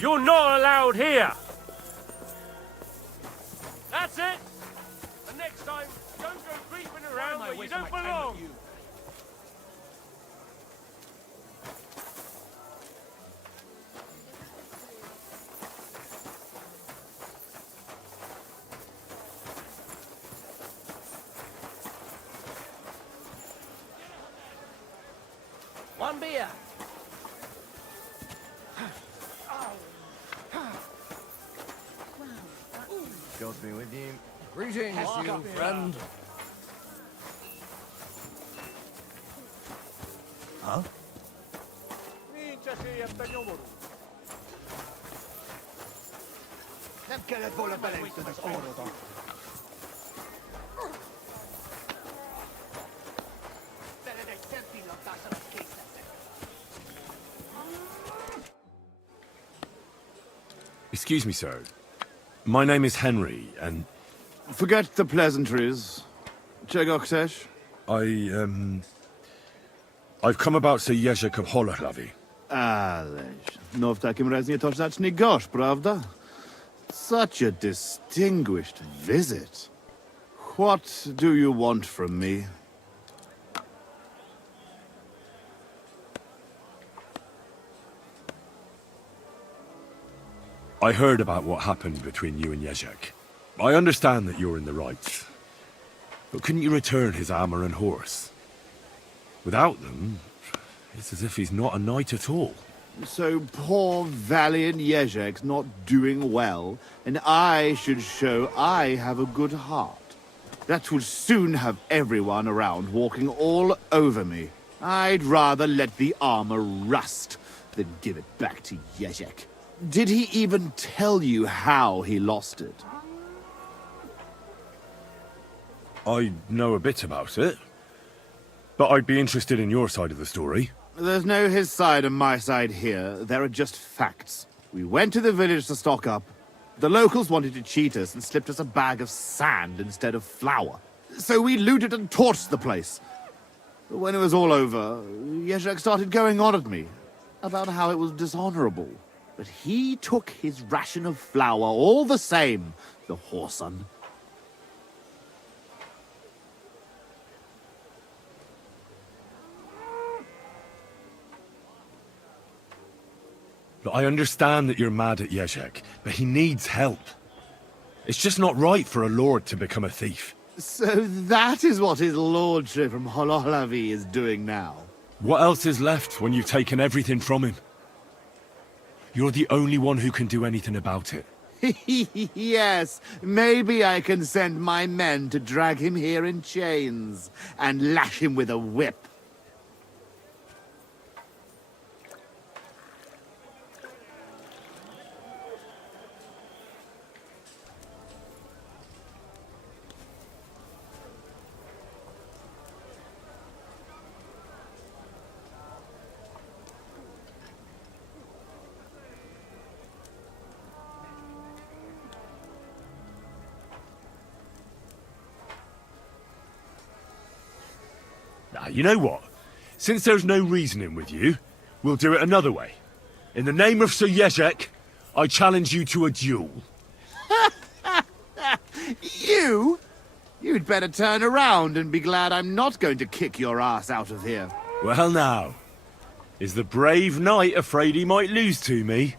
You're not allowed here! That's it! And next time, don't go creeping around where you don't belong! One beer. God be with you. Greetings, you friend. Huh? Excuse me, sir. My name is Henry, and Forget the pleasantries. Czego chcesz? I've come about Sir Yek of Holohlavi. Ależ, no w takim razie to zacznij gorzь, prawda? Such a distinguished visit. What do you want from me? I heard about what happened between you and Yek. I understand that you're in the right. But couldn't you return his armor and horse? Without them, it's as if he's not a knight at all. So poor valiant Yezhek's not doing well, and I should show I have a good heart. That will soon have everyone around walking all over me. I'd rather let the armor rust than give it back to Yezhek. Did he even tell you how he lost it? I know a bit about it. But I'd be interested in your side of the story. There's no his side and my side here. There are just facts. We went to the village to stock up. The locals wanted to cheat us and slipped us a bag of sand instead of flour. So we looted and torched the place. But when it was all over, Yezhek started going on at me about how it was dishonorable. But he took his ration of flour all the same, the whoreson. Look, I understand that you're mad at Yezhek, but he needs help. It's just not right for a lord to become a thief. So that is what his lordship from Holohlavi is doing now. What else is left when you've taken everything from him? You're the only one who can do anything about it. Yes, maybe I can send my men to drag him here in chains and lash him with a whip. Now, you know what? Since there's no reasoning with you, we'll do it another way. In the name of Sir Yek, I challenge you to a duel. You? You'd better turn around and be glad I'm not going to kick your ass out of here. Well now, is the brave knight afraid he might lose to me?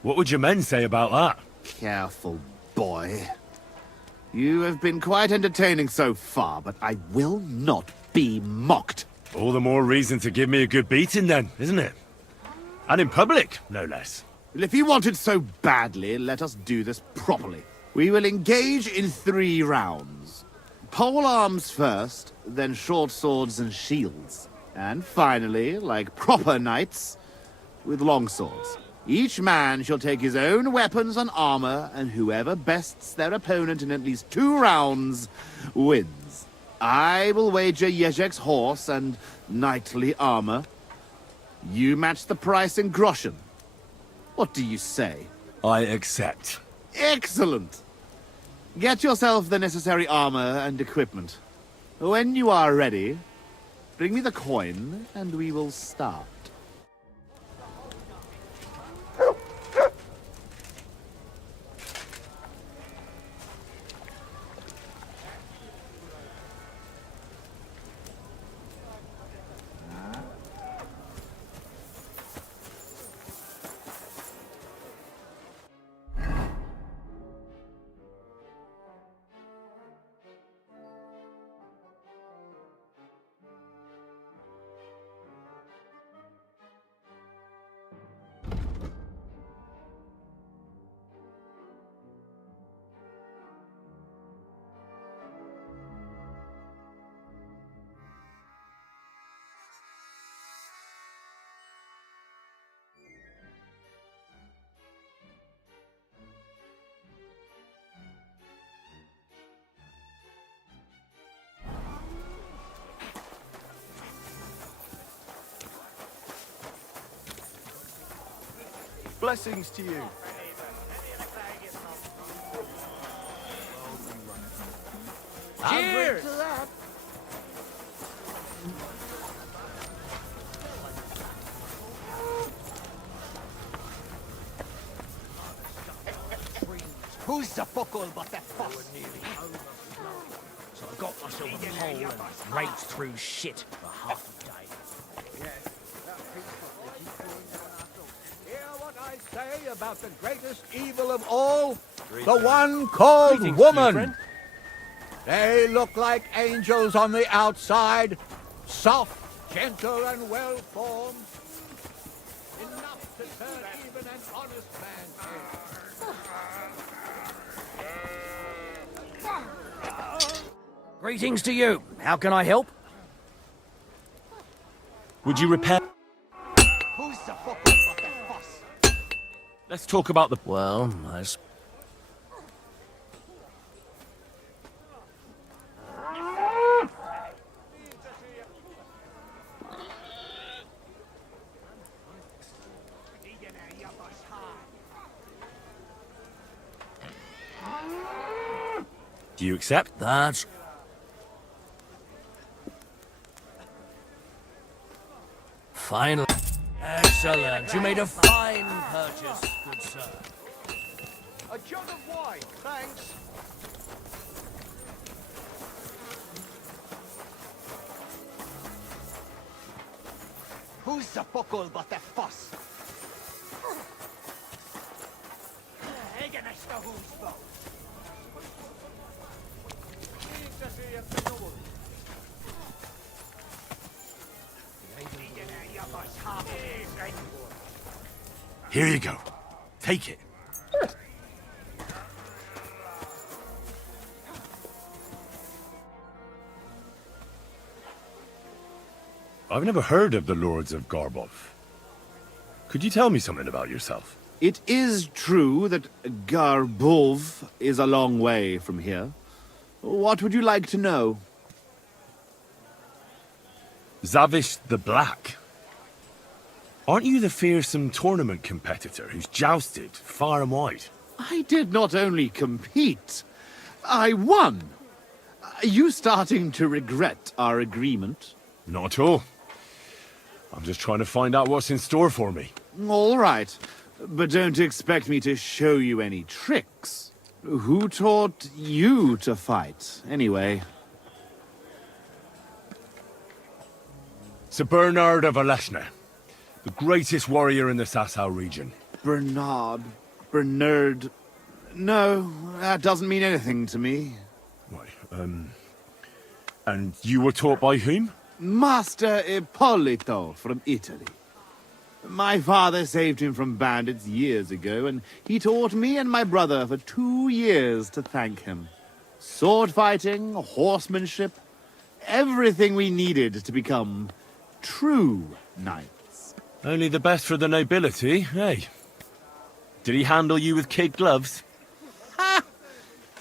What would your men say about that? Careful, boy. You have been quite entertaining so far, but I will not be mocked. All the more reason to give me a good beating then, isn't it? And in public, no less. Well, if you want it so badly, let us do this properly. We will engage in 3 rounds. Pole arms first, then short swords and shields. And finally, like proper knights, with long swords. Each man shall take his own weapons and armor, and whoever bests their opponent in at least 2 rounds wins. I will wager Yezhek's horse and knightly armor. You match the price in groschen. What do you say? I accept. Excellent! Get yourself the necessary armor and equipment. When you are ready, bring me the coin, and we will start. Blessings to you. Cheers! Who's the fuckle but that fuss? So I got myself a pole and raged through shit for half a day. Hear what I say about the greatest evil of all? The one called Greetings, woman. friend. They look like angels on the outside, soft, gentle, and well-formed. Enough to turn even an honest man's head. Greetings to you. How can I help? Would you repair? Who's the fuckle but that fuss? Let's talk about the... Well, Do you accept? that's... Finally. Excellent. You made a fine purchase, good sir. A jug of wine, thanks. Who's the fuckle but that fuss? Here you go. Take it. I've never heard of the Lords of Garbov. Could you tell me something about yourself? It is true that Garbov is a long way from here. What would you like to know? Zavish the Black. Aren't you the fearsome tournament competitor who's jousted far and wide? I did not only compete, I won. Are you starting to regret our agreement? Not at all. I'm just trying to find out what's in store for me. All right, but don't expect me to show you any tricks. Who taught you to fight, anyway? Sir Bernard of Aleshna, the greatest warrior in the Sasau region. Bernard. No, that doesn't mean anything to me. Right, and you were taught by whom? Master Ippolito from Italy. My father saved him from bandits years ago, and he taught me and my brother for 2 years to thank him. Sword fighting, horsemanship, everything we needed to become true knights. Only the best for the nobility, hey? Did he handle you with kid gloves? Ha!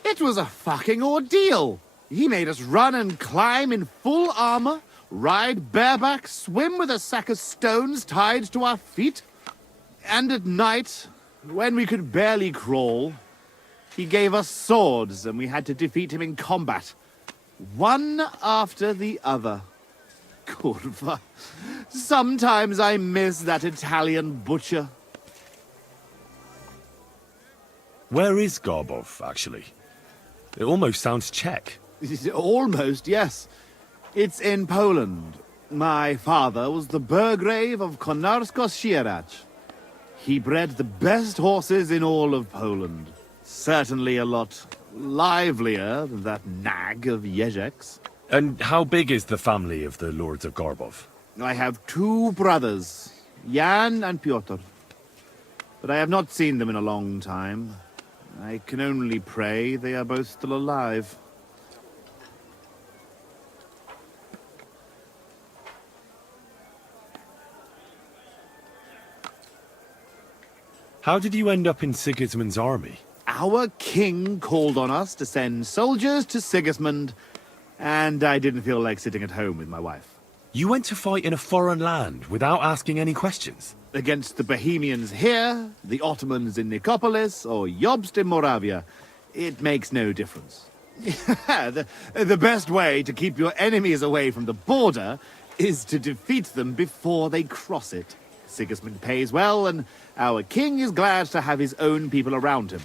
It was a fucking ordeal. He made us run and climb in full armor, ride bareback, swim with a sack of stones tied to our feet. And at night, when we could barely crawl, he gave us swords and we had to defeat him in combat. One after the other. Curva. Sometimes I miss that Italian butcher. Where is Garbov, actually? It almost sounds Czech. Almost, yes. It's in Poland. My father was the Burgrave of Konarsko-Sierać. He bred the best horses in all of Poland. Certainly a lot livelier than that nag of Yezhek's. And how big is the family of the Lords of Garbov? I have 2 brothers, Jan and Pyotr. But I have not seen them in a long time. I can only pray they are both still alive. How did you end up in Sigismund's army? Our king called on us to send soldiers to Sigismund, and I didn't feel like sitting at home with my wife. You went to fight in a foreign land without asking any questions? Against the Bohemians here, the Ottomans in Nicopolis, or Jobst in Moravia, it makes no difference. the best way to keep your enemies away from the border is to defeat them before they cross it. Sigismund pays well, and our king is glad to have his own people around him.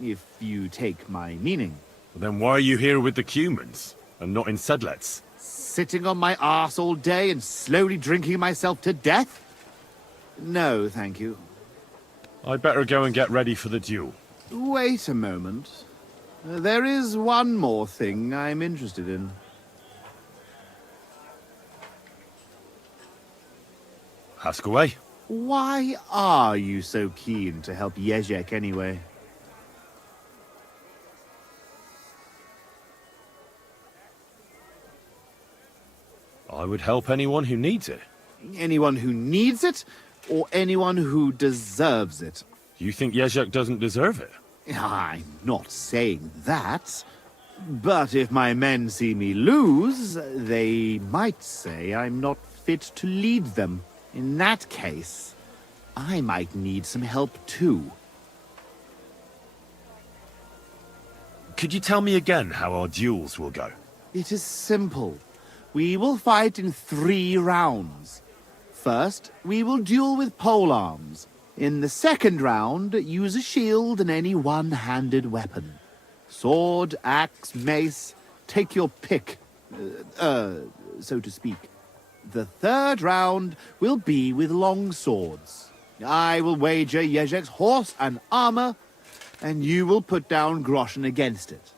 If you take my meaning. Then why are you here with the Cumans, and not in Sedlets? Sitting on my arse all day and slowly drinking myself to death? No, thank you. I'd better go and get ready for the duel. Wait a moment. There is one more thing I'm interested in. Ask away. Why are you so keen to help Yezhek anyway? I would help anyone who needs it. Anyone who needs it, or anyone who deserves it? You think Yezhek doesn't deserve it? I'm not saying that. But if my men see me lose, they might say I'm not fit to lead them. In that case, I might need some help too. Could you tell me again how our duels will go? It is simple. We will fight in 3 rounds. First, we will duel with polearms. In the second round, use a shield and any one-handed weapon. Sword, axe, mace, take your pick, so to speak. The third round will be with long swords. I will wager Yezhek's horse and armor, and you will put down groschen against it.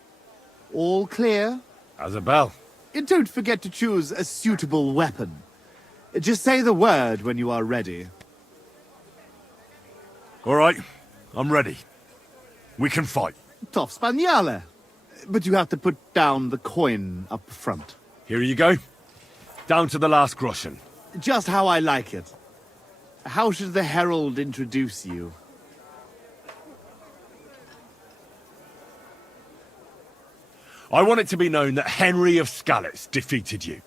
All clear? As a bell. And don't forget to choose a suitable weapon. Just say the word when you are ready. All right, I'm ready. We can fight. Tough Spaniale. But you have to put down the coin up front. Here you go. Down to the last groschen. Just how I like it. How should the herald introduce you? I want it to be known that Henry of Skalitz defeated you,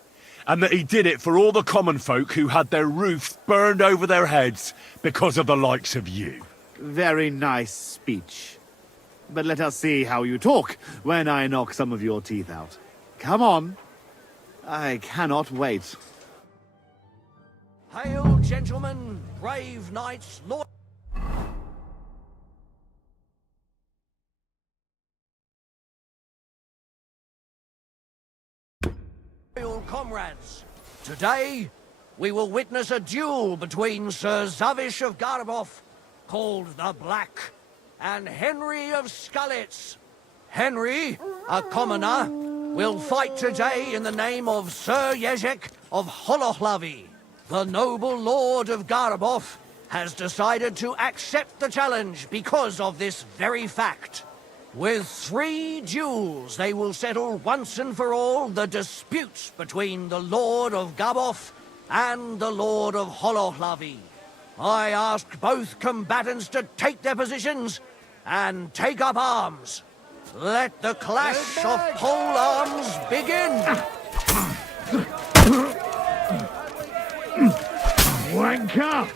and that he did it for all the common folk who had their roofs burned over their heads because of the likes of you. Very nice speech. But let us see how you talk when I knock some of your teeth out. Come on. I cannot wait. Hail, gentlemen, brave knights, lord... Loyal comrades, today we will witness a duel between Sir Zavish of Garabov, called the Black, and Henry of Skalitz. Henry, a commoner, will fight today in the name of Sir Yek of Holohlavi. The noble lord of Garabov has decided to accept the challenge because of this very fact. With 3 duels, they will settle once and for all the disputes between the Lord of Gabov and the Lord of Holohlavi. I ask both combatants to take their positions and take up arms. Let the clash of pole arms begin! Wanker!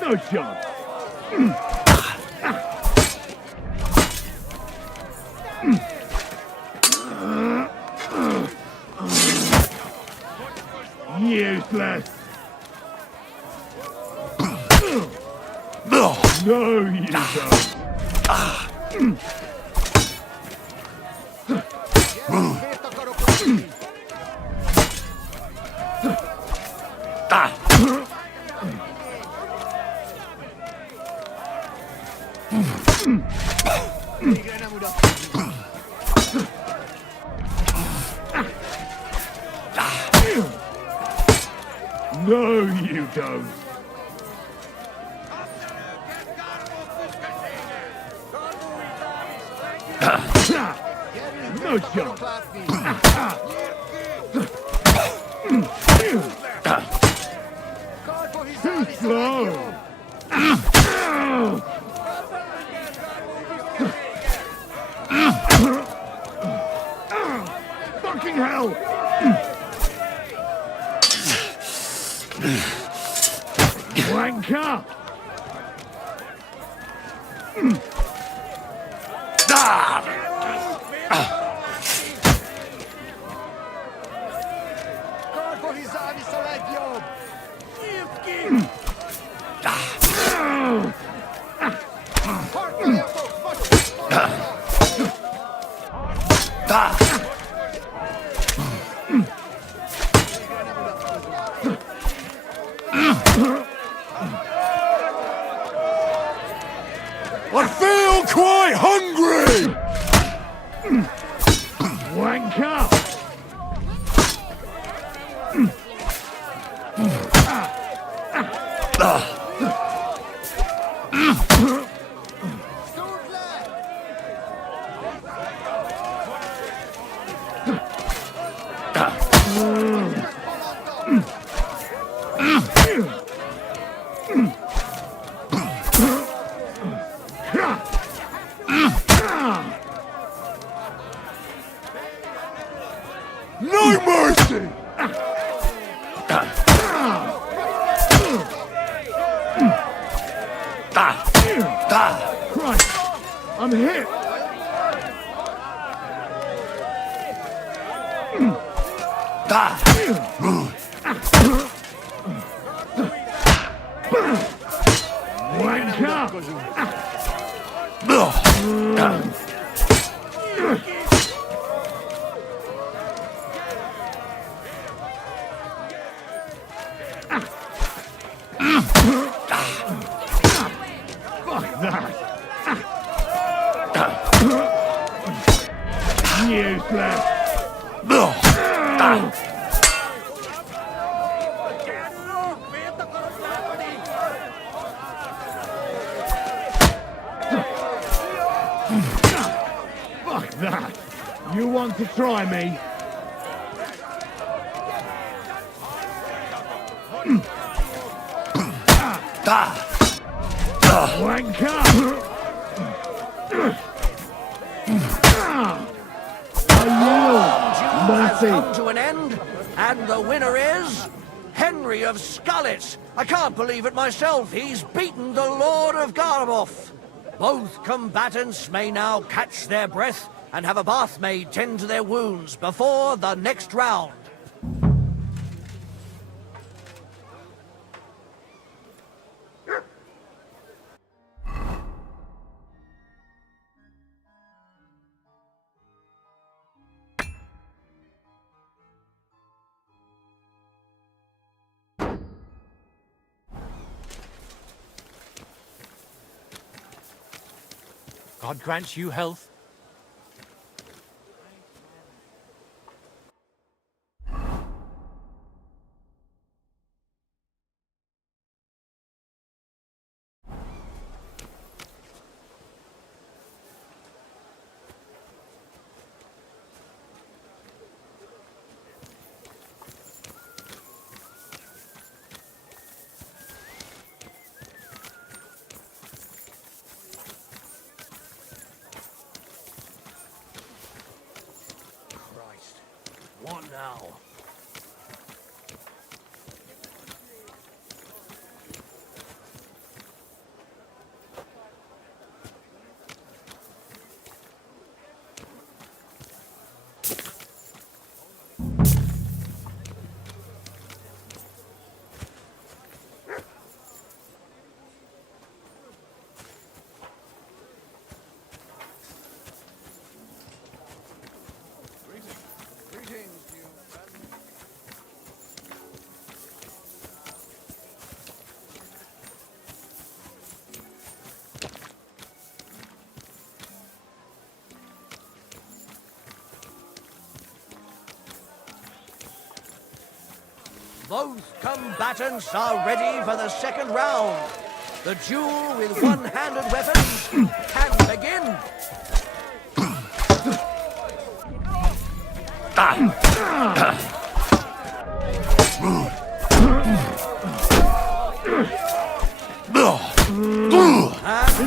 No shot! Useless! No, you don't! No, you don't! No shot! Too slow! Fucking hell! Wanker! I feel quite hungry! Wanker! No mercy! Christ! I'm hit! Wanker! Fuck that! Useless! Fuck that! You want to try me? Wanker! Has come to an end, and the winner is Henry of Scarlet. I can't believe it myself. He's beaten the Lord of Garboff. Both combatants may now catch their breath and have a bath maid tend to their wounds before the next round. God grant you health. One now. Both combatants are ready for the second round. The duel with one-handed weapons can begin. And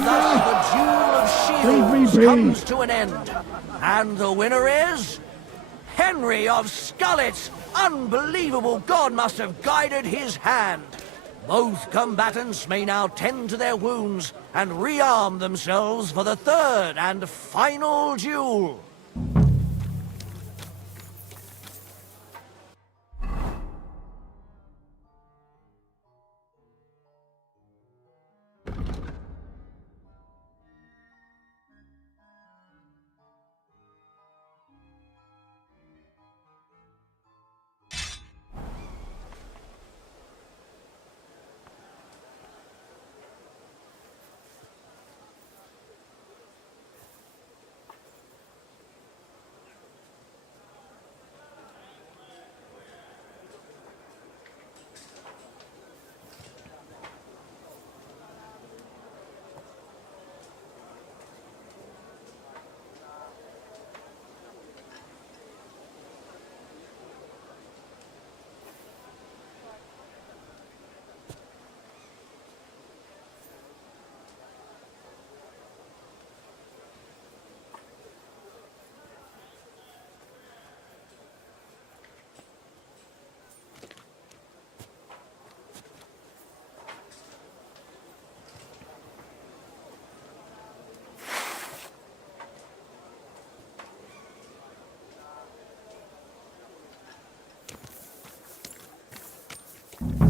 thus the duel of shields comes to an end. And the winner is Henry of Scarlet's unbelievable god must have guided his hand. Both combatants may now tend to their wounds and rearm themselves for the third and final duel.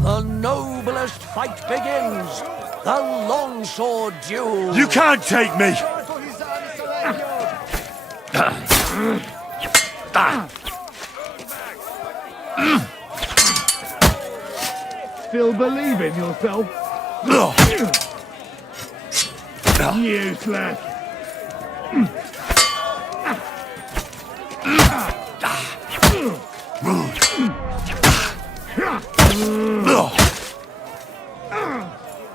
The noblest fight begins. The longsword duel. You can't take me! Still believe in yourself? Useless.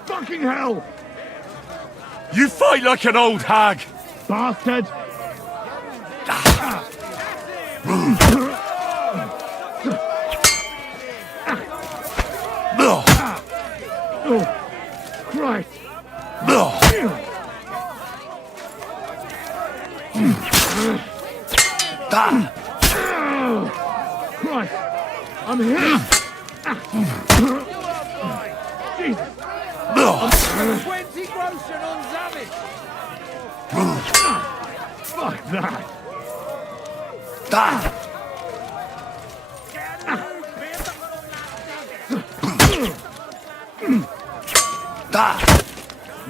Fucking hell! You fight like an old hag! Bastard! Oh, Christ! Christ! I'm here! Jesus! 20 groschen on Zavish! Fuck that!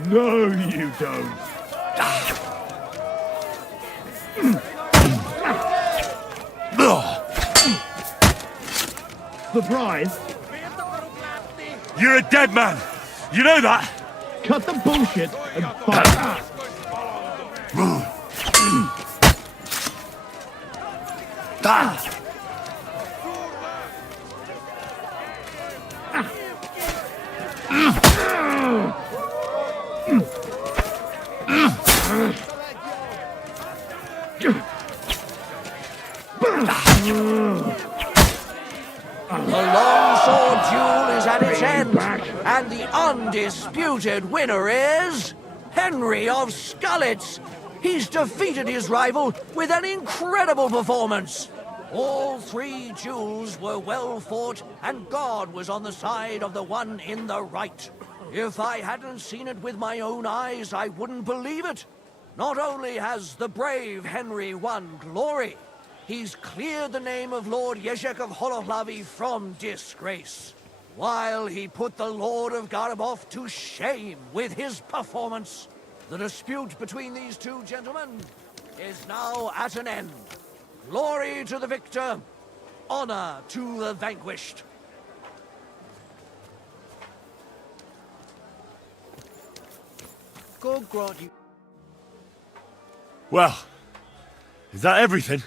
No, you don't. Surprise? You're a dead man! You know that? Cut the bullshit and fight. The longsword duel is at its end, and the undisputed winner is Henry of Scarlet's. He's defeated his rival with an incredible performance. All three duels were well fought, and God was on the side of the one in the right. If I hadn't seen it with my own eyes, I wouldn't believe it. Not only has the brave Henry won glory, he's cleared the name of Lord Yek of Holohlavi from disgrace, while he put the Lord of Garabov to shame with his performance. The dispute between these two gentlemen is now at an end. Glory to the victor, honor to the vanquished. God grant you. Well, is that everything?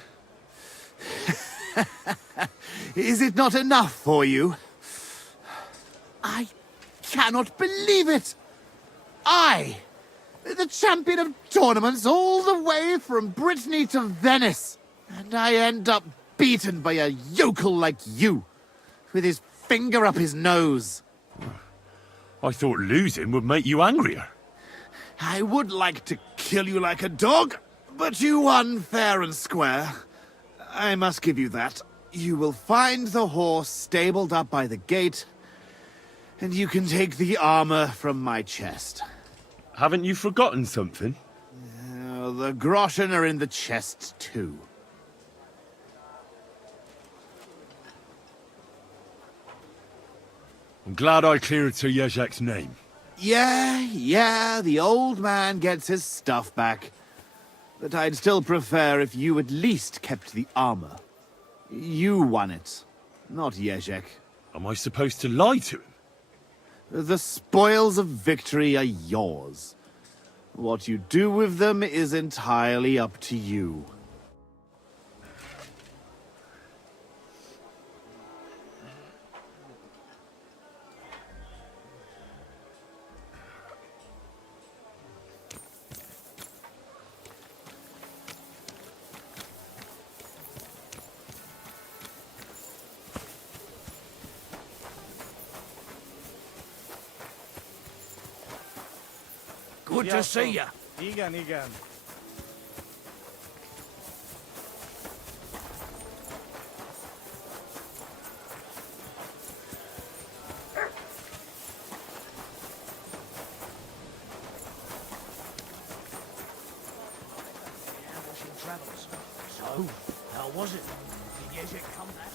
Is it not enough for you? I cannot believe it! I, the champion of tournaments all the way from Brittany to Venice, and I end up beaten by a yokel like you, with his finger up his nose. I thought losing would make you angrier. I would like to kill you like a dog, but you won fair and square. I must give you that. You will find the horse stabled up by the gate, and you can take the armor from my chest. Haven't you forgotten something? The groschen are in the chest, too. I'm glad I cleared Sir Yek's name. Yeah, the old man gets his stuff back. But I'd still prefer if you at least kept the armor. You won it, not Yezhek. Am I supposed to lie to him? The spoils of victory are yours. What you do with them is entirely up to you. Good to see you. Igen. Ambushing travels. So, how was it? Did Yezhek come back?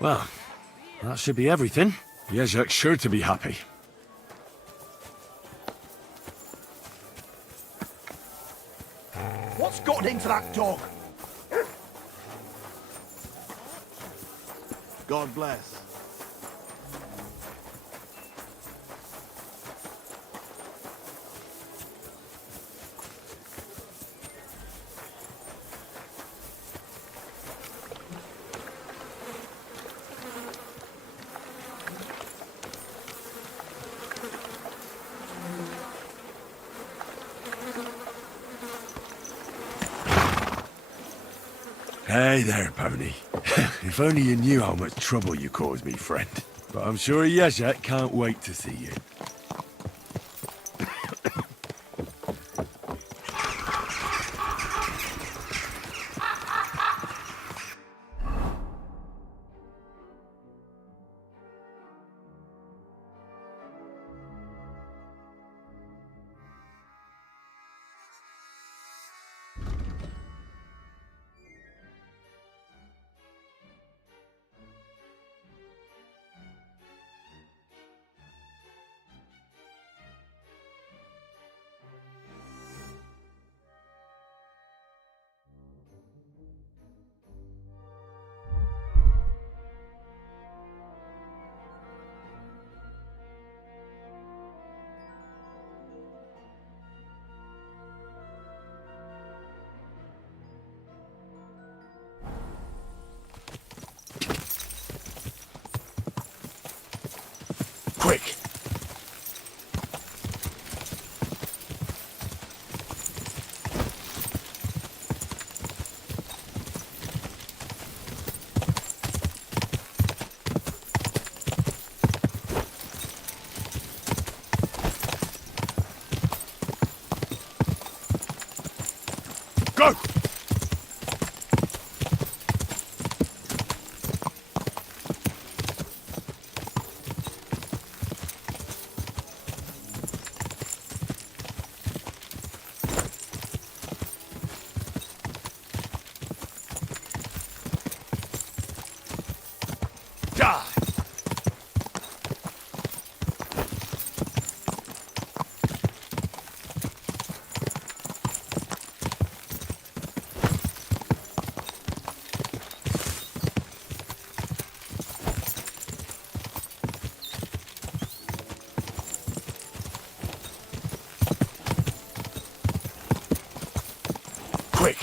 Well, that should be everything. Yezhek's sure to be happy. What's gotten into that dog? God bless. Hey there, pony. If only you knew how much trouble you caused me, friend. But I'm sure Yezhek can't wait to see you. Quick! Go! Quick!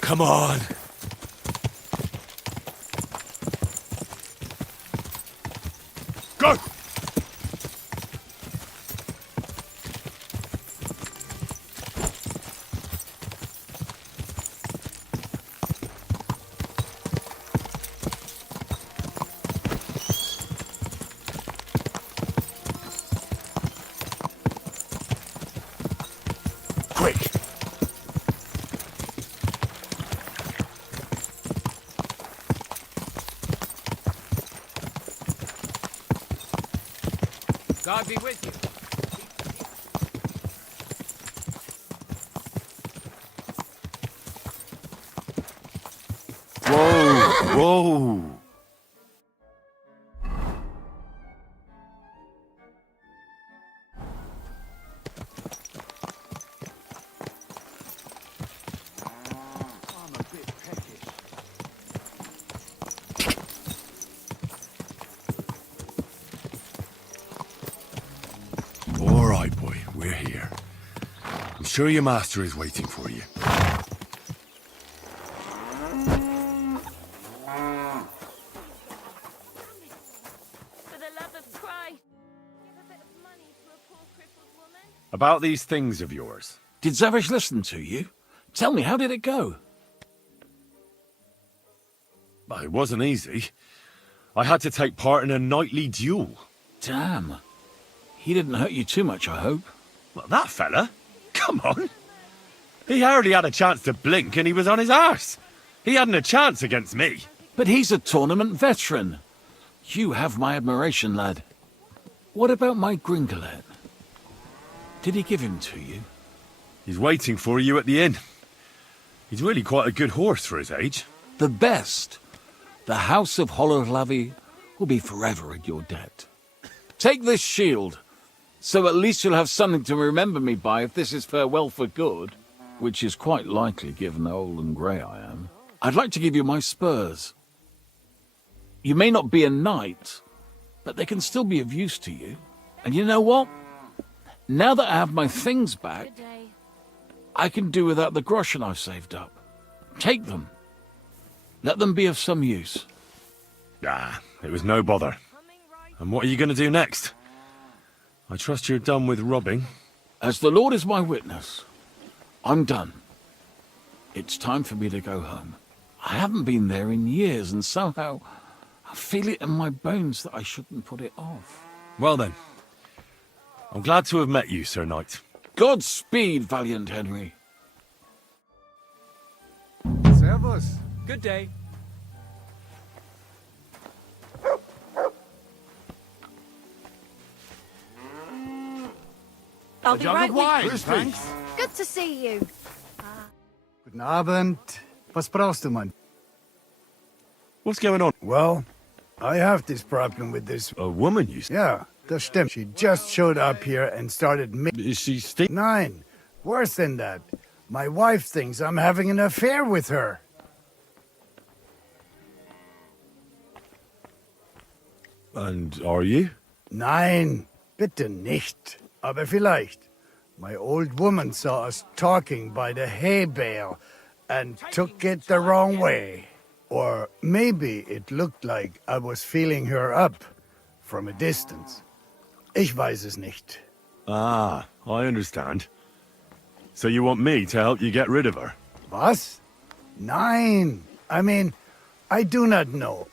Come on! Go! Quick! God be with you. Whoa! Whoa! I'm a bit peckish. All right, boy, we're here. I'm sure your master is waiting for you. For the love of Christ, give a bit of money to a poor crippled woman. About these things of yours. Did Zavish listen to you? Tell me, how did it go? Well, it wasn't easy. I had to take part in a nightly duel. Damn. He didn't hurt you too much, I hope. Well, that fella? Come on. He hardly had a chance to blink and he was on his arse. He hadn't a chance against me. But he's a tournament veteran. You have my admiration, lad. What about my Gringolet? Did he give him to you? He's waiting for you at the inn. He's really quite a good horse for his age. The best. The House of Hollowlavy will be forever at your debt. Take this shield, so at least you'll have something to remember me by if this is farewell for good, which is quite likely given how old and grey I am. I'd like to give you my spurs. You may not be a knight, but they can still be of use to you. And you know what? Now that I have my things back, Good day. I can do without the groschen I've saved up. Take them. Let them be of some use. Ah, it was no bother. And what are you going to do next? I trust you're done with robbing. As the Lord is my witness, I'm done. It's time for me to go home. I haven't been there in years, and somehow I feel it in my bones that I shouldn't put it off. Well then, I'm glad to have met you, Sir Knight. Godspeed, valiant Henry. Servus. Good day. I'll be right with you. Thanks. Good to see you. Guten Abend. Was brauchst du, Mann? What's going on? Well, I have this problem with this. A woman, you say? Yeah, das stimmt. She just showed up here and started Is she still? Nein, worse than that. My wife thinks I'm having an affair with her. And are you? Nein, bitte nicht. Aber vielleicht. My old woman saw us talking by the hay bale and took it the wrong way. Or maybe it looked like I was feeling her up from a distance. Ich weiß es nicht. Ah, I understand. So you want me to help you get rid of her? Was? Nein. I mean, I do not know.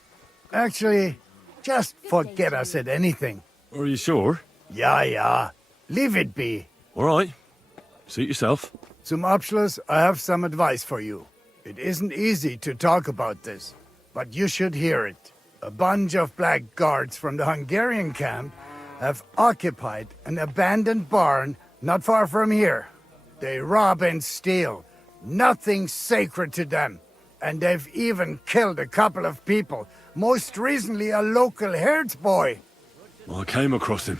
Actually, just forget I said anything. Are you sure? Ja, ja. Leave it be. All right. Suit yourself. Zum Abschluss, I have some advice for you. It isn't easy to talk about this, but you should hear it. A bunch of black guards from the Hungarian camp have occupied an abandoned barn not far from here. They rob and steal. Nothing sacred to them. And they've even killed a couple of people, most recently a local herds boy. I came across him.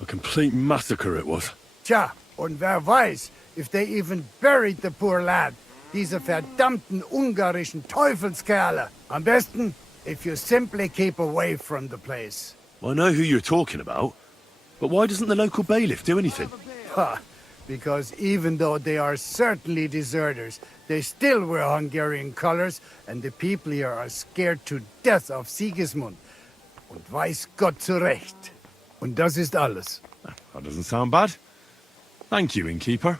A complete massacre it was. Tja, und wer weiß, if they even buried the poor lad. Diese verdammten ungarischen Teufelskerle. Am besten, if you simply keep away from the place. I know who you're talking about, but why doesn't the local bailiff do anything? Ha! Because even though they are certainly deserters, they still wear Hungarian colors, and the people here are scared to death of Sigismund. Und weiß Gott zu Recht. Und das ist alles. That doesn't sound bad. Thank you, innkeeper.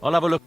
I'll have a look.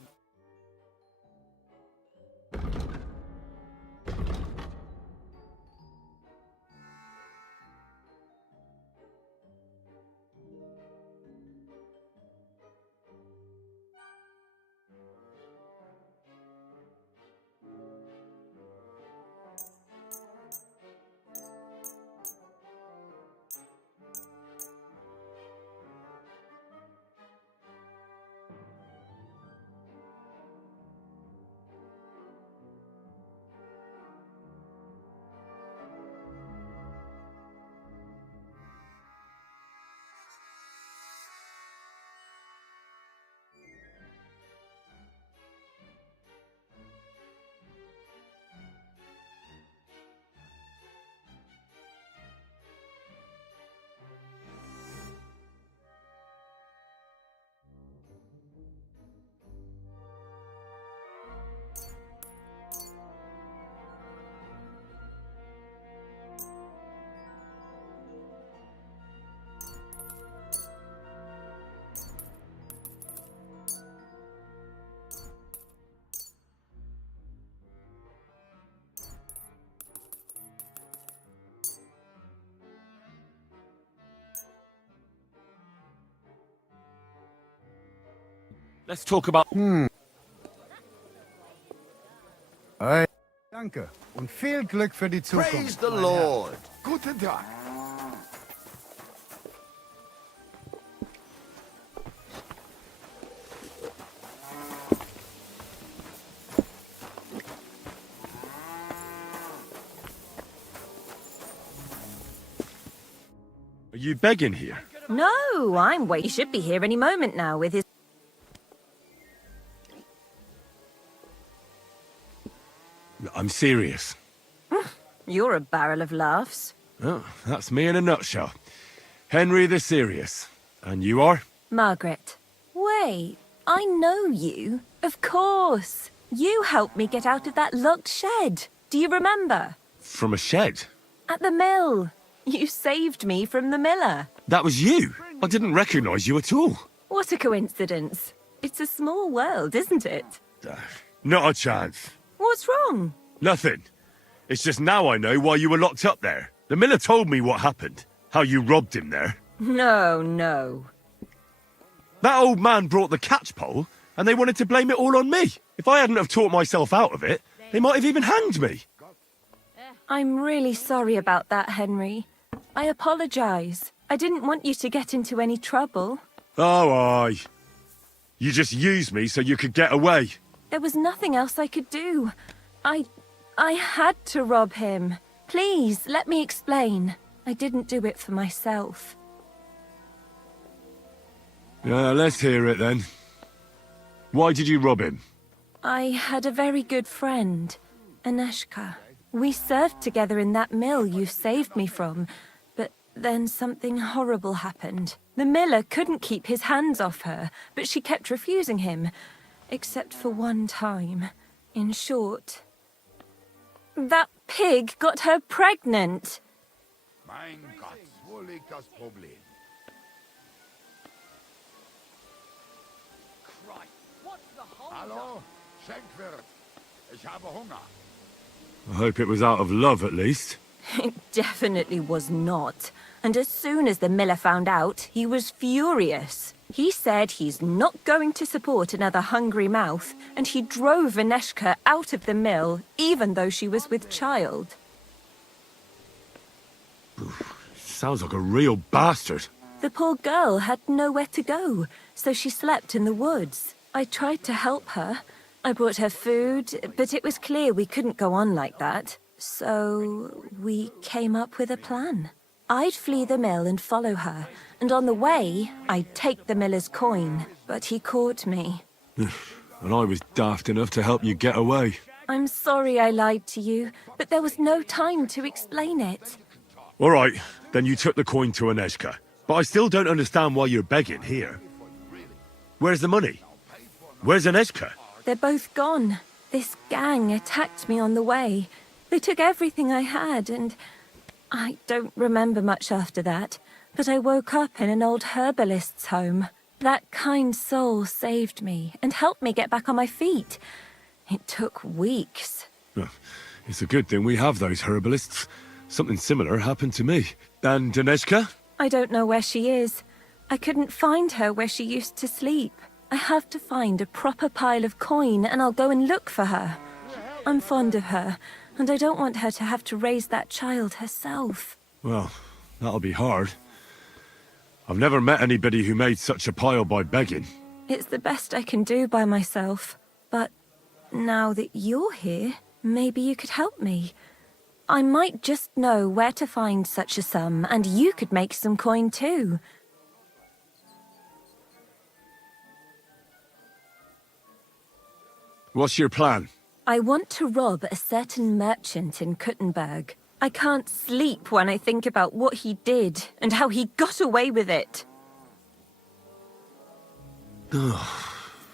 Let's talk about... Hey. Danke. Und viel Glück für die Zukunft. Praise the mein Herr. Lord. Guten Tag. Are you begging here? No, I'm waiting. He should be here any moment now with his... I'm serious. You're a barrel of laughs. Oh, that's me in a nutshell. Henry the Serious. And you are? Margaret. Wait, I know you. Of course. You helped me get out of that locked shed. Do you remember? From a shed? At the mill. You saved me from the miller. That was you? I didn't recognize you at all. What a coincidence. It's a small world, isn't it? Not a chance. What's wrong? Nothing. It's just now I know why you were locked up there. The miller told me what happened. How you robbed him there. No. That old man brought the catchpole, and they wanted to blame it all on me. If I hadn't have talked myself out of it, they might have even hanged me. I'm really sorry about that, Henry. I apologize. I didn't want you to get into any trouble. Oh, aye. You just used me so you could get away. There was nothing else I could do. I had to rob him. Please, let me explain. I didn't do it for myself. Let's hear it then. Why did you rob him? I had a very good friend, Aneshka. We served together in that mill you saved me from, but then something horrible happened. The miller couldn't keep his hands off her, but she kept refusing him, except for one time. In short, that pig got her pregnant. Mein Gott, wo liegt das Problem? Hallo? Schenkwirt. Ich habe Hunger. I hope it was out of love at least. It definitely was not. And as soon as the miller found out, he was furious. He said he's not going to support another hungry mouth, and he drove Aneshka out of the mill, even though she was with child. Sounds like a real bastard. The poor girl had nowhere to go, so she slept in the woods. I tried to help her. I brought her food, but it was clear we couldn't go on like that. So we came up with a plan. I'd flee the mill and follow her, and on the way, I'd take the miller's coin. But he caught me. And I was daft enough to help you get away. I'm sorry I lied to you, but there was no time to explain it. All right, then you took the coin to Aneshka. But I still don't understand why you're begging here. Where's the money? Where's Aneshka? They're both gone. This gang attacked me on the way. They took everything I had, and I don't remember much after that. But I woke up in an old herbalist's home. That kind soul saved me and helped me get back on my feet. It took weeks. It's a good thing we have those herbalists. Something similar happened to me. And Aneshka? I don't know where she is. I couldn't find her where she used to sleep. I have to find a proper pile of coin and I'll go and look for her. I'm fond of her, and I don't want her to have to raise that child herself. Well, that'll be hard. I've never met anybody who made such a pile by begging. It's the best I can do by myself. But now that you're here, maybe you could help me. I might just know where to find such a sum, and you could make some coin too. What's your plan? I want to rob a certain merchant in Kuttenberg. I can't sleep when I think about what he did and how he got away with it.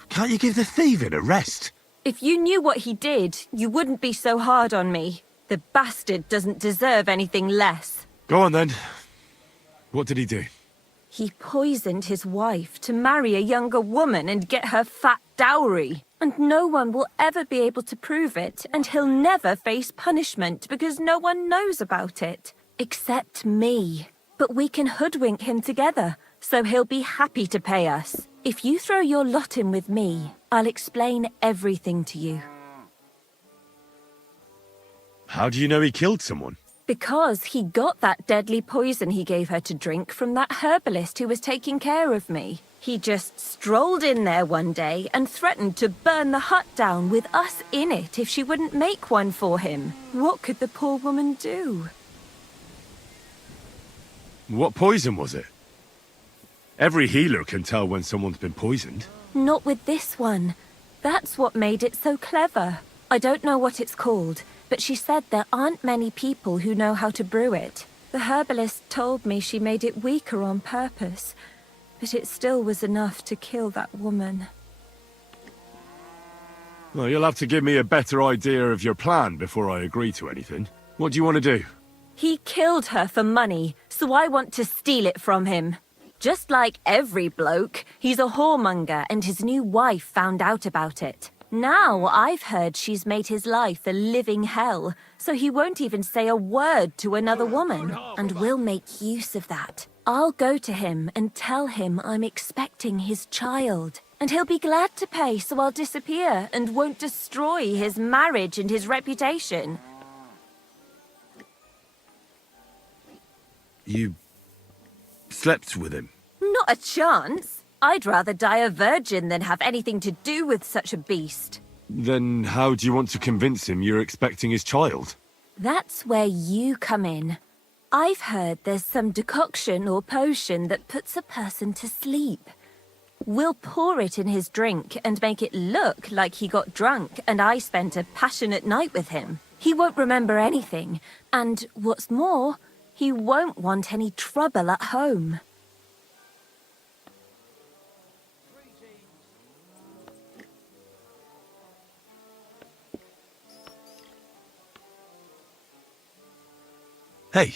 Can't you give the thieving a rest? If you knew what he did, you wouldn't be so hard on me. The bastard doesn't deserve anything less. Go on then. What did he do? He poisoned his wife to marry a younger woman and get her fat dowry. And no one will ever be able to prove it, and he'll never face punishment because no one knows about it. Except me. But we can hoodwink him together, so he'll be happy to pay us. If you throw your lot in with me, I'll explain everything to you. How do you know he killed someone? Because he got that deadly poison he gave her to drink from that herbalist who was taking care of me. He just strolled in there one day and threatened to burn the hut down with us in it if she wouldn't make one for him. What could the poor woman do? What poison was it? Every healer can tell when someone's been poisoned. Not with this one. That's what made it so clever. I don't know what it's called, but she said there aren't many people who know how to brew it. The herbalist told me she made it weaker on purpose, but it still was enough to kill that woman. Well, you'll have to give me a better idea of your plan before I agree to anything. What do you want to do? He killed her for money, so I want to steal it from him. Just like every bloke, he's a whoremonger and his new wife found out about it. Now I've heard she's made his life a living hell, so he won't even say a word to another woman. And we'll make use of that. I'll go to him and tell him I'm expecting his child. And he'll be glad to pay, so I'll disappear and won't destroy his marriage and his reputation. You slept with him? Not a chance. I'd rather die a virgin than have anything to do with such a beast. Then how do you want to convince him you're expecting his child? That's where you come in. I've heard there's some decoction or potion that puts a person to sleep. We'll pour it in his drink and make it look like he got drunk and I spent a passionate night with him. He won't remember anything, and what's more, he won't want any trouble at home. Hey,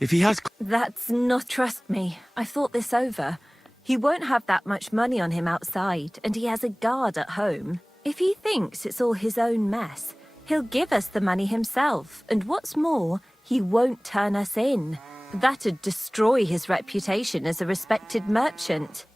if he has... That's not trust me. I've thought this over. He won't have that much money on him outside, and he has a guard at home. If he thinks it's all his own mess, he'll give us the money himself, and what's more, he won't turn us in. That'd destroy his reputation as a respected merchant.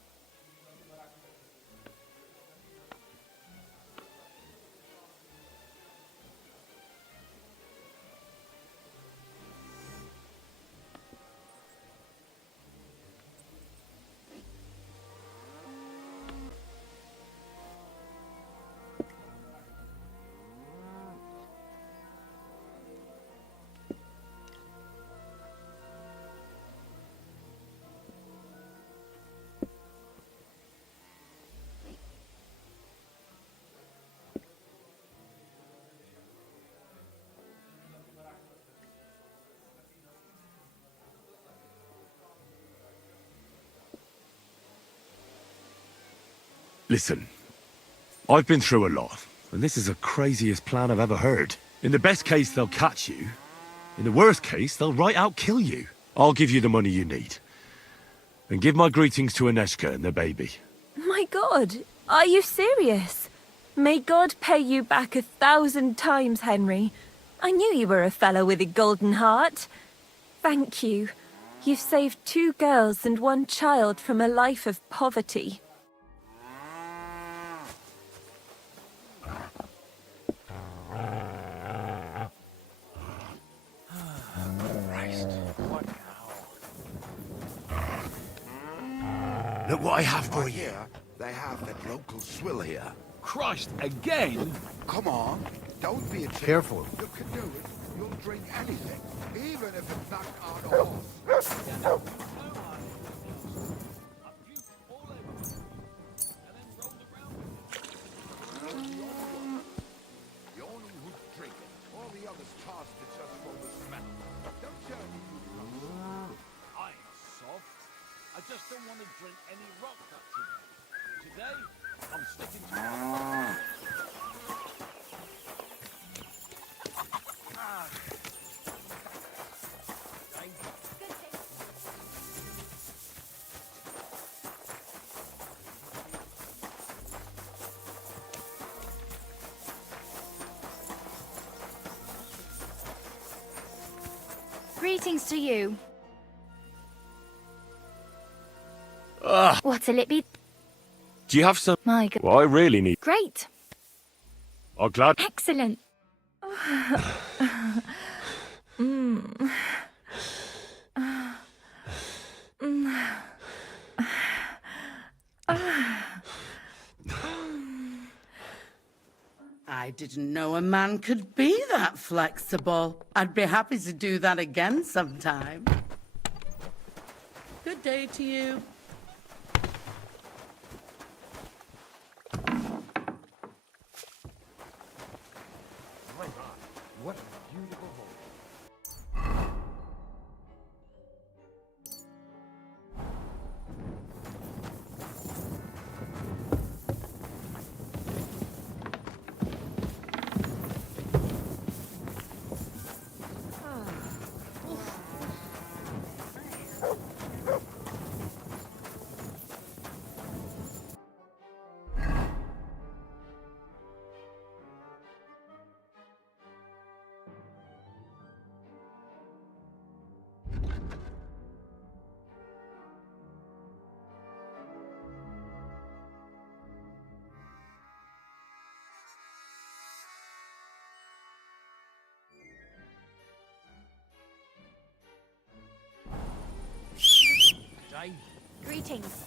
Listen, I've been through a lot, and this is the craziest plan I've ever heard. In the best case, they'll catch you. In the worst case, they'll right out kill you. I'll give you the money you need. And give my greetings to Aneshka and the baby. My God, are you serious? May God pay you back 1,000 times, Henry. I knew you were a fellow with a golden heart. Thank you. You've saved 2 girls and 1 child from a life of poverty. Look what I have for you. They have that local swill here. Christ, again? Come on, don't be a chick. Careful. You can do it. You'll drink anything, even if it's not on a horse. The only who's drinking, all the others cast it just for the smell. Don't tell me you I ain't soft. I just don't want to drink any rock that today. Today, I'm sticking to my... Greetings to you. What'll it be? Do you have some... My God. Well, I really need... Great. I'm glad... Excellent. I didn't know a man could be that flexible. I'd be happy to do that again sometime. Good day to you. What lady. Greetings.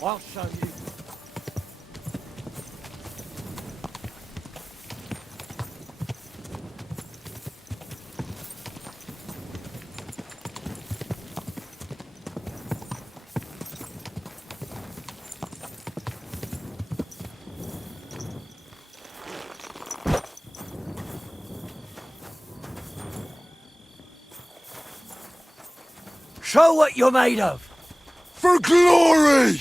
I'll show you. Show what you're made of. For glory!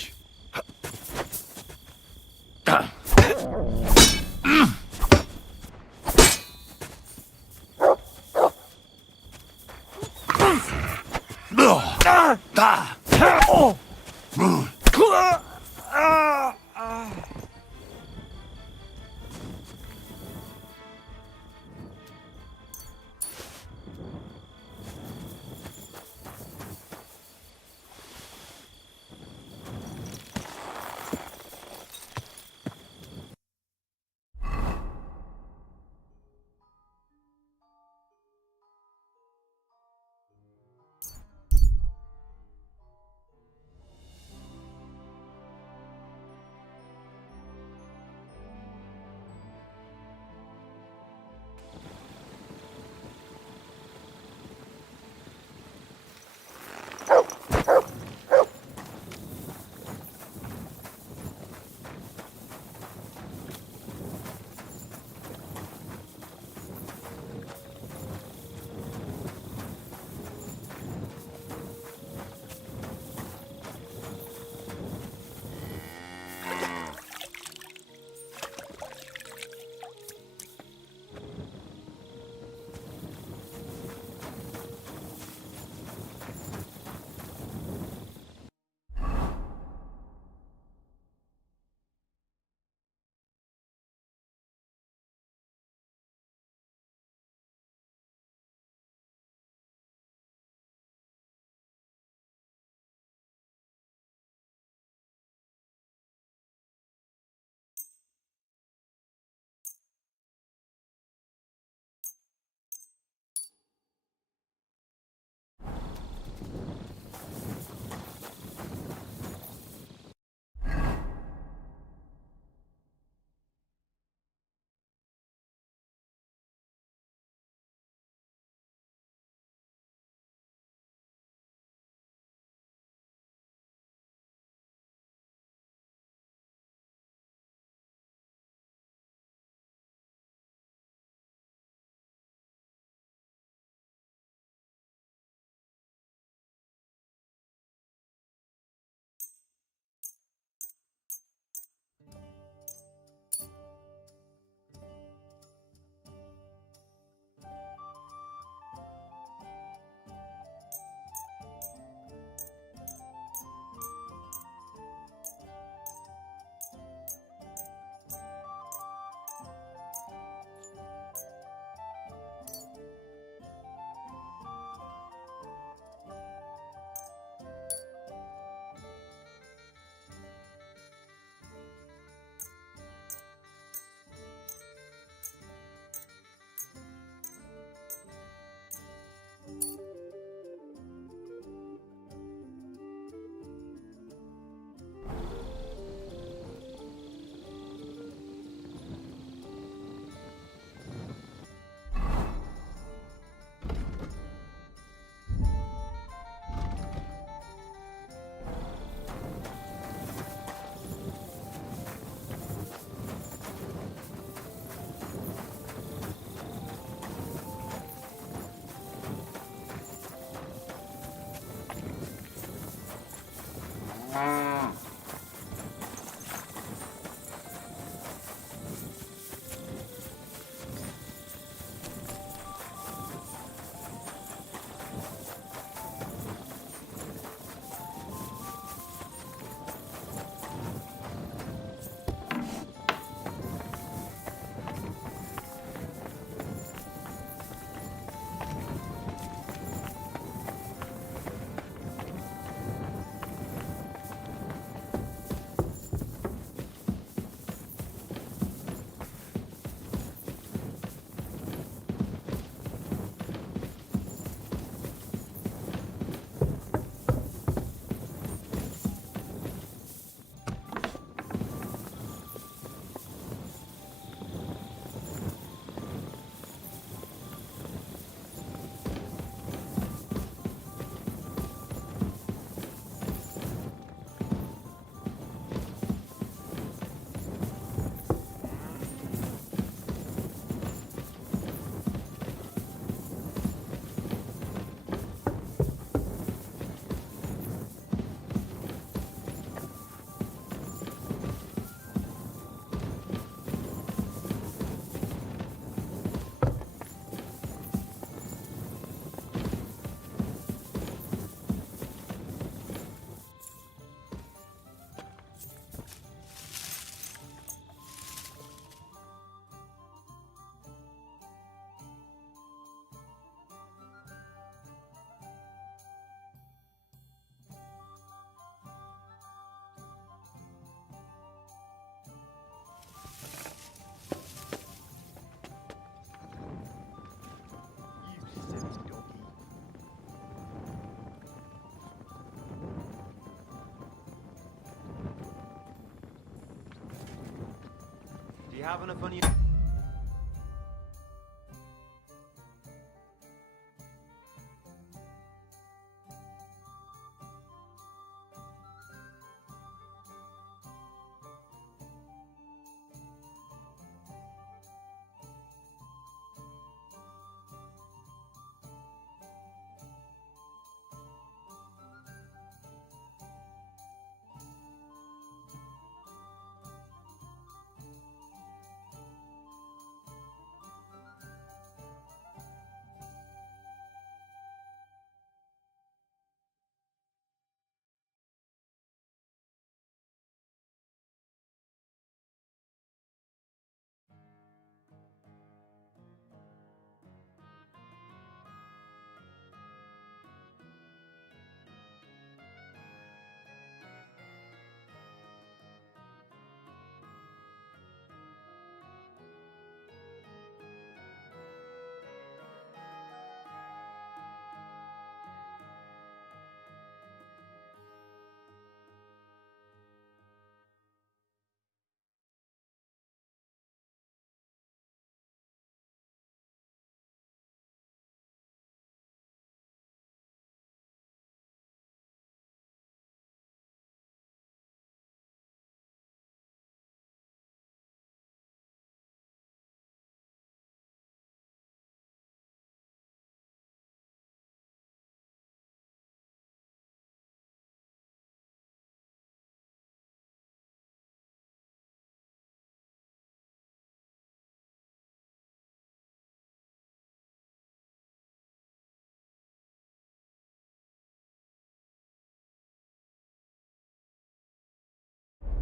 Do you have enough on you?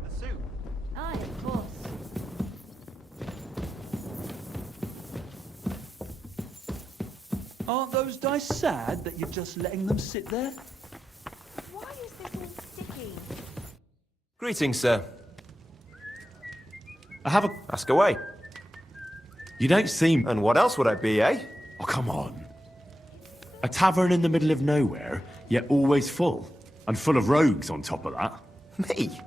The suit. Aye, of course. Aren't those dice sad that you're just letting them sit there? Why is this all sticky? Greetings, sir. I have a... Ask away. You don't seem... And what else would I be, eh? Oh, come on. A tavern in the middle of nowhere, yet always full. And full of rogues on top of that. Me?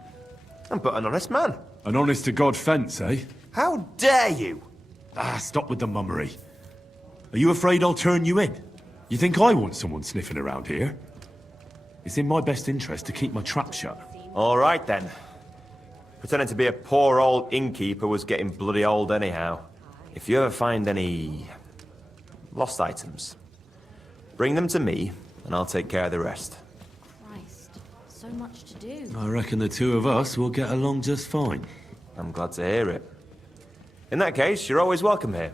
I'm but an honest man. An honest-to-God fence, eh? How dare you? Ah, stop with the mummery. Are you afraid I'll turn you in? You think I want someone sniffing around here? It's in my best interest to keep my trap shut. All right, then. Pretending to be a poor old innkeeper was getting bloody old anyhow. If you ever find any... lost items, bring them to me, and I'll take care of the rest. Christ. so much to do. I reckon the two of us will get along just fine. I'm glad to hear it. In that case, you're always welcome here.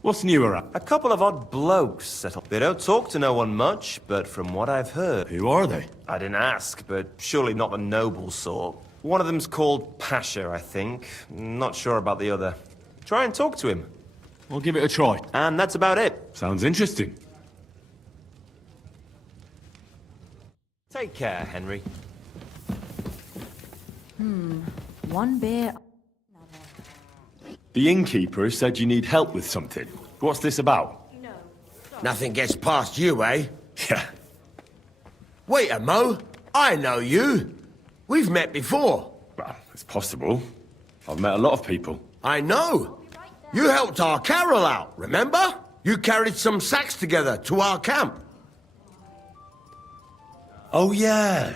What's new around? A couple of odd blokes settled. They don't talk to no one much, but from what I've heard... Who are they? I didn't ask, but surely not the noble sort. One of them's called Pasha, I think. Not sure about the other. Try and talk to him. I'll give it a try. And that's about it. Sounds interesting. Take care, Henry. One beer. The innkeeper said you need help with something. What's this about? Nothing gets past you, eh? Yeah. Wait a mo. I know you. We've met before. Well, it's possible. I've met a lot of people. I know. You helped our Carol out, remember? You carried some sacks together to our camp. Oh, yeah.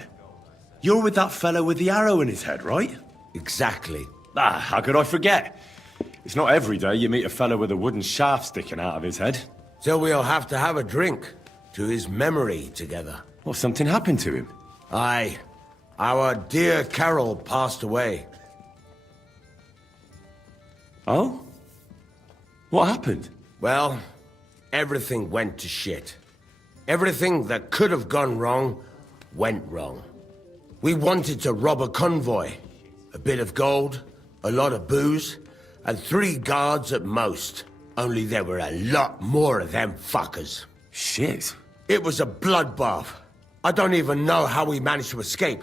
You're with that fellow with the arrow in his head, right? Exactly. Ah, how could I forget? It's not every day you meet a fellow with a wooden shaft sticking out of his head. So we'll have to have a drink to his memory together. Well, something happened to him. Aye. Our dear Carol passed away. Oh? What happened? Well, everything went to shit. Everything that could have gone wrong, went wrong. We wanted to rob a convoy. A bit of gold, a lot of booze, and 3 guards at most. Only there were a lot more of them fuckers. Shit. It was a bloodbath. I don't even know how we managed to escape,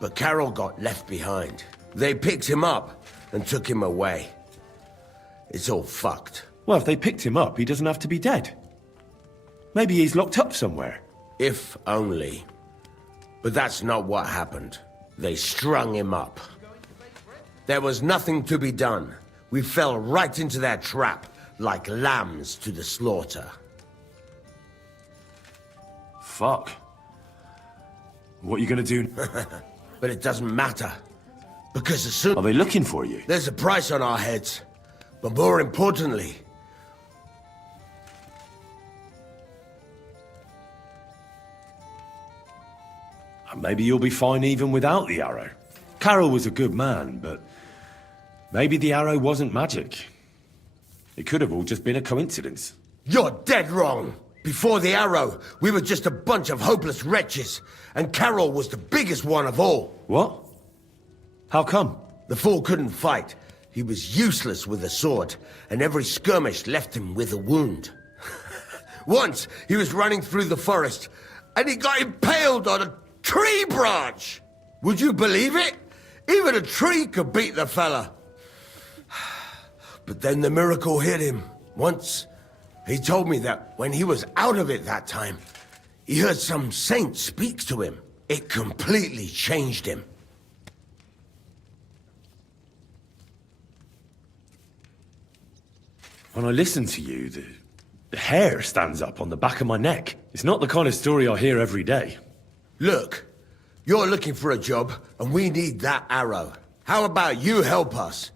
but Carol got left behind. They picked him up and took him away. It's all fucked. Well, if they picked him up, he doesn't have to be dead. Maybe he's locked up somewhere. If only. But that's not what happened. They strung him up. There was nothing to be done. We fell right into their trap, like lambs to the slaughter. Fuck. What are you gonna do? But it doesn't matter. Because as soon... Are they looking for you? There's a price on our heads. But more importantly... Maybe you'll be fine even without the arrow. Carol was a good man, but... maybe the arrow wasn't magic. It could have all just been a coincidence. You're dead wrong! Before the arrow, we were just a bunch of hopeless wretches, and Carol was the biggest one of all. What? How come? The fool couldn't fight. He was useless with a sword, and every skirmish left him with a wound. Once, he was running through the forest, and he got impaled on a tree branch! Would you believe it? Even a tree could beat the fella. But then the miracle hit him. Once, he told me that when he was out of it that time, he heard some saint speak to him. It completely changed him. When I listen to you, the hair stands up on the back of my neck. It's not the kind of story I hear every day. Look, you're looking for a job, and we need that arrow. How about you help us?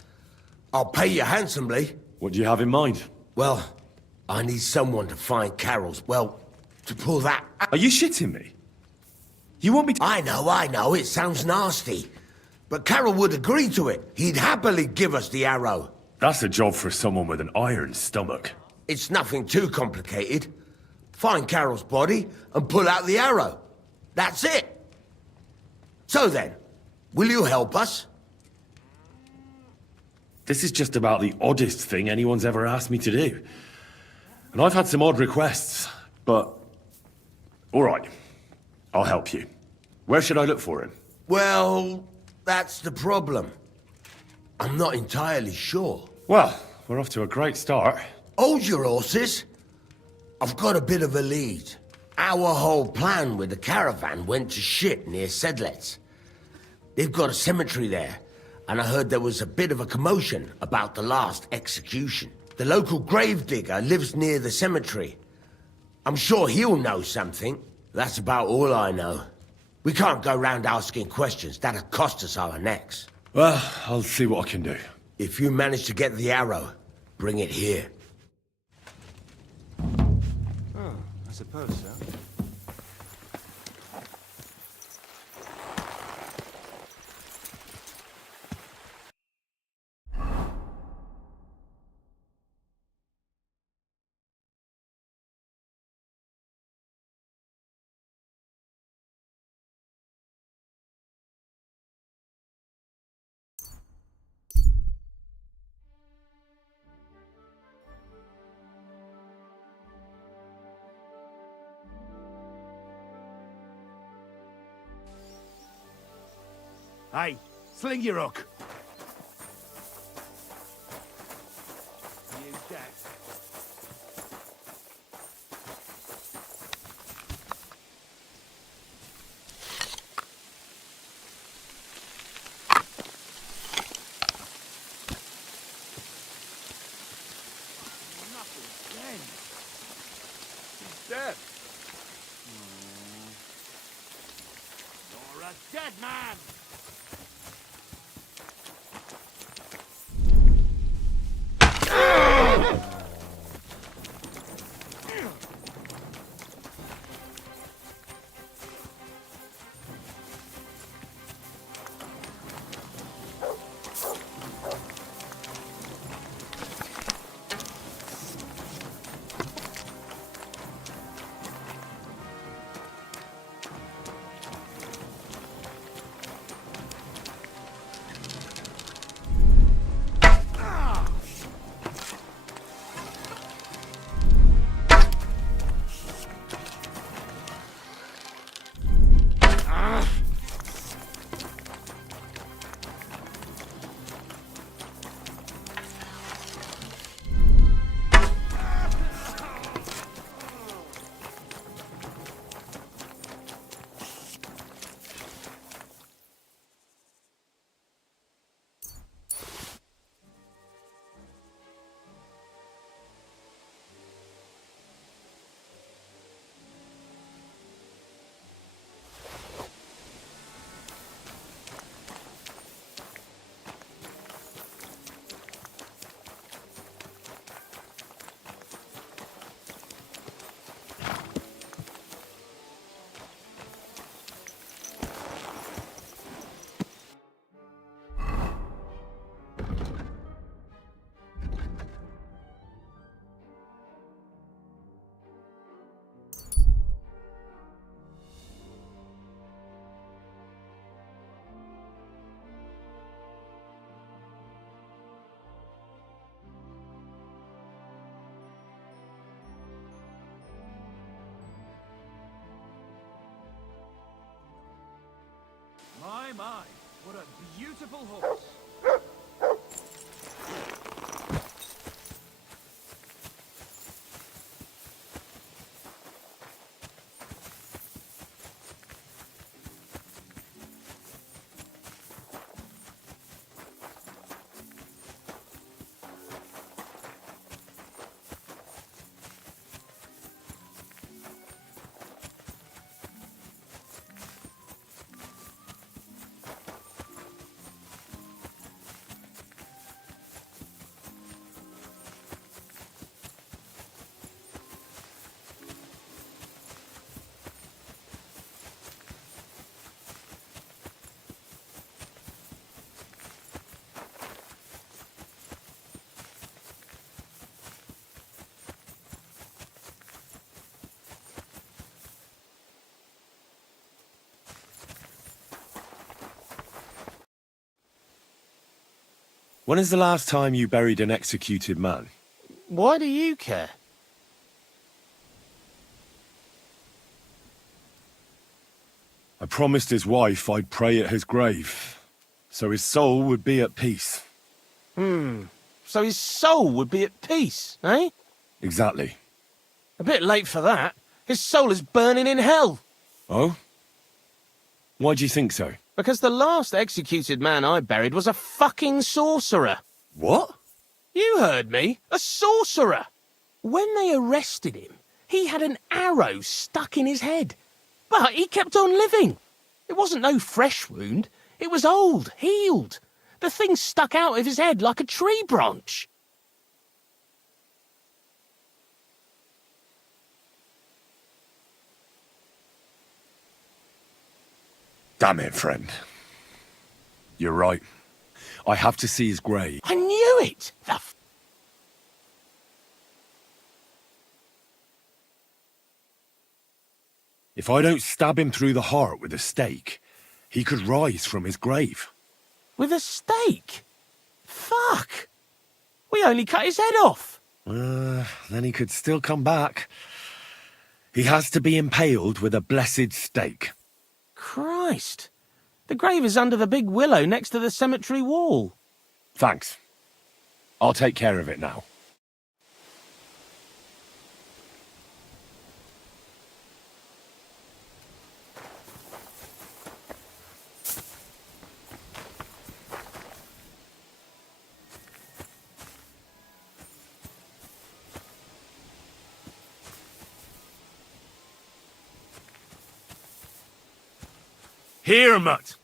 I'll pay you handsomely. What do you have in mind? Well, I need someone to find Carol's, well, to pull that... Are you shitting me? You want me to... I know, it sounds nasty. But Carol would agree to it. He'd happily give us the arrow. That's a job for someone with an iron stomach. It's nothing too complicated. Find Carol's body and pull out the arrow. That's it. So then, will you help us? This is just about the oddest thing anyone's ever asked me to do. And I've had some odd requests, but... all right, I'll help you. Where should I look for him? Well, that's the problem. I'm not entirely sure. Well, we're off to a great start. Hold your horses. I've got a bit of a lead. Our whole plan with the caravan went to shit near Sedlets. They've got a cemetery there, and I heard there was a bit of a commotion about the last execution. The local gravedigger lives near the cemetery. I'm sure he'll know something. That's about all I know. We can't go round asking questions. That'll cost us our necks. Well, I'll see what I can do. If you manage to get the arrow, bring it here. Oh, I suppose so. Hey, sling your hook. You dead. Dead. You're a dead man! My, what a beautiful horse. When is the last time you buried an executed man? Why do you care? I promised his wife I'd pray at his grave, so his soul would be at peace. So his soul would be at peace, eh? Exactly. A bit late for that. His soul is burning in hell. Oh? Why do you think so? Because the last executed man I buried was a fucking sorcerer. What? You heard me. A sorcerer. When they arrested him, he had an arrow stuck in his head. But he kept on living. It wasn't no fresh wound. It was old, healed. The thing stuck out of his head like a tree branch. Damn it, friend. You're right. I have to see his grave. I knew it! If I don't stab him through the heart with a stake, he could rise from his grave. With a stake? Fuck! We only cut his head off. Then he could still come back. He has to be impaled with a blessed stake. Christ. The grave is under the big willow next to the cemetery wall. Thanks. I'll take care of it now. Here, mutt.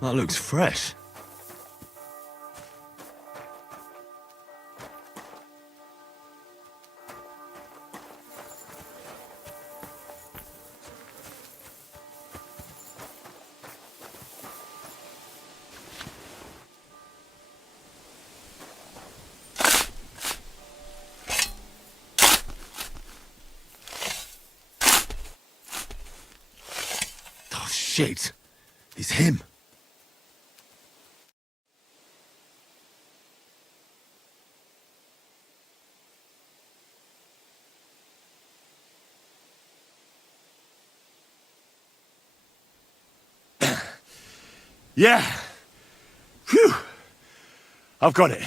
That looks fresh. Oh, shit. It's him. Yeah. Phew. I've got it.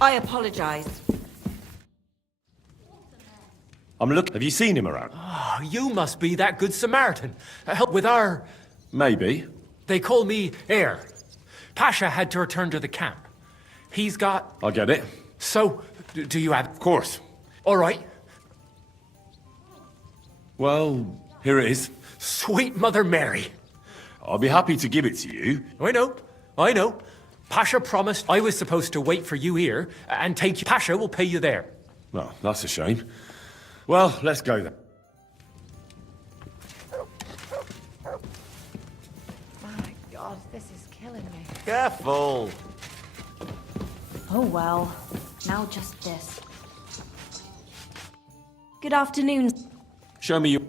I apologize. Have you seen him around? Oh, you must be that good Samaritan. Help with our... Maybe. They call me Heir. Pasha had to return to the camp. He's got... I get it. So, do you have... Of course. All right. Well, here it is. Sweet Mother Mary. I'll be happy to give it to you. I know. Pasha promised I was supposed to wait for you here and take you. Pasha will pay you there. Well, that's a shame. Well, let's go then. My God, this is killing me. Careful. Oh well. Now just this. Good afternoon. Show me your...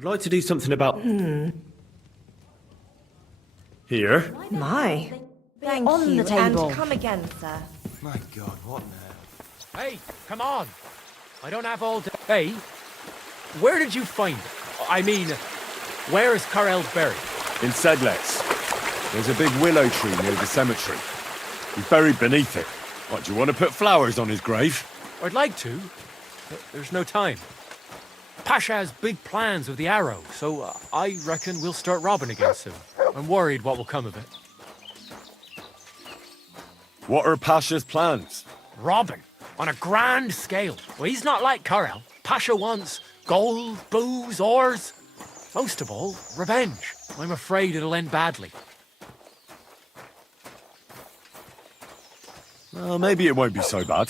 I'd like to do something about... Here? My. Thank on you, the table. and come again, sir. My God, what now? Hey, come on. I don't have all day. Hey, where did you find it? I mean, where is Karel's buried? In Sedlets. There's a big willow tree near the cemetery. He's buried beneath it. What, do you want to put flowers on his grave? I'd like to, but there's no time. Pasha has big plans with the arrow, so I reckon we'll start robbing again soon. I'm worried what will come of it. What are Pasha's plans? Robbing on a grand scale. Well, he's not like Karel. Pasha wants gold, booze, ores. Most of all, revenge. I'm afraid it'll end badly. Well, maybe it won't be so bad.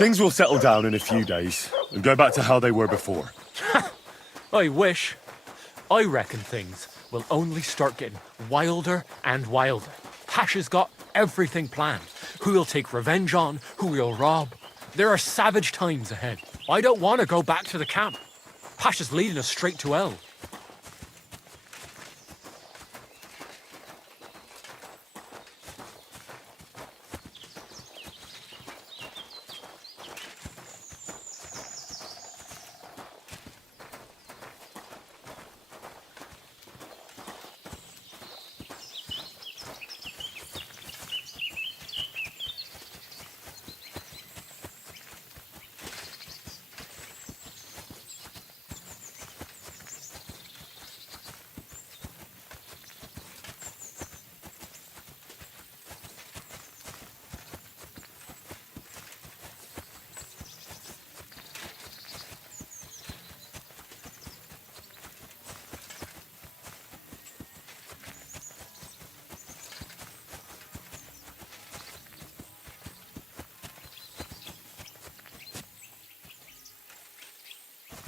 Things will settle down in a few days and go back to how they were before. I wish. I reckon things will only start getting wilder and wilder. Pasha's got everything planned. Who he'll take revenge on, who he'll rob. There are savage times ahead. I don't want to go back to the camp. Pasha's leading us straight to hell.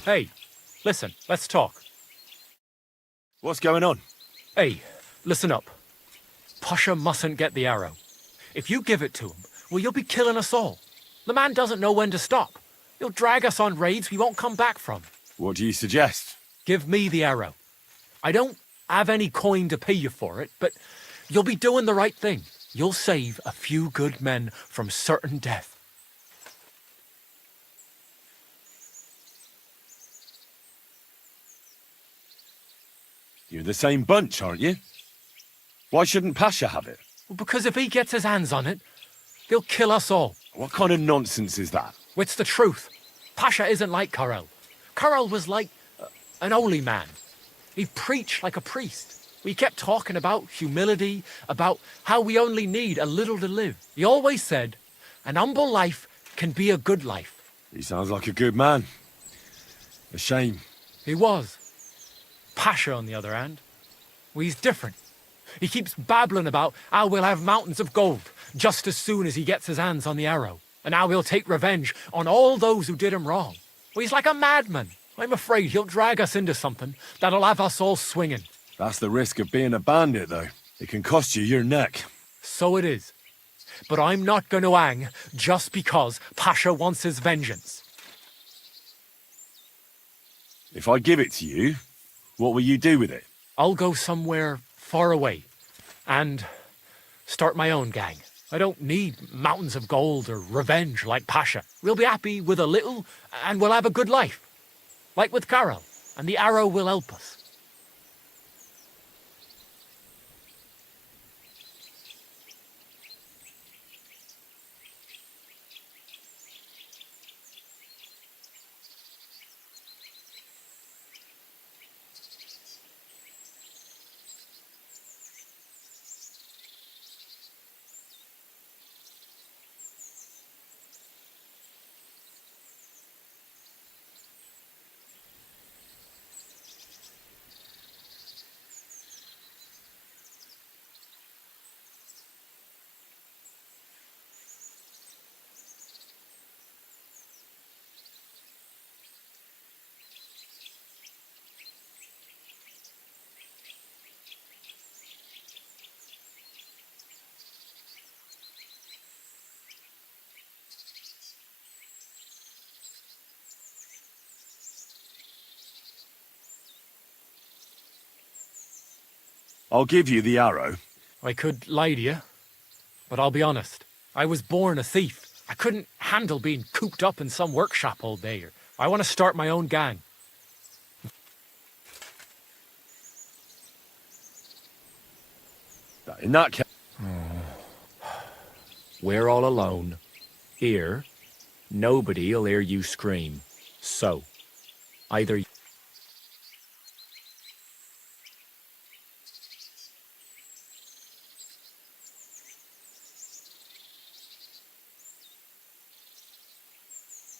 Hey, listen, let's talk. What's going on? Hey, listen up. Pasha mustn't get the arrow. If you give it to him, well, you'll be killing us all. The man doesn't know when to stop. He'll drag us on raids we won't come back from. What do you suggest? Give me the arrow. I don't have any coin to pay you for it, but you'll be doing the right thing. You'll save a few good men from certain death. You're the same bunch, aren't you? Why shouldn't Pasha have it? Well, because if he gets his hands on it, he'll kill us all. What kind of nonsense is that? It's the truth. Pasha isn't like Karel. Karel was like an holy man. He preached like a priest. We kept talking about humility, about how we only need a little to live. He always said, an humble life can be a good life. He sounds like a good man. A shame. He was. Pasha, on the other hand, well, he's different. He keeps babbling about how we'll have mountains of gold just as soon as he gets his hands on the arrow, and how he'll take revenge on all those who did him wrong. Well, he's like a madman. I'm afraid he'll drag us into something that'll have us all swinging. That's the risk of being a bandit, though. It can cost you your neck. So it is. But I'm not going to hang just because Pasha wants his vengeance. If I give it to you, what will you do with it? I'll go somewhere far away and start my own gang. I don't need mountains of gold or revenge like Pasha. We'll be happy with a little and we'll have a good life. Like with Karel, and the arrow will help us. I'll give you the arrow. I could lie to you, but I'll be honest. I was born a thief. I couldn't handle being cooped up in some workshop all day. I want to start my own gang. In that case... We're all alone. Here, nobody'll hear you scream. So, either...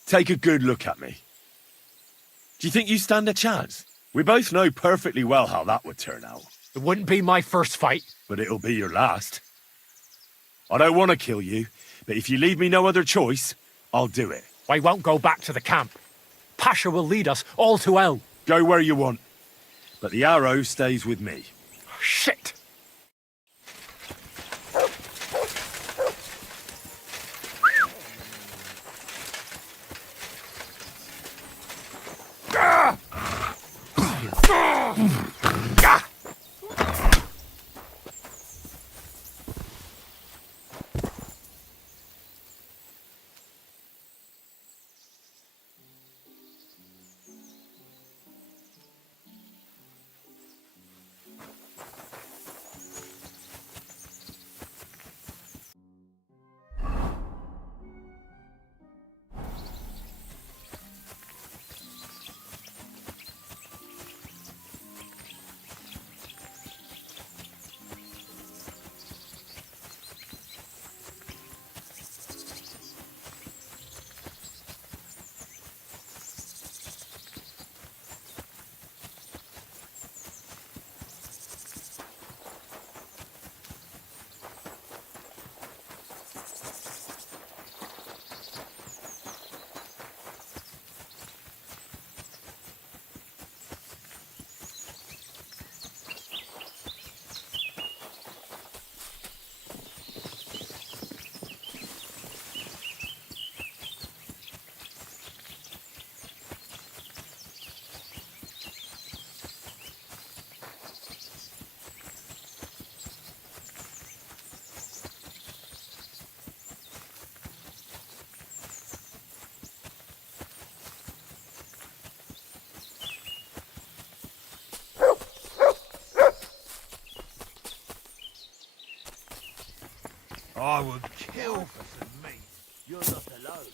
Take a good look at me. Do you think you stand a chance? We both know perfectly well how that would turn out. It wouldn't be my first fight. But it'll be your last. I don't want to kill you, but if you leave me no other choice, I'll do it. I won't go back to the camp. Pasha will lead us all to hell. Go where you want. But the arrow stays with me. Shit! I would kill for some meat. You're not alone.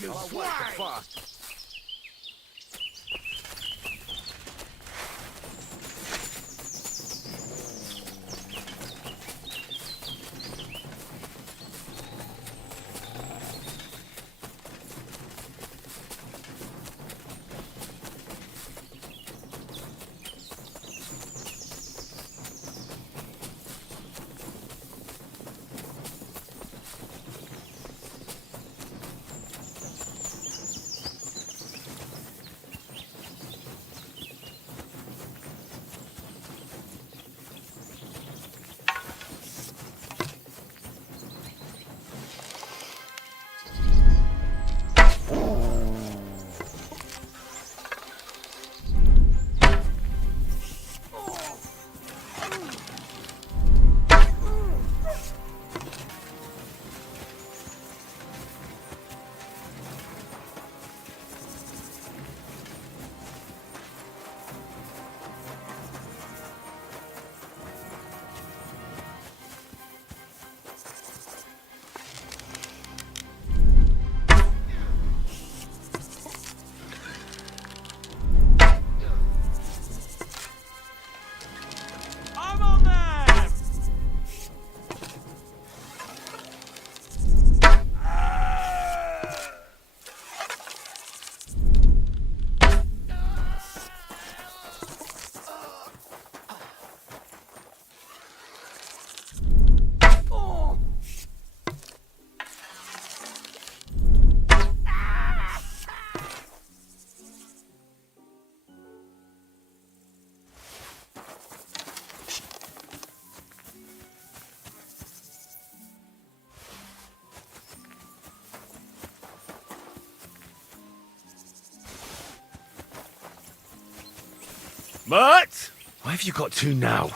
You swine! Mutt! Why have you got two now?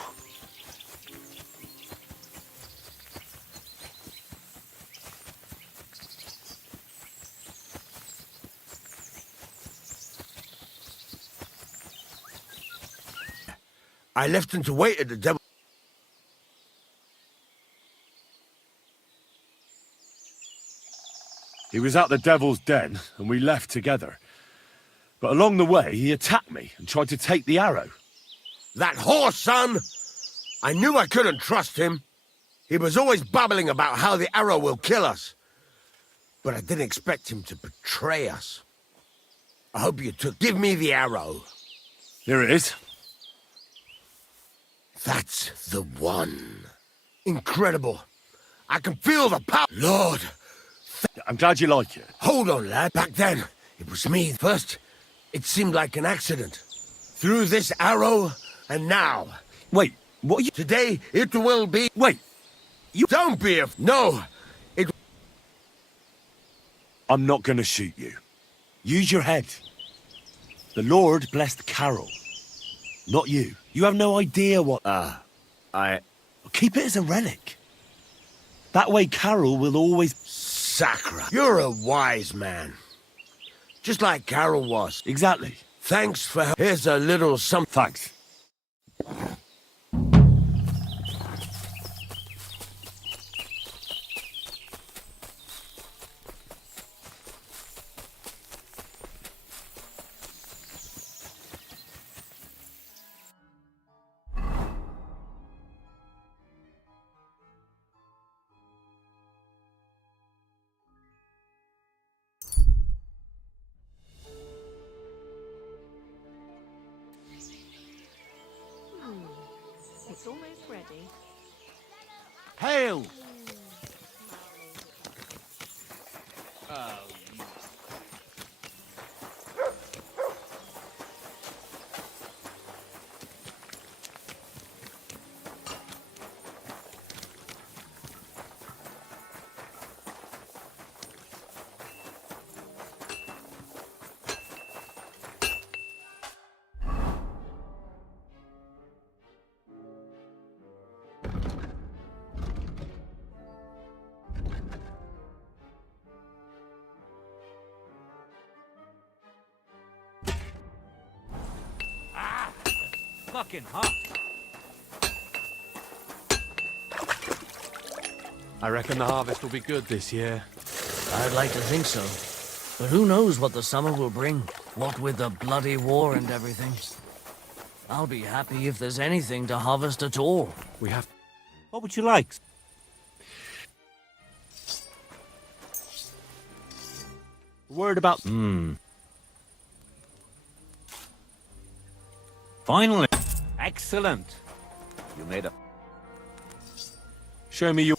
I left him to wait at the devil. He was at the Devil's Den, and we left together. But along the way, he attacked me and tried to take the arrow. That horse, son! I knew I couldn't trust him. He was always babbling about how the arrow will kill us. But I didn't expect him to betray us. I hope you took... Give me the arrow. Here it is. That's the one. Incredible. I can feel the power. Lord. I'm glad you like it. Hold on, lad. Back then, it was me. First, it seemed like an accident. Through this arrow, and now. Wait, what are you... Today, it will be... Wait. You don't be a... No. It... I'm not going to shoot you. Use your head. The Lord blessed Carol. Not you. You have no idea what... Keep it as a relic. That way Carol will always... Sacra. You're a wise man. Just like Carol was. Exactly. Thanks for... Here's a little something. Thanks. It's almost ready. Hail! Fucking hot. I reckon the harvest will be good this year. I'd like to think so. But who knows what the summer will bring? What with the bloody war and everything. I'll be happy if there's anything to harvest at all. We have... What would you like? Word about... Finally. Excellent. You made a... Show me your...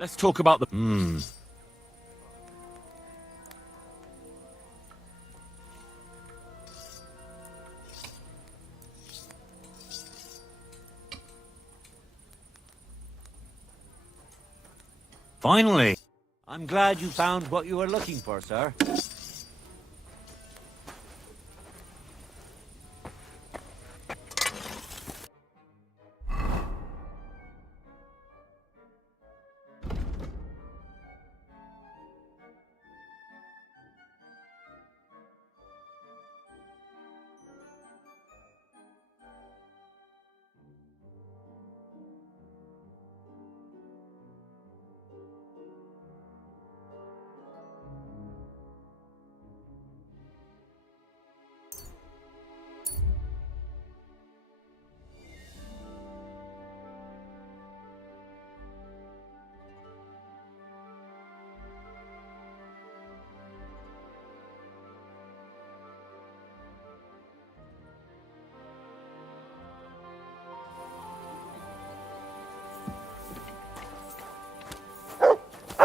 Let's talk about the... Finally! I'm glad you found what you were looking for, sir.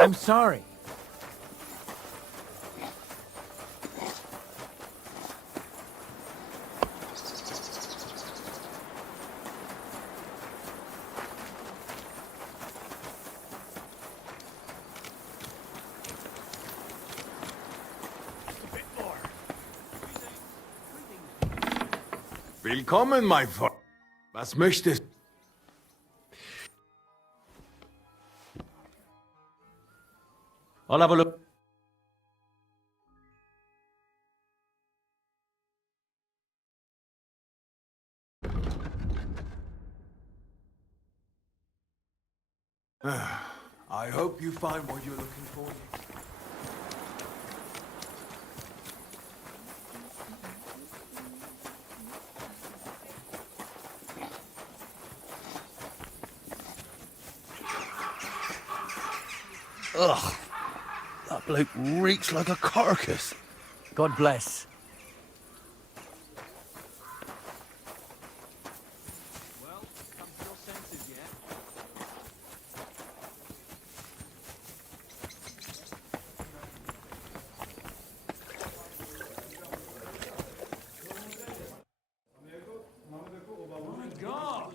I'm sorry. Willkommen, mein Freund. Was möchtest du? I'll have a look. I hope you find what you're looking for. Ugh. That bloke reeks like a carcass. God bless. Well, come to your senses yet?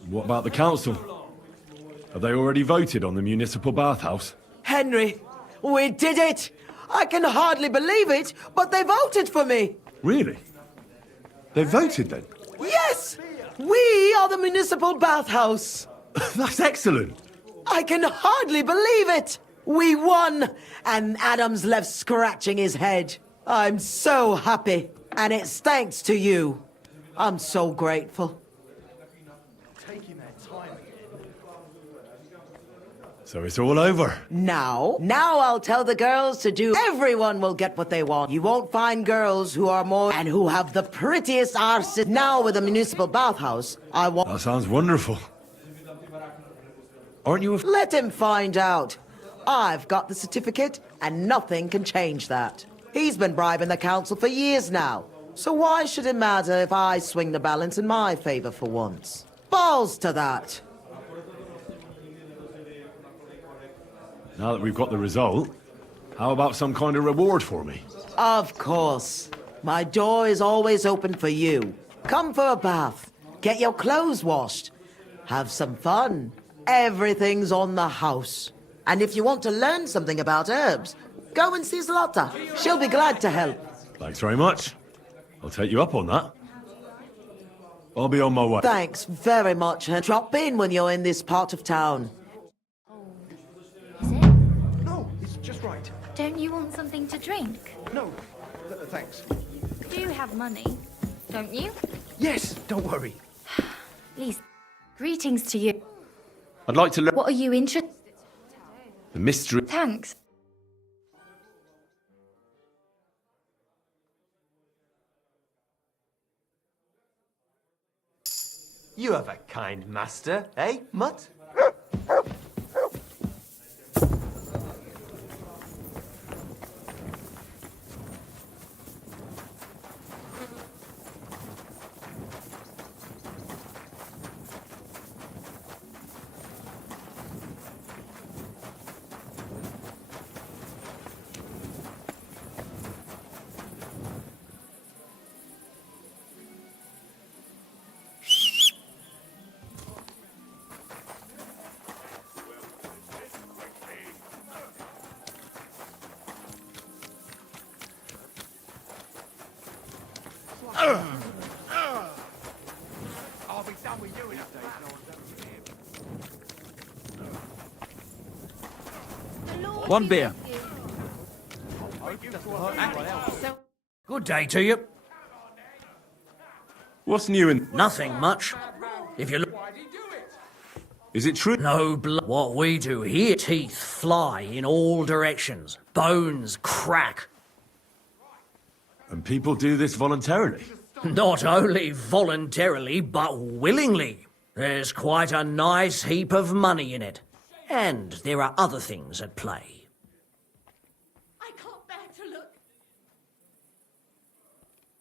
What about the council? Have they already voted on the municipal bathhouse? Henry, we did it! I can hardly believe it, but they voted for me! Really? They voted then? Yes! We are the municipal bathhouse! That's excellent! I can hardly believe it! We won! And Adam's left scratching his head. I'm so happy. And it's thanks to you. I'm so grateful. So it's all over. Now I'll tell the girls to do. Everyone will get what they want. You won't find girls who are more and who have the prettiest arses. Now with the municipal bathhouse, I want. That sounds wonderful. Aren't you Let him find out. I've got the certificate, and nothing can change that. He's been bribing the council for years now. So why should it matter if I swing the balance in my favor for once? Balls to that. Now that we've got the result, how about some kind of reward for me? Of course. My door is always open for you. Come for a bath. Get your clothes washed. Have some fun. Everything's on the house. And if you want to learn something about herbs, go and see Zlata. She'll be glad to help. Thanks very much. I'll take you up on that. I'll be on my way. Thanks very much, and drop in when you're in this part of town. No, it's just right. Don't you want something to drink? No, thanks. Do you have money? Don't you? Yes, don't worry. Please. Greetings to you. I'd like to learn What are you interested? the mystery. Thanks. You have a kind master, eh, Mutt? I'll be done with you in a day. One beer. Good day to you. What's new in... Nothing much. If you look... Is it true? No blood. What we do here, teeth fly in all directions. Bones crack. And people do this voluntarily? Not only voluntarily, but willingly. There's quite a nice heap of money in it. And there are other things at play. I can't bear to look.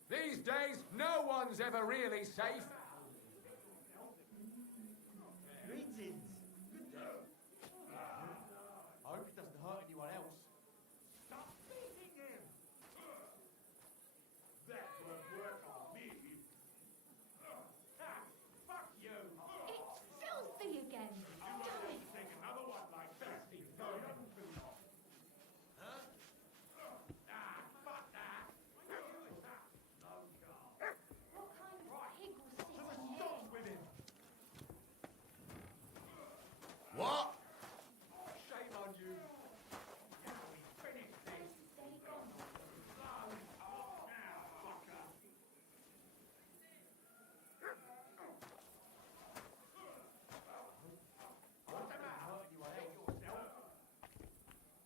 These days, no one's ever really safe. Greetings. I hope it doesn't hurt anyone else. Stop beating him! That won't work on me. Fuck you! It's filthy again. Take another one like that. Fuck that! What kind of pig will sit in here? With him. What? Shame on you. Now we finish this.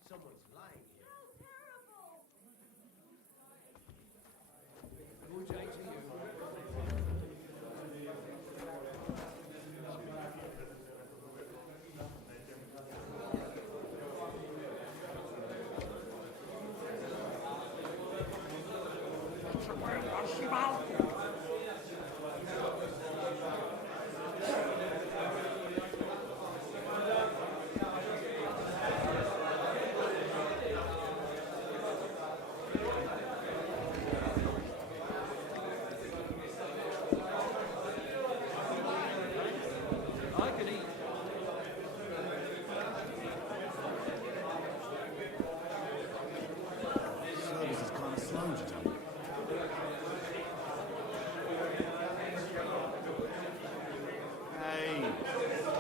Someone's lying here. I could eat. Service is kind of slow today. Hey,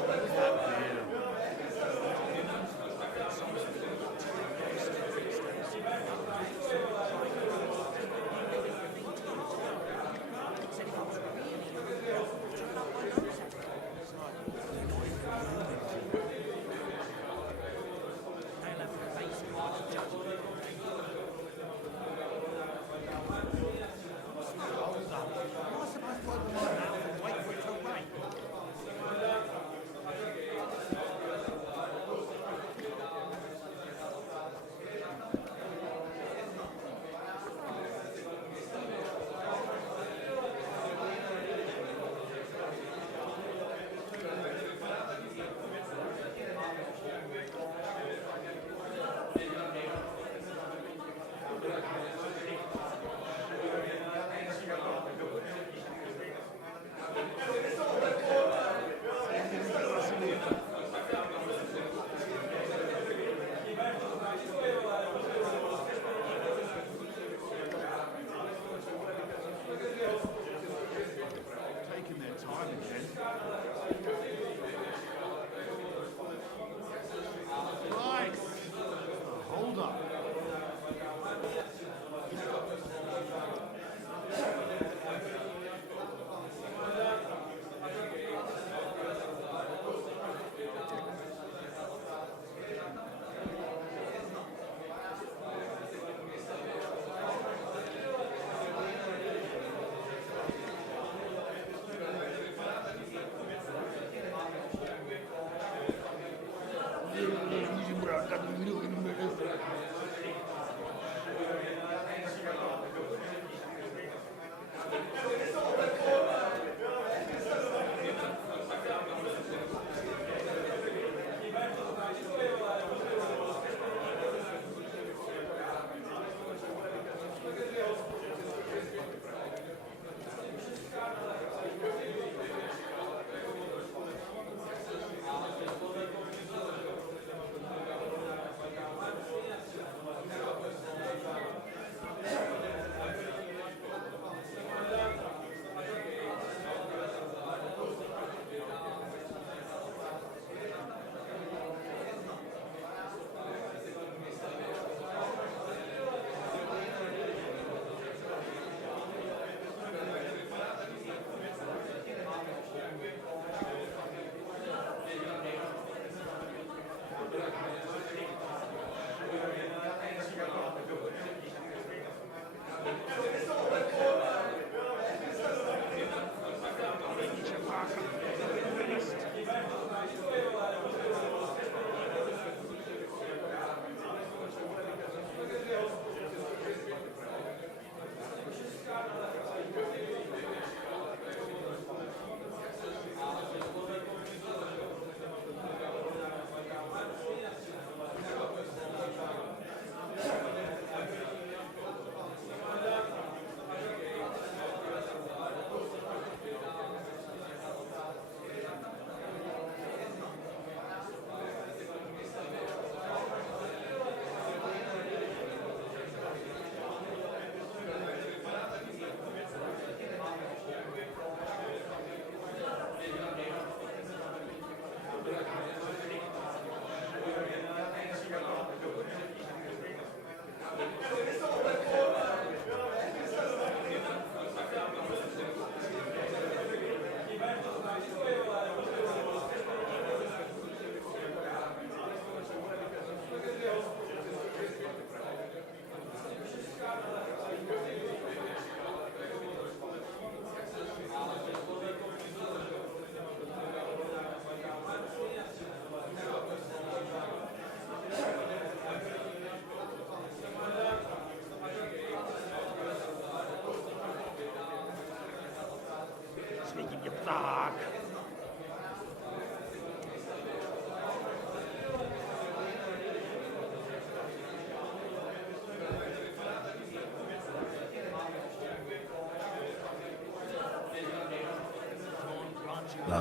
what's that beer?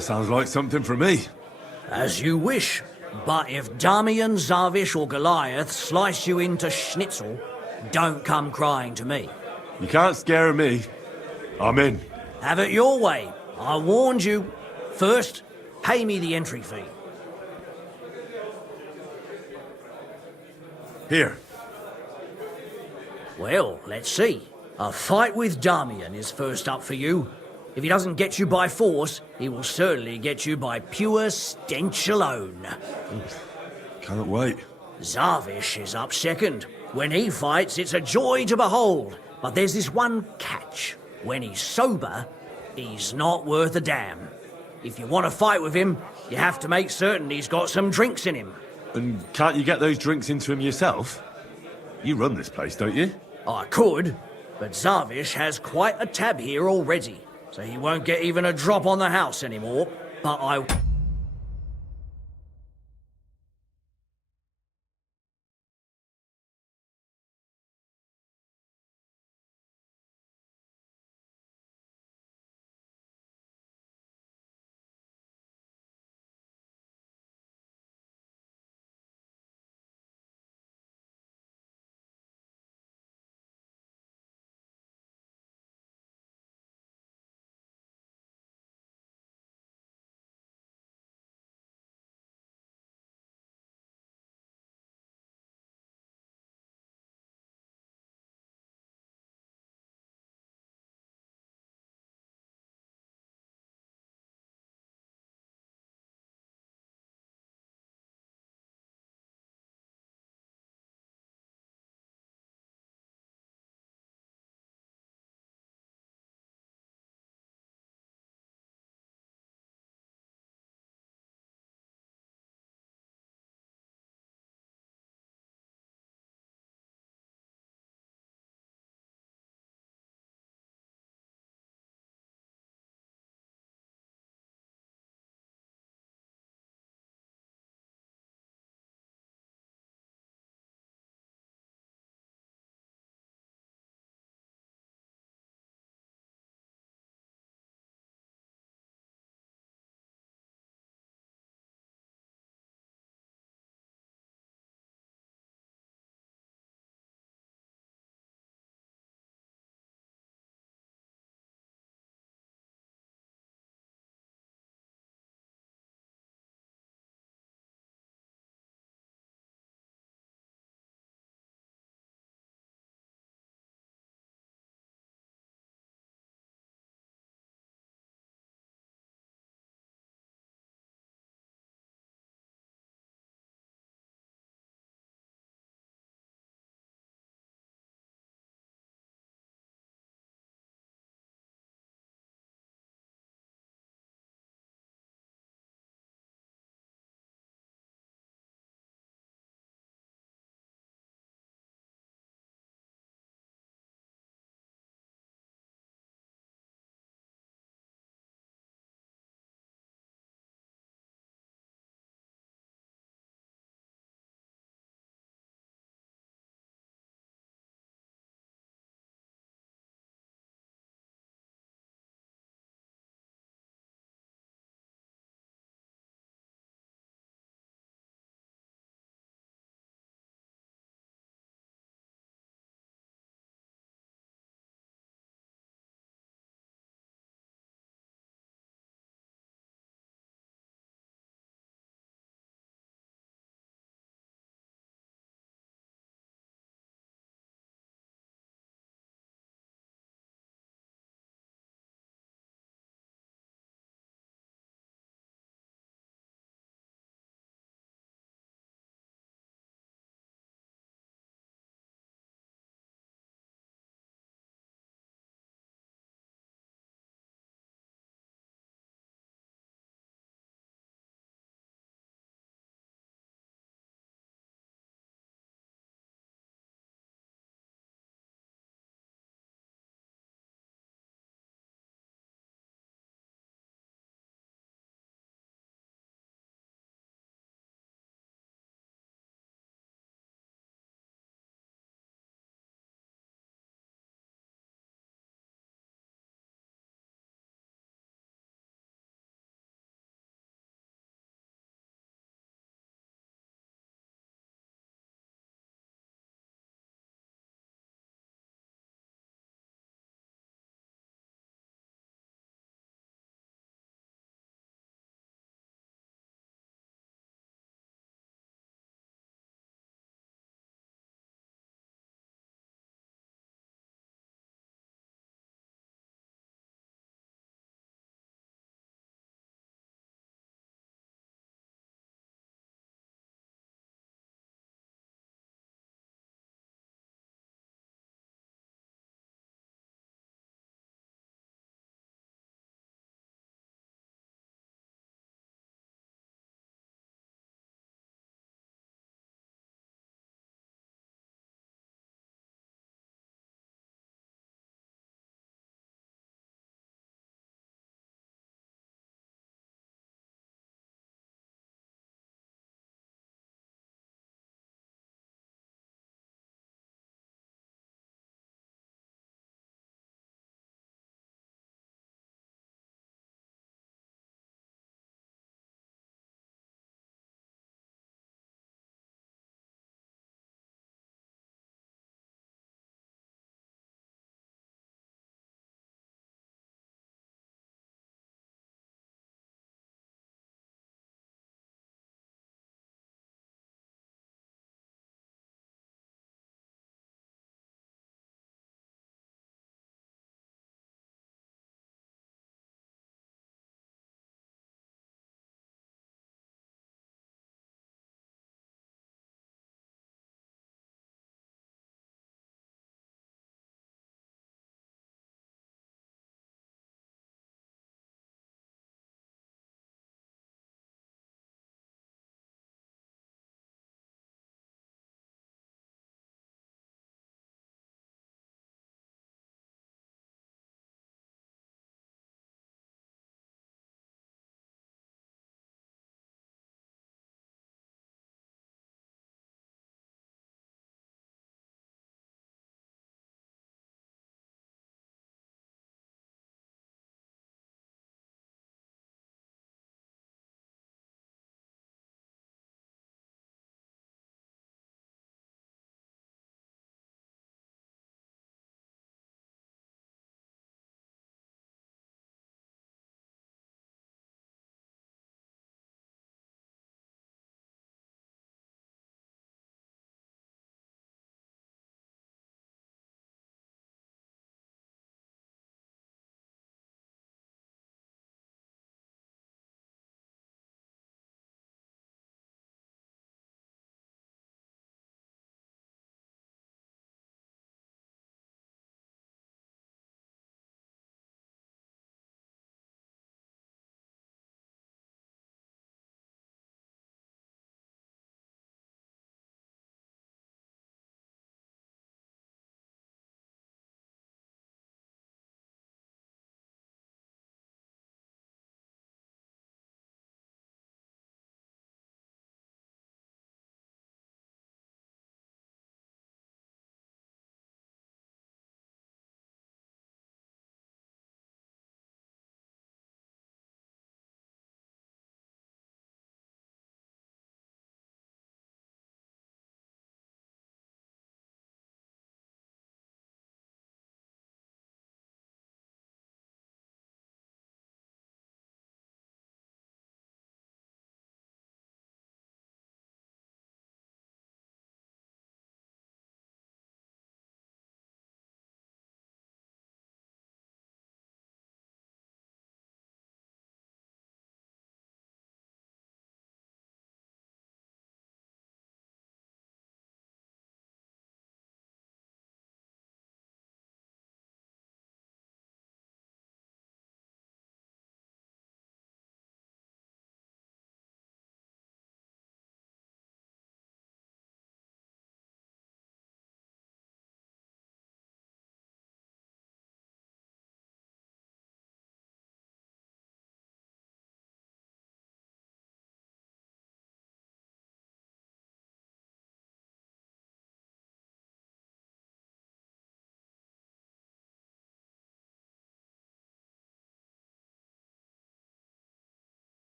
That sounds like something for me. As you wish. But if Damian, Zavish, or Goliath slice you into schnitzel, don't come crying to me. You can't scare me. I'm in. Have it your way. I warned you. First, pay me the entry fee. Here. Well, let's see. A fight with Damian is first up for you. If he doesn't get you by force, he will certainly get you by pure stench alone. Can't wait. Zavish is up second. When he fights, it's a joy to behold. But there's this one catch. When he's sober, he's not worth a damn. If you want to fight with him, you have to make certain he's got some drinks in him. And can't you get those drinks into him yourself? You run this place, don't you? I could, but Zavish has quite a tab here already, so he won't get even a drop on the house anymore. But I...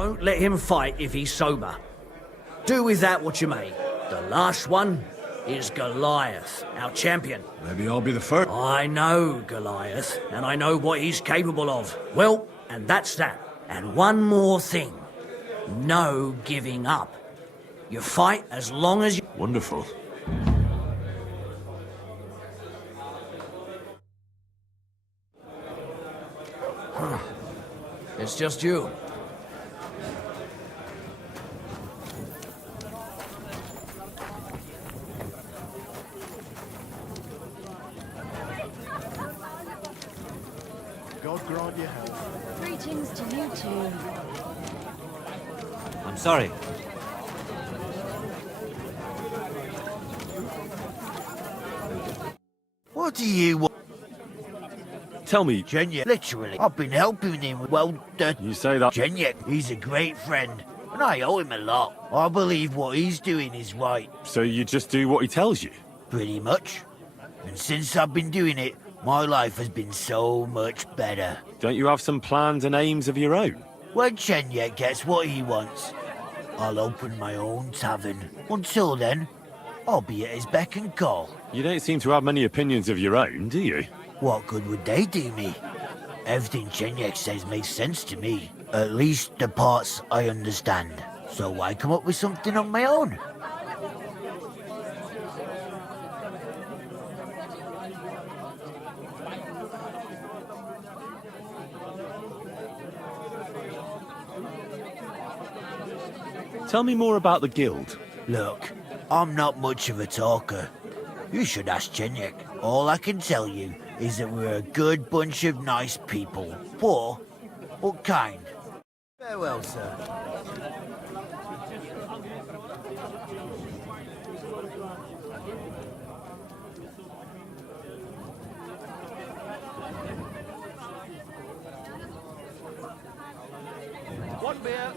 won't let him fight if he's sober. Do with that what you may. The last one is Goliath, our champion. Maybe I'll be the first. I know Goliath, and I know what he's capable of. Well, and that's that. And one more thing. No giving up. You fight as long as you... Wonderful. It's just you. God grant you health. Greetings to you two. I'm sorry. What do you want? Tell me, Sir, literally, I've been helping him. Well, you say that... Sir Yek, he's a great friend, and I owe him a lot. I believe what he's doing is right. So you just do what he tells you? Pretty much. And since I've been doing it, my life has been so much better. Don't you have some plans and aims of your own? When Sir Yek gets what he wants, I'll open my own tavern. Until then, I'll be at his beck and call. You don't seem to have many opinions of your own, do you? What good would they do me? Everything Sir Yek says makes sense to me. At least the parts I understand. So why come up with something on my own? Tell me more about the guild. Look, I'm not much of a talker. You should ask Sir Yek. All I can tell you is that we're a good bunch of nice people. Poor, but kind. Farewell, sir. One beer.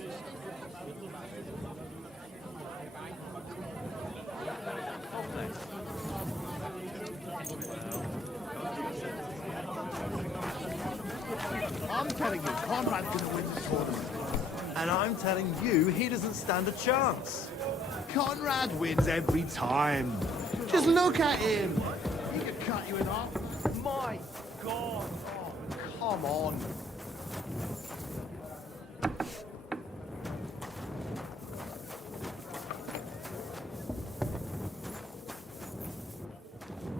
I'm telling you, Conrad's gonna win this tournament. And I'm telling you, he doesn't stand a chance. Conrad wins every time. Just look at him. He could cut you in half. My God! Oh, come on.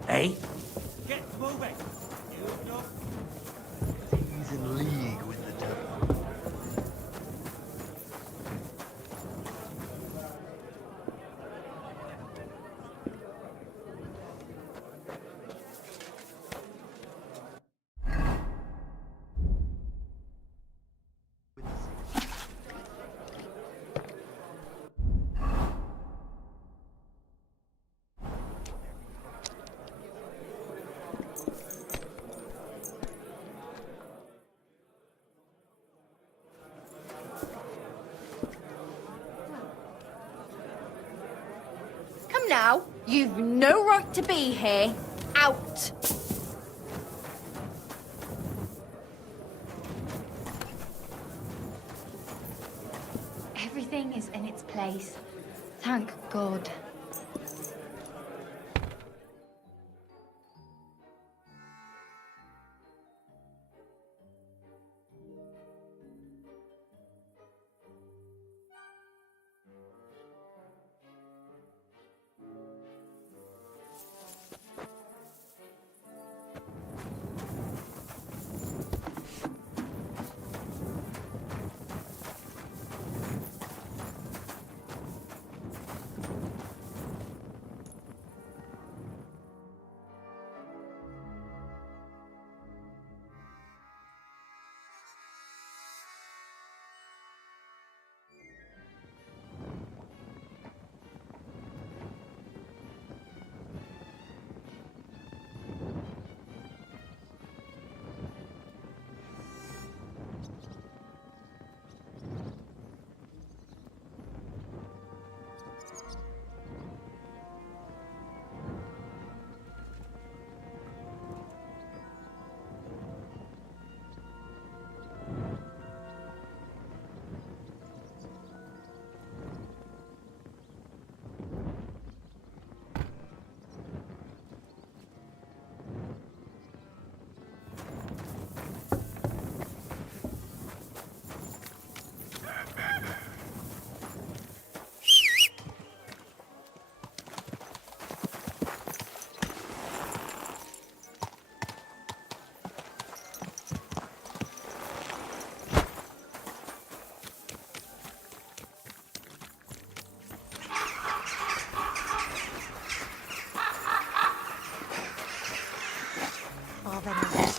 Hey? Get moving. He's in league with the devil. Come now. You've no right to be here. Out. Everything is in its place. Thank God. of anyone.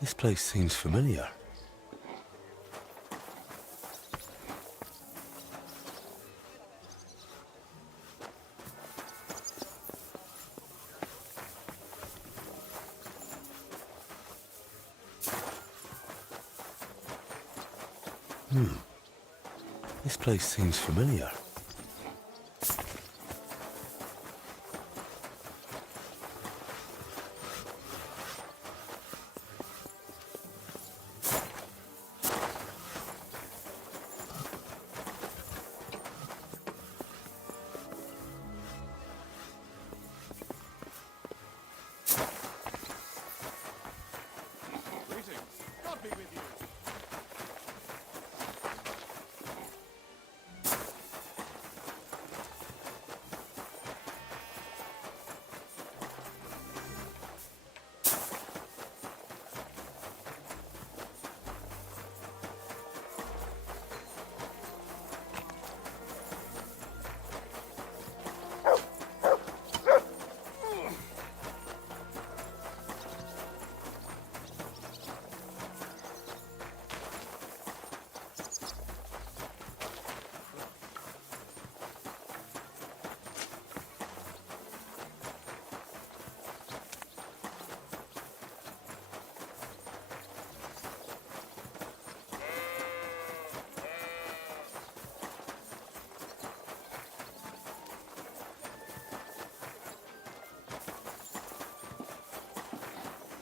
This place seems familiar. This place seems familiar. God be with you.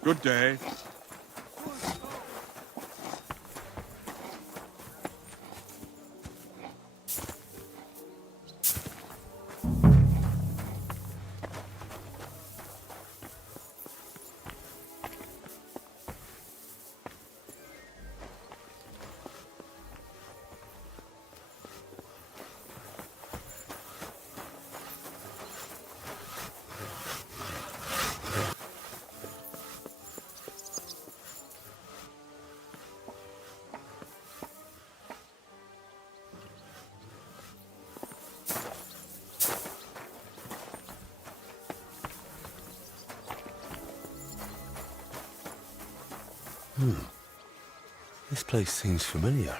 Good day. This place seems familiar.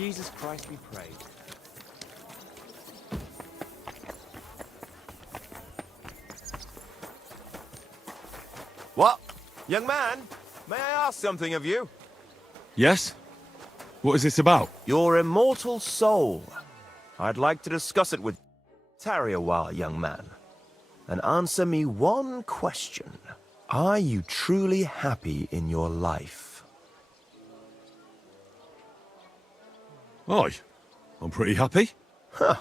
Jesus Christ be praised. What? Young man, may I ask something of you? Yes? What is this about? Your immortal soul. I'd like to discuss it with... Tarry a while, young man, and answer me one question. Are you truly happy in your life? Aye, I'm pretty happy. Huh.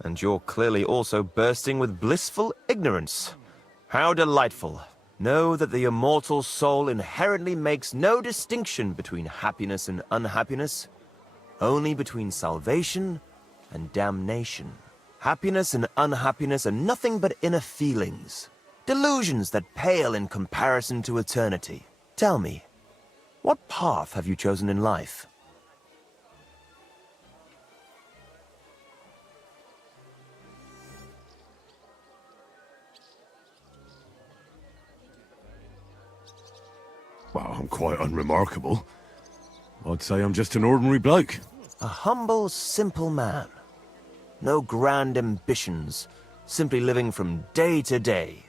And you're clearly also bursting with blissful ignorance. How delightful. Know that the immortal soul inherently makes no distinction between happiness and unhappiness, only between salvation and damnation. Happiness and unhappiness are nothing but inner feelings, delusions that pale in comparison to eternity. Tell me, what path have you chosen in life? I'm quite unremarkable. I'd say I'm just an ordinary bloke. A humble, simple man. No grand ambitions, simply living from day to day.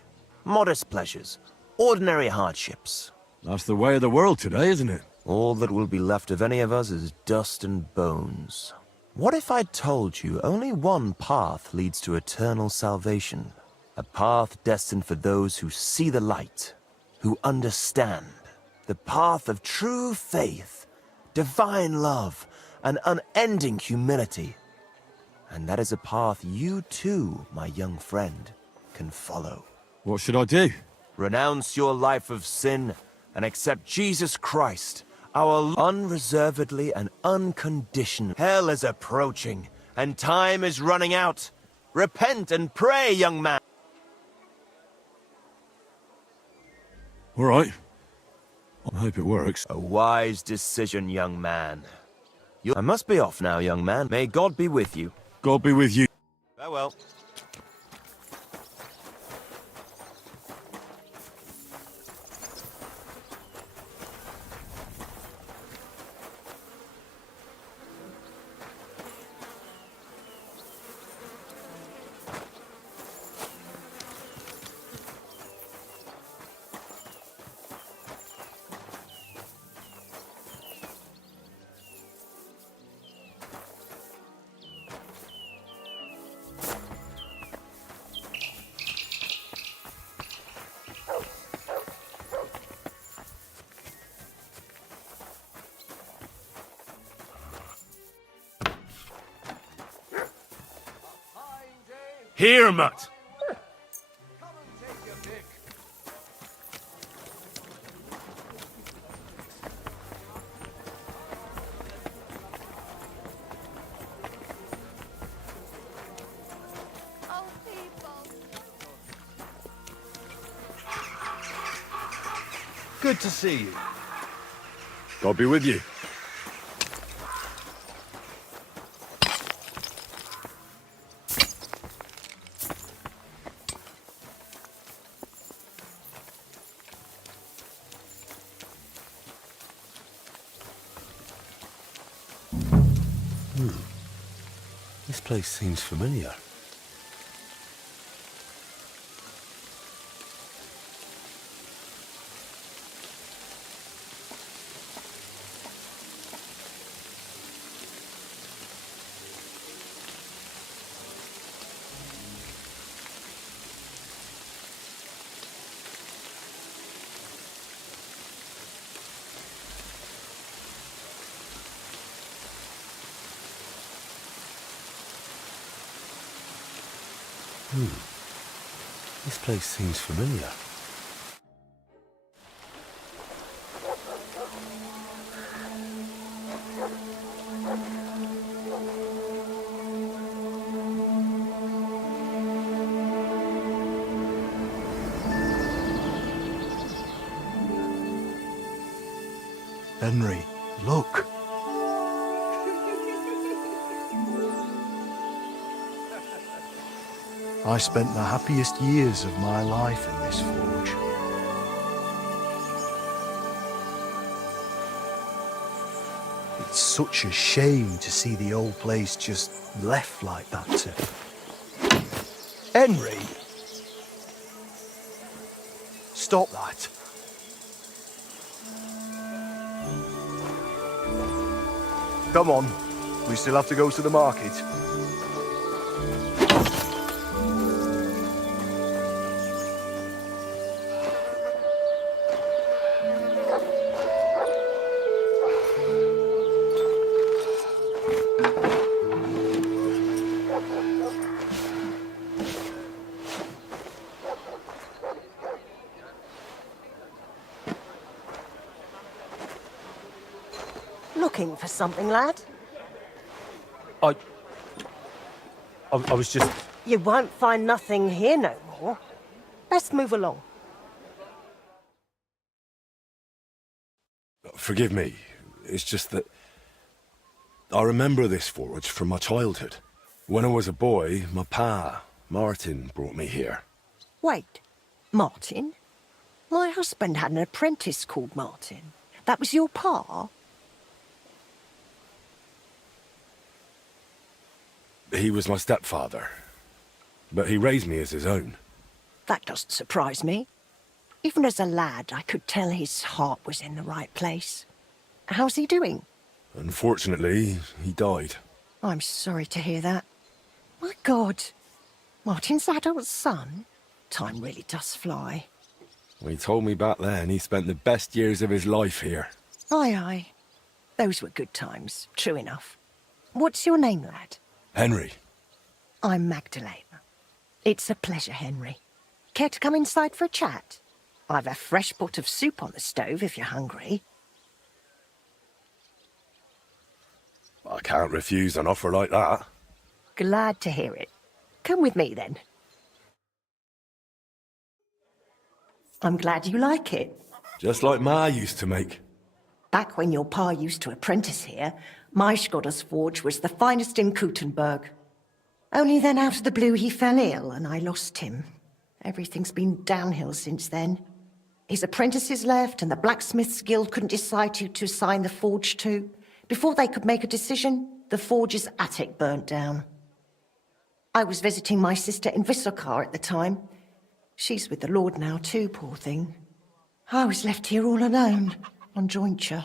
Modest pleasures, ordinary hardships. That's the way of the world today, isn't it? All that will be left of any of us is dust and bones. What if I told you only one path leads to eternal salvation? A path destined for those who see the light, who understand. The path of true faith, divine love, and unending humility. And that is a path you too, my young friend, can follow. What should I do? Renounce your life of sin and accept Jesus Christ, our unreservedly and unconditionally. Hell is approaching, and time is running out. Repent and pray, young man. All right. I hope it works. A wise decision, young man. I must be off now, young man. May God be with you. God be with you. Farewell. Here, Mutt. Good to see you. God be with you. This place seems familiar. This place seems familiar. Henry, look. I spent the happiest years of my life in this forge. It's such a shame to see the old place just left like that to... Henry! Stop that. Come on, we still have to go to the market. Looking for something, lad? I was just... You won't find nothing here no more. Best move along. Forgive me. It's just that I remember this forge from my childhood. When I was a boy, my pa, Martin, brought me here. Wait, Martin? My husband had an apprentice called Martin. That was your pa? He was my stepfather, but he raised me as his own. That doesn't surprise me. Even as a lad, I could tell his heart was in the right place. How's he doing? Unfortunately, he died. I'm sorry to hear that. My God. Martin's adult son? Time really does fly. He told me back then he spent the best years of his life here. Aye, aye. Those were good times, true enough. What's your name, lad? Henry. I'm Magdalena. It's a pleasure, Henry. Care to come inside for a chat? I've a fresh pot of soup on the stove if you're hungry. I can't refuse an offer like that. Glad to hear it. Come with me, then. I'm glad you like it. Just like Ma used to make. Back when your pa used to apprentice here, my Skodder's forge was the finest in Kuttenberg. Only then out of the blue he fell ill and I lost him. Everything's been downhill since then. His apprentices left and the Blacksmiths' Guild couldn't decide who to assign the forge to. Before they could make a decision, the forge's attic burnt down. I was visiting my sister in Visokar at the time. She's with the Lord now too, poor thing. I was left here all alone, on jointure.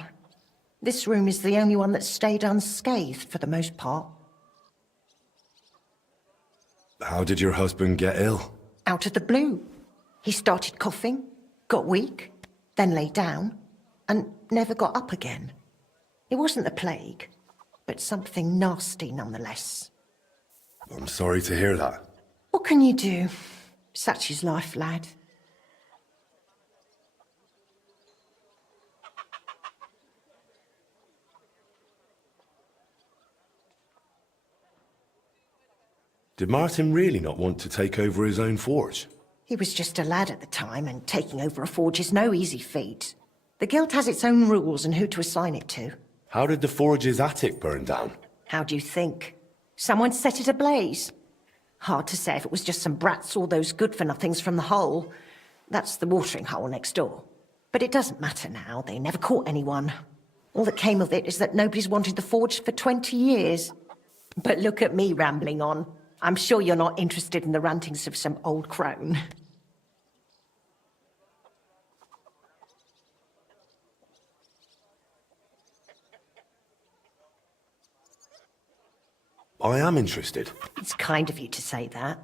This room is the only one that stayed unscathed for the most part. How did your husband get ill? Out of the blue. He started coughing, got weak, then lay down, and never got up again. It wasn't the plague, but something nasty nonetheless. I'm sorry to hear that. What can you do? Such is life, lad. Did Martin really not want to take over his own forge? He was just a lad at the time, and taking over a forge is no easy feat. The guild has its own rules and who to assign it to. How did the forge's attic burn down? How do you think? Someone set it ablaze. Hard to say if it was just some brats or those good-for-nothings from the hole. That's the watering hole next door. But it doesn't matter now. They never caught anyone. All that came of it is that nobody's wanted the forge for 20 years. But look at me rambling on. I'm sure you're not interested in the rantings of some old crone. I am interested. It's kind of you to say that.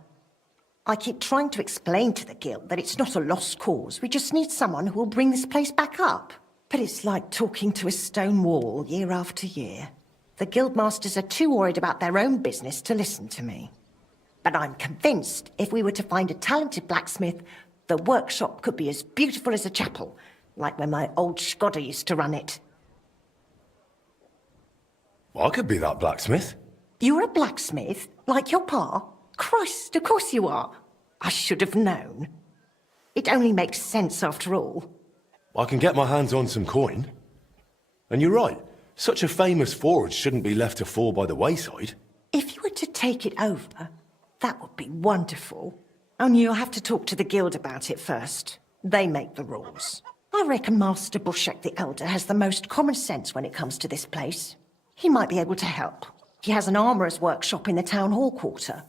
I keep trying to explain to the guild that it's not a lost cause. We just need someone who will bring this place back up. But it's like talking to a stone wall year after year. The guildmasters are too worried about their own business to listen to me. But I'm convinced if we were to find a talented blacksmith, the workshop could be as beautiful as a chapel, like when my old Skodder used to run it. I could be that blacksmith. You're a blacksmith? Like your pa? Christ, of course you are. I should have known. It only makes sense after all. I can get my hands on some coin. And you're right, such a famous forge shouldn't be left to fall by the wayside. If you were to take it over, that would be wonderful. Only you'll have to talk to the guild about it first. They make the rules. I reckon Master Bushek the Elder has the most common sense when it comes to this place. He might be able to help. He has an armourer's workshop in the town hall quarter.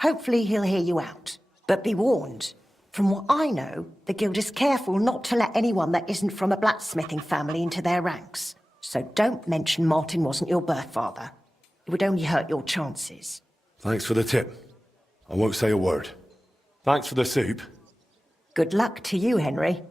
Hopefully he'll hear you out. But be warned, from what I know, the guild is careful not to let anyone that isn't from a blacksmithing family into their ranks. So don't mention Martin wasn't your birth father. It would only hurt your chances. Thanks for the tip. I won't say a word. Thanks for the soup. Good luck to you, Henry.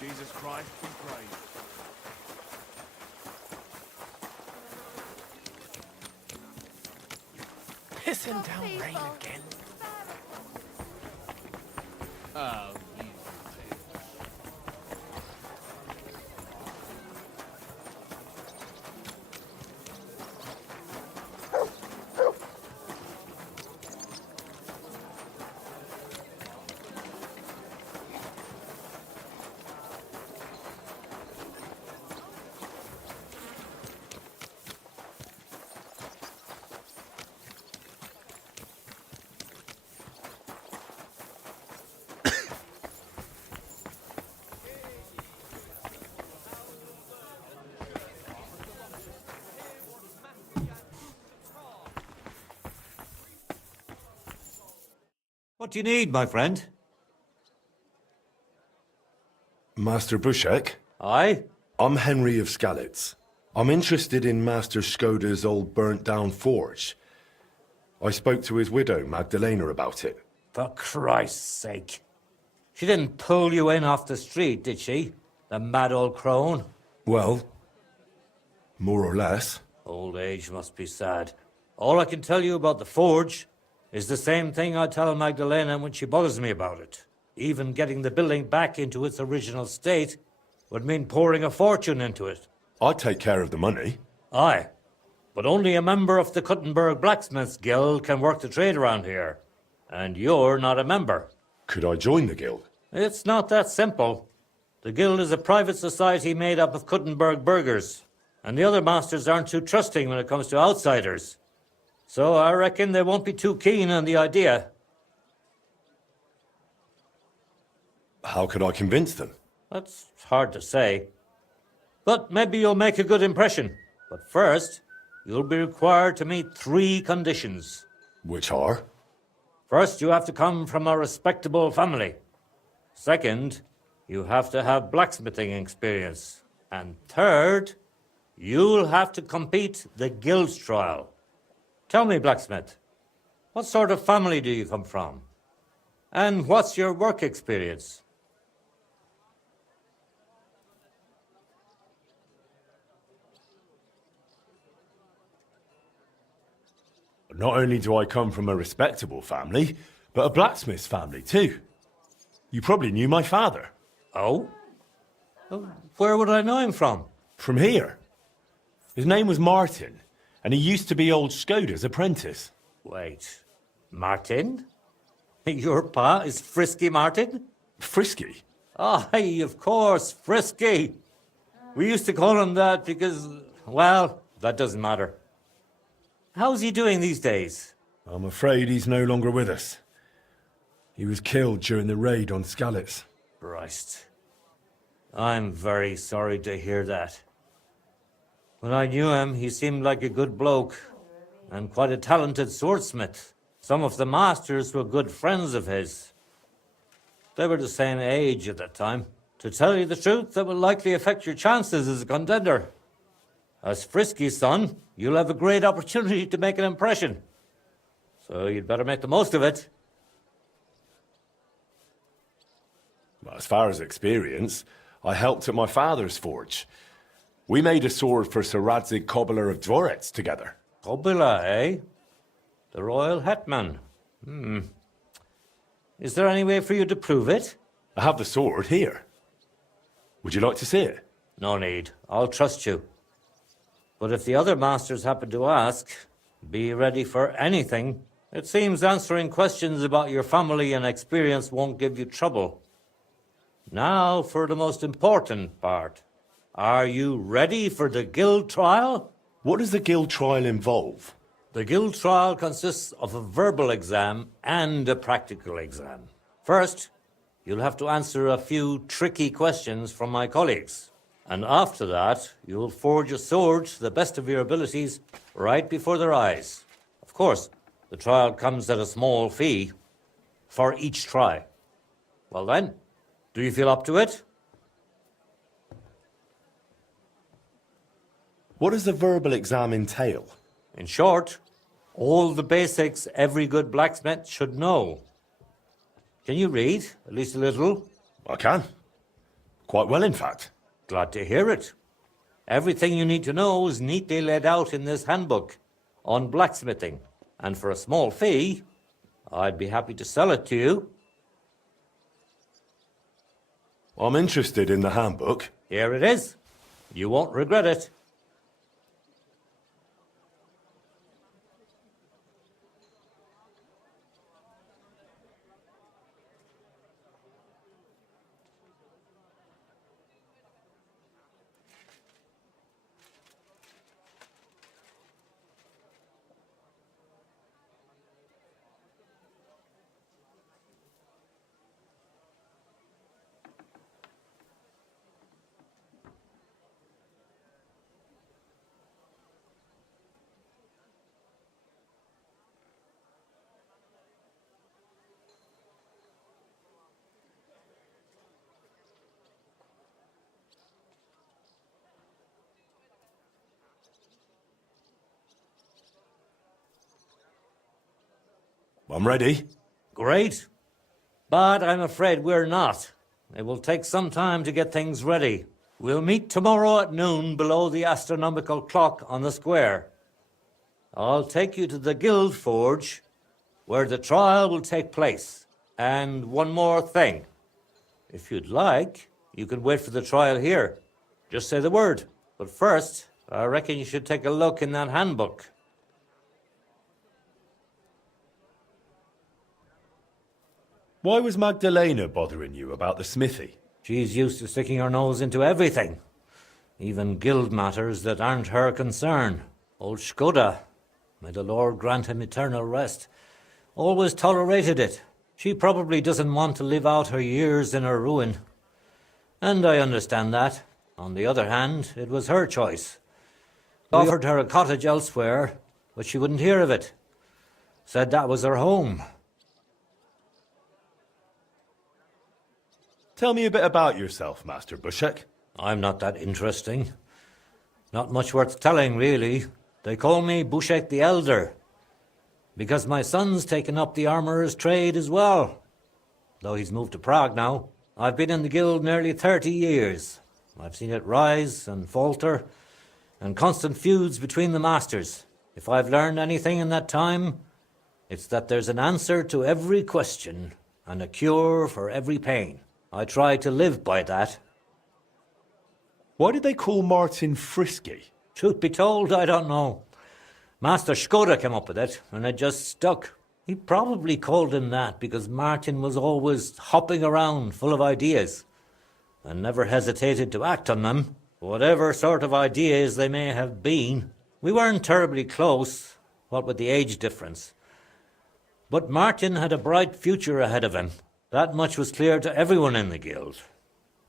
Jesus Christ be praised. Pissing down rain again. Oh, What do you need, my friend? Master Bushek? Aye? I'm Henry of Skalitz. I'm interested in Master Skoda's old burnt-down forge. I spoke to his widow, Magdalena, about it. For Christ's sake. She didn't pull you in off the street, did she? The mad old crone? Well, more or less. Old age must be sad. All I can tell you about the forge is the same thing I tell Magdalena when she bothers me about it. Even getting the building back into its original state would mean pouring a fortune into it. I'd take care of the money. Aye, but only a member of the Kuttenberg Blacksmiths Guild can work the trade around here. And you're not a member. Could I join the guild? It's not that simple. The guild is a private society made up of Kuttenberg burghers, and the other masters aren't too trusting when it comes to outsiders. So I reckon they won't be too keen on the idea. How could I convince them? That's hard to say. But maybe you'll make a good impression. But first, you'll be required to meet 3 conditions. Which are? First, you have to come from a respectable family. Second, you have to have blacksmithing experience. And third, you'll have to compete the guild trial. Tell me, blacksmith, what sort of family do you come from? And what's your work experience? Not only do I come from a respectable family, but a blacksmith's family too. You probably knew my father. Oh? Where would I know him from? From here. His name was Martin, and he used to be old Skoda's apprentice. Wait, Martin? Your pa is Frisky Martin? Frisky? Aye, of course, Frisky. We used to call him that because, well, that doesn't matter. How's he doing these days? I'm afraid he's no longer with us. He was killed during the raid on Skalitz. Christ. I'm very sorry to hear that. When I knew him, he seemed like a good bloke, and quite a talented swordsmith. Some of the masters were good friends of his. They were the same age at that time. To tell you the truth, that will likely affect your chances as a contender. As Frisky's son, you'll have a great opportunity to make an impression. So you'd better make the most of it. As far as experience, I helped at my father's forge. We made a sword for Sir Radzig Cobbler of Dvorets together. Cobbler, eh? The royal hetman. Is there any way for you to prove it? I have the sword here. Would you like to see it? No need. I'll trust you. But if the other masters happen to ask, be ready for anything. It seems answering questions about your family and experience won't give you trouble. Now for the most important part. Are you ready for the guild trial? What does the guild trial involve? The guild trial consists of a verbal exam and a practical exam. First, you'll have to answer a few tricky questions from my colleagues. And after that, you'll forge a sword to the best of your abilities right before their eyes. Of course, the trial comes at a small fee for each try. Well then, do you feel up to it? What does the verbal exam entail? In short, all the basics every good blacksmith should know. Can you read, at least a little? I can. Quite well, in fact. Glad to hear it. Everything you need to know is neatly laid out in this handbook on blacksmithing. And for a small fee, I'd be happy to sell it to you. I'm interested in the handbook. Here it is. You won't regret it. I'm ready. Great. But I'm afraid we're not. It will take some time to get things ready. We'll meet tomorrow at noon below the astronomical clock on the square. I'll take you to the Guild Forge, where the trial will take place. And one more thing. If you'd like, you can wait for the trial here. Just say the word. But first, I reckon you should take a look in that handbook. Why was Magdalena bothering you about the smithy? She's used to sticking her nose into everything. Even guild matters that aren't her concern. Old Skoda, may the Lord grant him eternal rest, always tolerated it. She probably doesn't want to live out her years in her ruin. And I understand that. On the other hand, it was her choice. I offered her a cottage elsewhere, but she wouldn't hear of it. Said that was her home. Tell me a bit about yourself, Master Bushek. I'm not that interesting. Not much worth telling, really. They call me Bushek the Elder, because my son's taken up the armourer's trade as well. Though he's moved to Prague now. I've been in the guild nearly 30 years. I've seen it rise and falter, and constant feuds between the masters. If I've learned anything in that time, it's that there's an answer to every question, and a cure for every pain. I try to live by that. Why did they call Martin Frisky? Truth be told, I don't know. Master Skoda came up with it, and it just stuck. He probably called him that because Martin was always hopping around full of ideas, and never hesitated to act on them, whatever sort of ideas they may have been. We weren't terribly close, what with the age difference. But Martin had a bright future ahead of him. That much was clear to everyone in the guild.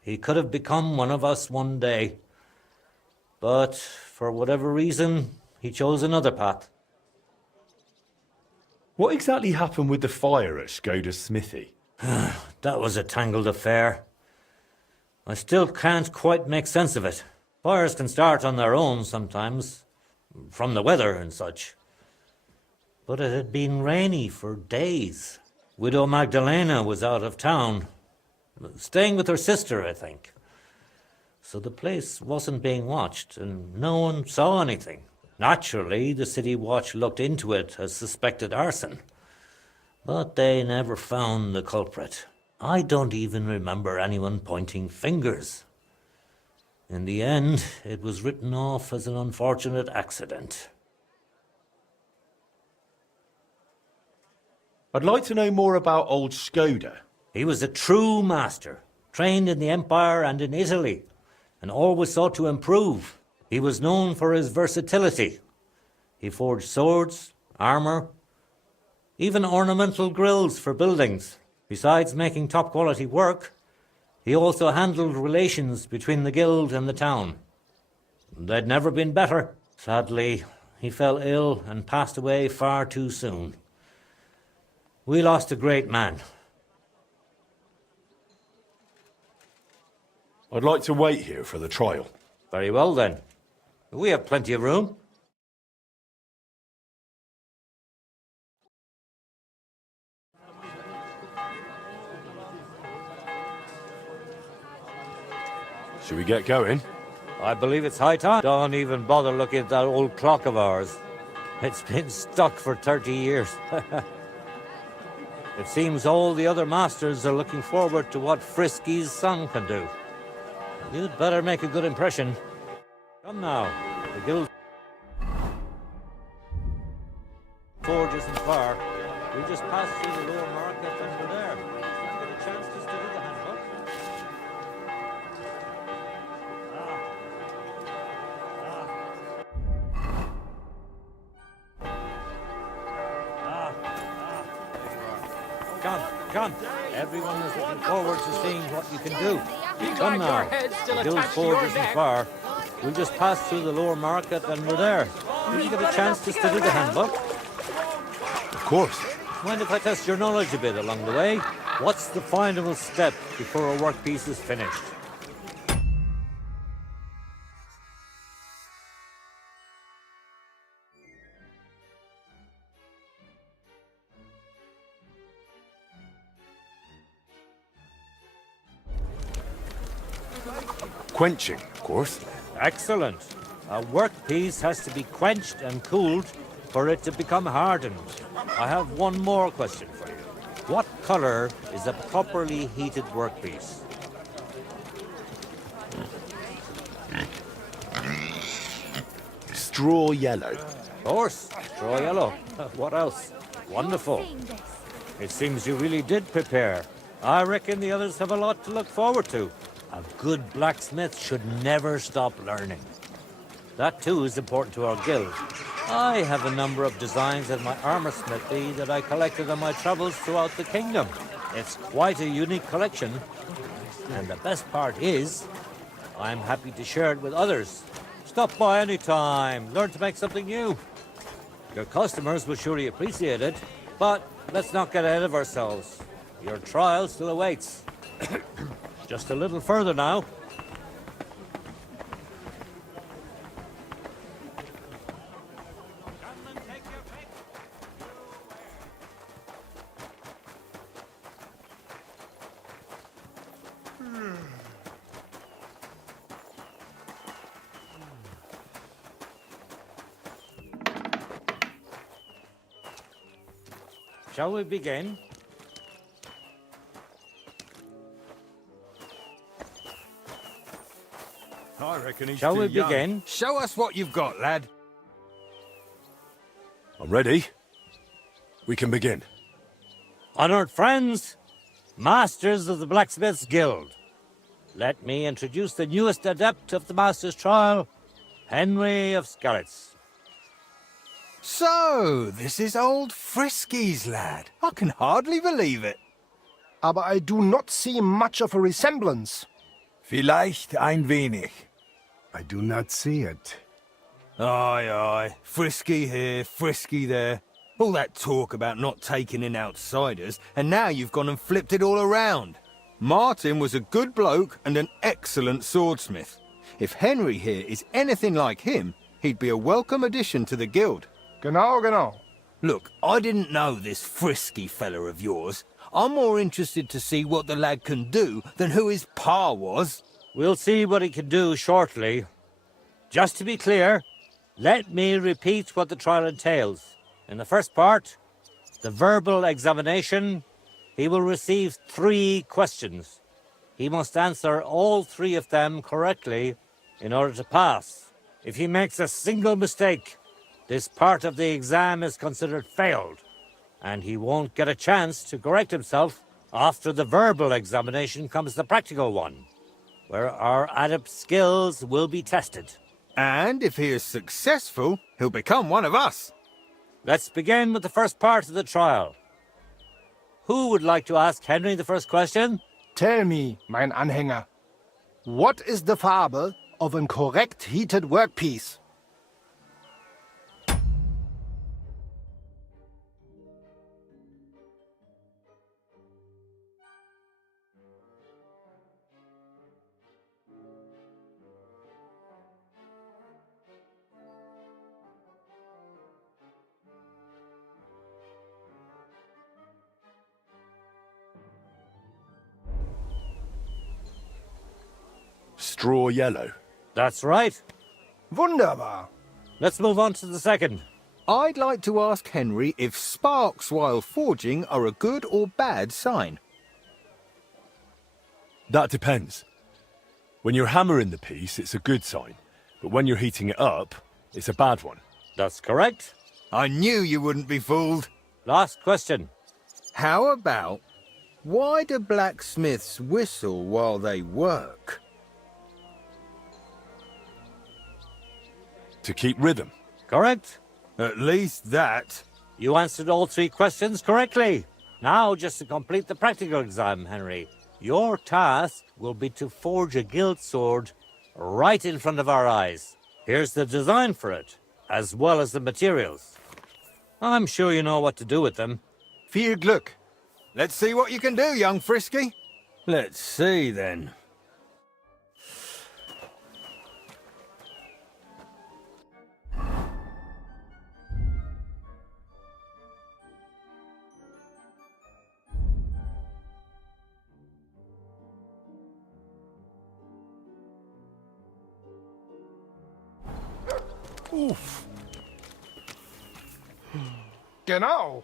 He could have become one of us one day. But for whatever reason, he chose another path. What exactly happened with the fire at Skoda's smithy? That was a tangled affair. I still can't quite make sense of it. Fires can start on their own sometimes, from the weather and such. But it had been rainy for days. Widow Magdalena was out of town, staying with her sister, I think. So the place wasn't being watched, and no one saw anything. Naturally, the city watch looked into it as suspected arson. But they never found the culprit. I don't even remember anyone pointing fingers. In the end, it was written off as an unfortunate accident. I'd like to know more about old Skoda. He was a true master, trained in the Empire and in Italy, and always sought to improve. He was known for his versatility. He forged swords, armour, even ornamental grills for buildings. Besides making top-quality work, he also handled relations between the guild and the town. They'd never been better. Sadly, he fell ill and passed away far too soon. We lost a great man. I'd like to wait here for the trial. Very well, then. We have plenty of room. Should we get going? I believe it's high time. Don't even bother looking at that old clock of ours. It's been stuck for 30 years. It seems all the other masters are looking forward to what Frisky's son can do. You'd better make a good impression. Come now, the guild forge isn't far. We just passed through the lower market and we're there. Did you get a chance to study the handbook? Come. Everyone is looking forward to seeing what you can do. Come now. The guild forge isn't far. We'll just pass through the lower market and we're there. Did you get a chance to study the handbook? Of course. Mind if I test your knowledge a bit along the way? What's the final step before a workpiece is finished? Quenching, of course. Excellent. A workpiece has to be quenched and cooled for it to become hardened. I have one more question for you. What color is a properly heated workpiece? Straw yellow. Of course, straw yellow. What else? Wonderful. It seems you really did prepare. I reckon the others have a lot to look forward to. A good blacksmith should never stop learning. That too is important to our guild. I have a number of designs in my armor smithy that I collected on my travels throughout the kingdom. It's quite a unique collection, and the best part is, I'm happy to share it with others. Stop by any time, learn to make something new. Your customers will surely appreciate it, but let's not get ahead of ourselves. Your trial still awaits. Just a little further now. Shall we begin? I reckon he's Shall too we young. begin? Show us what you've got, lad. I'm ready. We can begin. Honored friends, masters of the Blacksmiths Guild, let me introduce the newest adept of the Master's Trial, Henry of Skalitz. So, this is old Frisky's lad. I can hardly believe it. Aber I do not see much of a resemblance. Vielleicht ein wenig. I do not see it. Aye, aye. Frisky here, Frisky there. All that talk about not taking in outsiders, and now you've gone and flipped it all around. Martin was a good bloke and an excellent swordsmith. If Henry here is anything like him, he'd be a welcome addition to the guild. Genau, genau. Look, I didn't know this Frisky fella of yours. I'm more interested to see what the lad can do than who his pa was. We'll see what he can do shortly. Just to be clear, let me repeat what the trial entails. In the first part, the verbal examination, he will receive 3 questions. He must answer all 3 of them correctly in order to pass. If he makes a single mistake, this part of the exam is considered failed, and he won't get a chance to correct himself. After the verbal examination comes the practical one, where our adept skills will be tested. And if he is successful, he'll become one of us. Let's begin with the first part of the trial. Who would like to ask Henry the first question? Tell me, mein Anhänger, what is the Farbe of a correct heated workpiece? Straw yellow. That's right. Wunderbar. Let's move on to the second. I'd like to ask Henry if sparks while forging are a good or bad sign. That depends. When you're hammering the piece, it's a good sign. But when you're heating it up, it's a bad one. That's correct. I knew you wouldn't be fooled. Last question. How about, why do blacksmiths whistle while they work? To keep rhythm. Correct. At least that. You answered all 3 questions correctly. Now, just to complete the practical exam, Henry, your task will be to forge a guild sword right in front of our eyes. Here's the design for it, as well as the materials. I'm sure you know what to do with them. Viel Glück. Let's see what you can do, young Frisky. Let's see, then. Oof. Genau.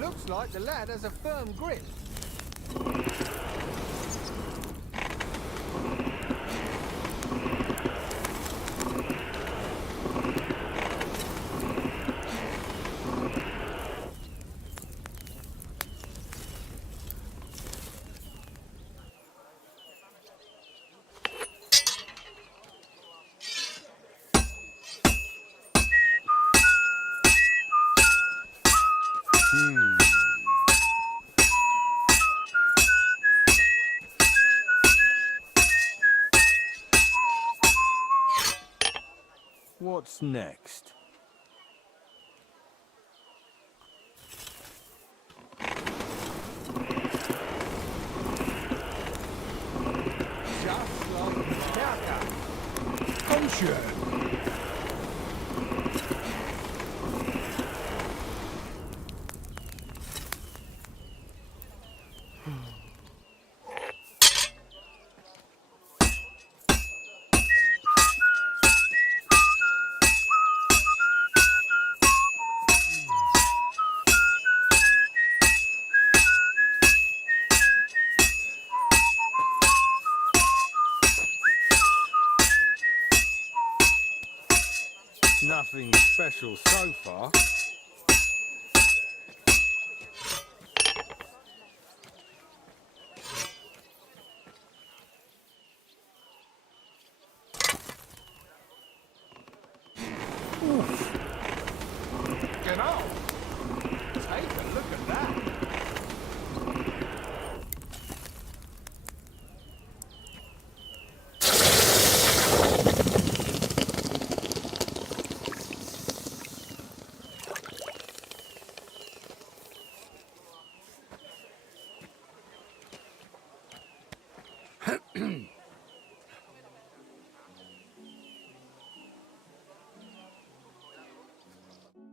Looks like the lad has a firm grip. What's next? Just like Berger. Komm schön. Nothing special so far. Genau. Take a look at that.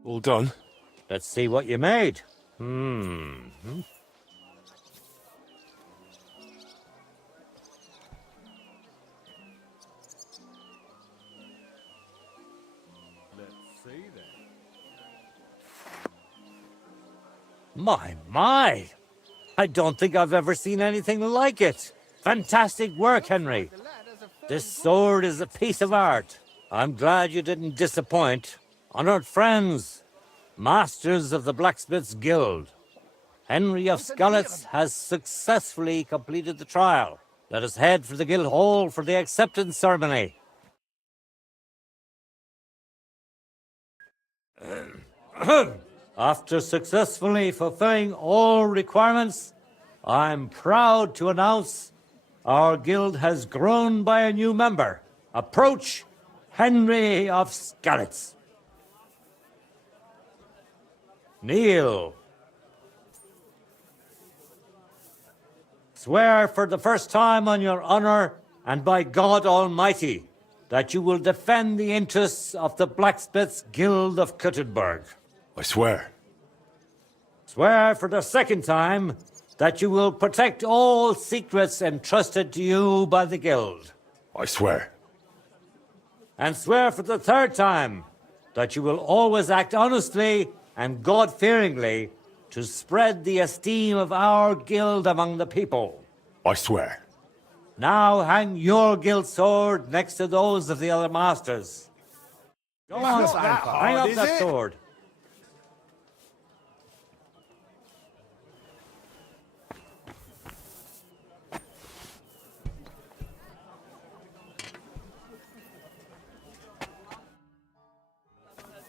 All done? Let's see what you made. Let's see then. My! I don't think I've ever seen anything like it. Fantastic work, Henry. This sword is a piece of art. I'm glad you didn't disappoint. Honored friends, masters of the Blacksmith's Guild, Henry of Skalitz has successfully completed the trial. Let us head for the guild hall for the acceptance ceremony. After successfully fulfilling all requirements, I'm proud to announce our guild has grown by a new member. Approach Henry of Skalitz. Kneel. Swear for the first time on your honor and by God Almighty that you will defend the interests of the Blacksmiths Guild of Kuttenberg. I swear. Swear for the second time that you will protect all secrets entrusted to you by the Guild. I swear. and swear for the third time that you will always act honestly and God-fearingly to spread the esteem of our guild among the people. I swear. Now hang your guild sword next to those of the other masters. Go on, not that hang hard, up is that it? sword.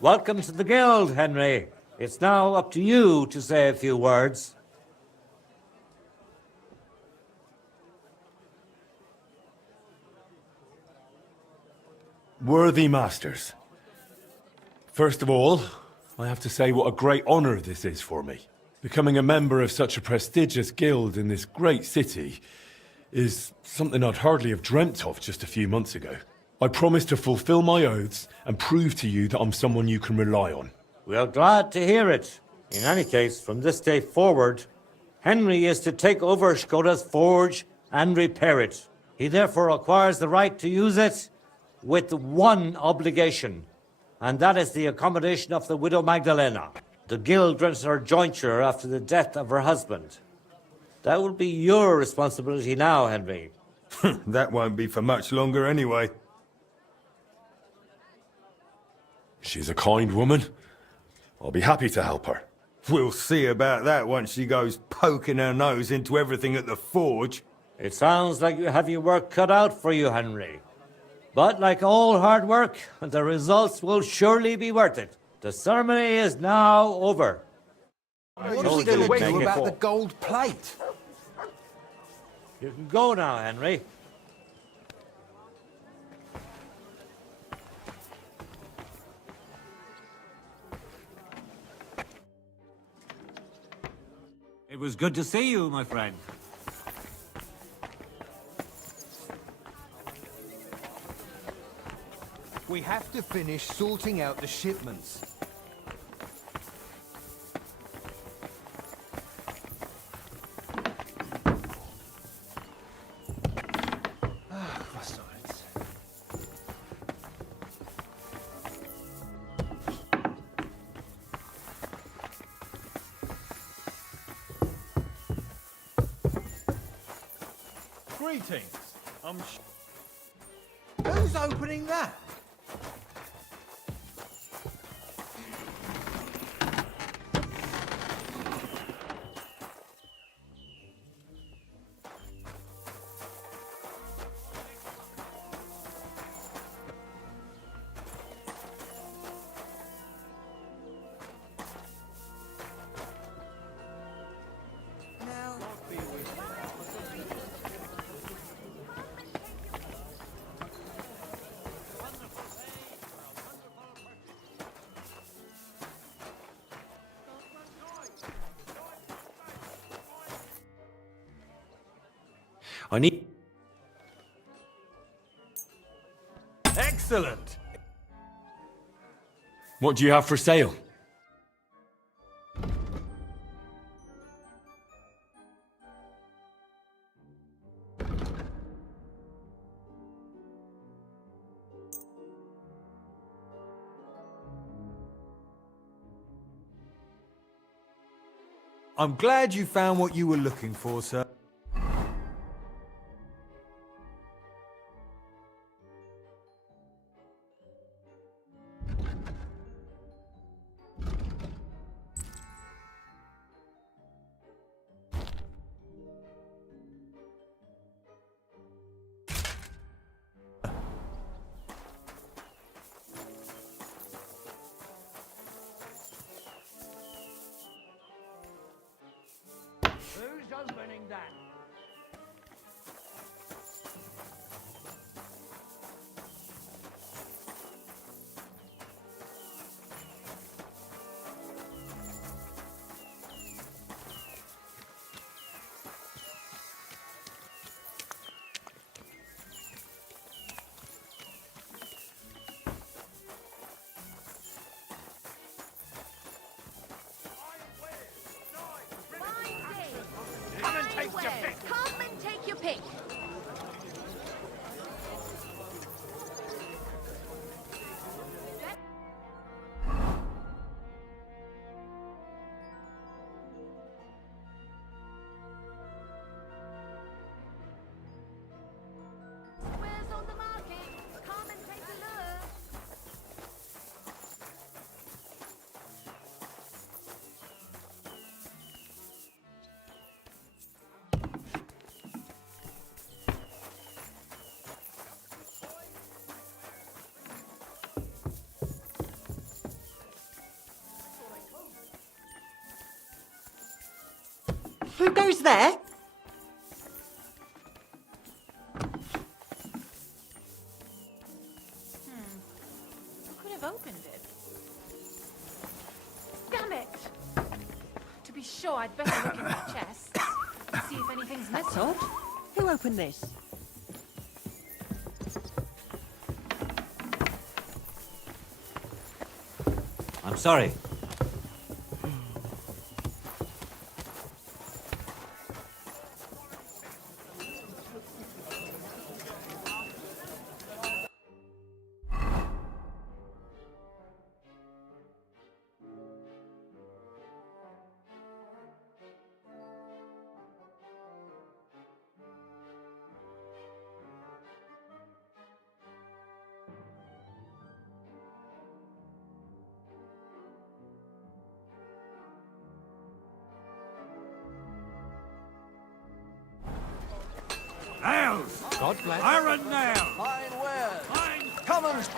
Welcome to the guild, Henry. It's now up to you to say a few words. Worthy masters. First of all, I have to say what a great honor this is for me. Becoming a member of such a prestigious guild in this great city is something I'd hardly have dreamt of just a few months ago. I promise to fulfill my oaths and prove to you that I'm someone you can rely on. We are glad to hear it. In any case, from this day forward, Henry is to take over Skoda's forge and repair it. He therefore acquires the right to use it with one obligation, and that is the accommodation of the widow Magdalena. The guild rents her jointure after the death of her husband. That will be your responsibility now, Henry. That won't be for much longer anyway. She's a kind woman. I'll be happy to help her. We'll see about that once she goes poking her nose into everything at the forge. It sounds like you have your work cut out for you, Henry. But like all hard work, the results will surely be worth it. The ceremony is now over. What are we going to do about the gold plate? You can go now, Henry. It was good to see you, my friend. We have to finish sorting out the shipments. Greetings. Who's opening that? I need... Excellent! What do you have for sale? I'm glad you found what you were looking for, sir. Who's opening that? Come and taste your Who goes there? Who could have opened it? Damn it! To be sure, I'd better look in the chest. See if anything's That's missing. odd. Who opened this? I'm sorry. Nails! God bless. Iron nails! Fine wares. Fine Commons.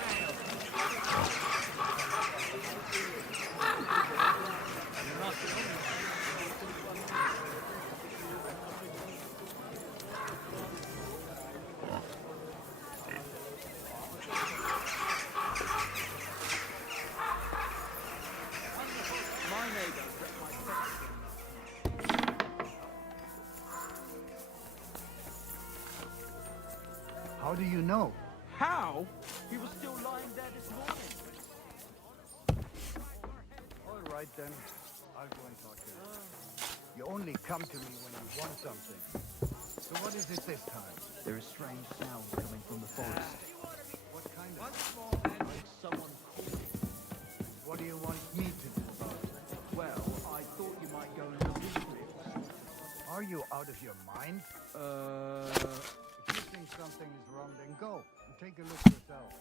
How do you know? How? He was still lying there this morning. All right then. I'll go and talk to him. You only come to me when you want something. So what is it this time? There is strange sounds coming from the forest. What kind of? Like someone calling. What do you want me to do about it? Well, I thought you might go and look into it. Are you out of your mind? If you think something is wrong, then go and take a look yourself.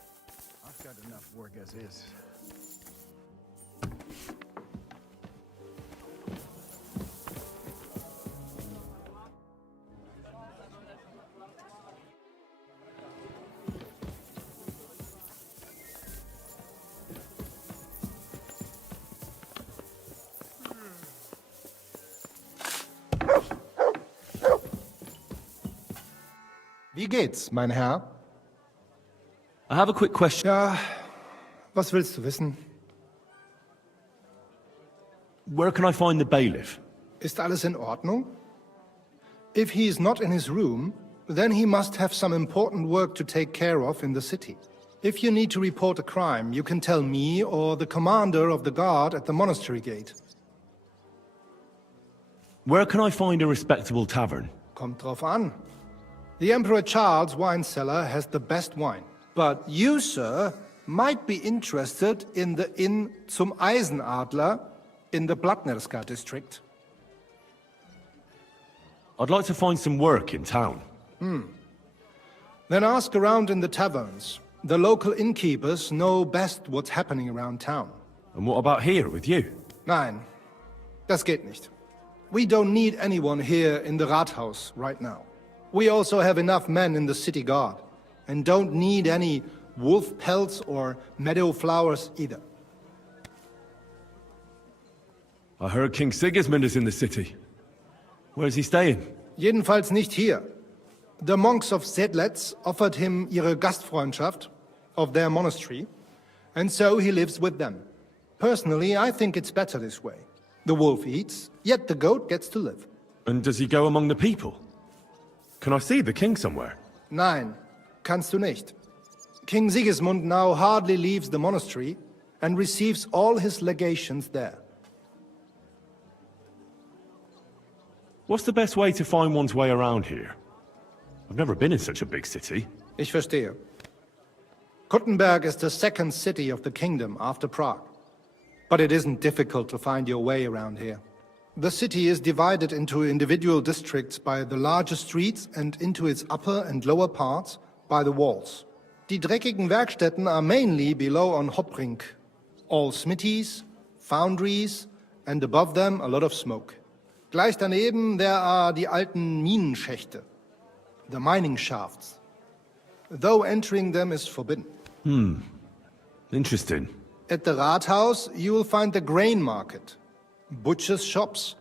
I've got enough work as is. Wie geht's, mein Herr? I have a quick question. Ja, was willst du wissen? Where can I find the bailiff? Ist alles in Ordnung? If he is not in his room, then he must have some important work to take care of in the city. If you need to report a crime, you can tell me or the commander of the guard at the monastery gate. Where can I find a respectable tavern? Kommt drauf an. The Emperor Charles' wine cellar has the best wine. But you, sir, might be interested in the Inn zum Eisenadler in the Blattnerska district. I'd like to find some work in town. Then ask around in the taverns. The local innkeepers know best what's happening around town. And what about here with you? Nein, das geht nicht. We don't need anyone here in the Rathaus right now. We also have enough men in the city guard, and don't need any wolf pelts or meadow flowers either. I heard King Sigismund is in the city. Where's he staying? Jedenfalls nicht hier. The monks of Sedlitz offered him ihre Gastfreundschaft of their monastery, and so he lives with them. Personally, I think it's better this way. The wolf eats, yet the goat gets to live. And does he go among the people? Can I see the king somewhere? Nein, kannst du nicht. King Sigismund now hardly leaves the monastery and receives all his legations there. What's the best way to find one's way around here? I've never been in such a big city. Ich verstehe. Kuttenberg is the second city of the kingdom after Prague. But it isn't difficult to find your way around here. The city is divided into individual districts by the larger streets and into its upper and lower parts by the walls. Die dreckigen Werkstätten are mainly below on Hopbrink. All smithies, foundries, and above them a lot of smoke. Gleich daneben there are die alten Minenschächte, the mining shafts, though entering them is forbidden. Interesting. At the Rathaus, you will find the grain market, butchers' shops,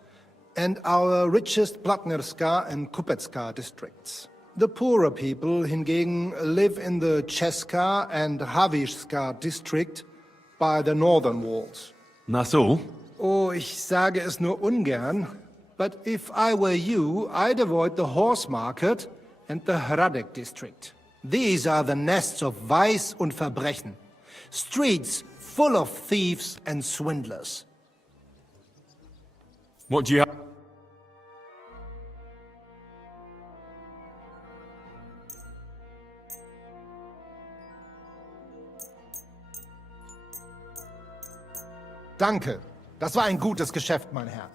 and our richest Platnerska and Kupetska districts. The poorer people hingegen live in the Cheska and Havishska district by the northern walls. And that's all? Oh, ich sage es nur ungern, but if I were you, I'd avoid the horse market and the Hradek district. These are the nests of vice und Verbrechen. Streets full of thieves and swindlers. What do you have? Danke. Das war ein gutes Geschäft, mein Herr.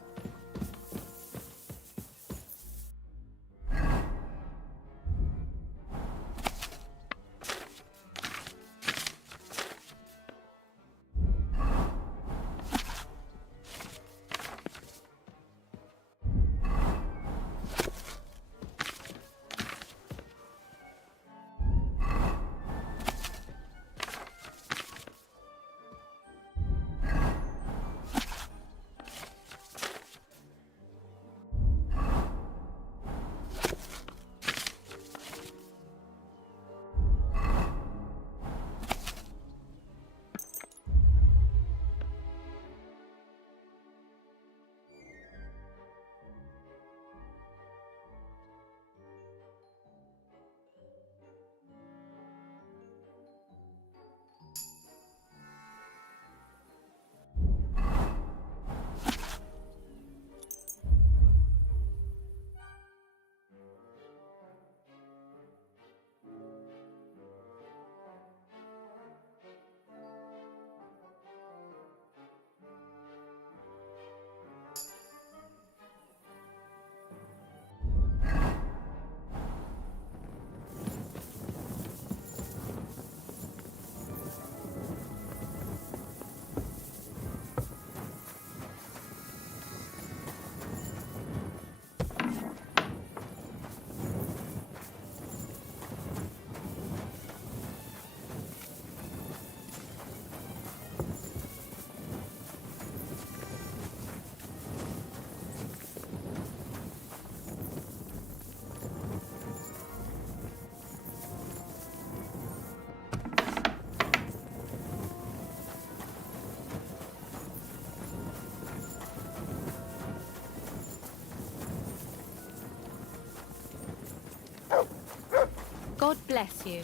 God bless you.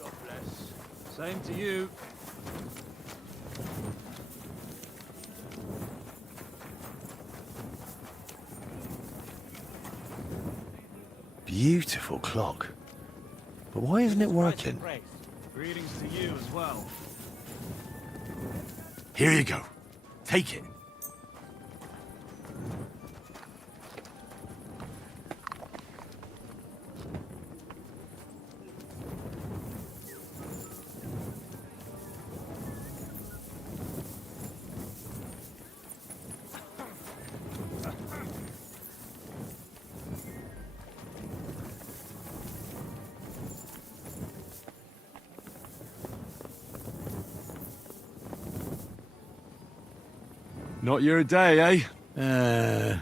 God bless. Same to you. Beautiful clock. But why isn't it working? Greetings to you as well. Here you go. Take it. Not your day, eh?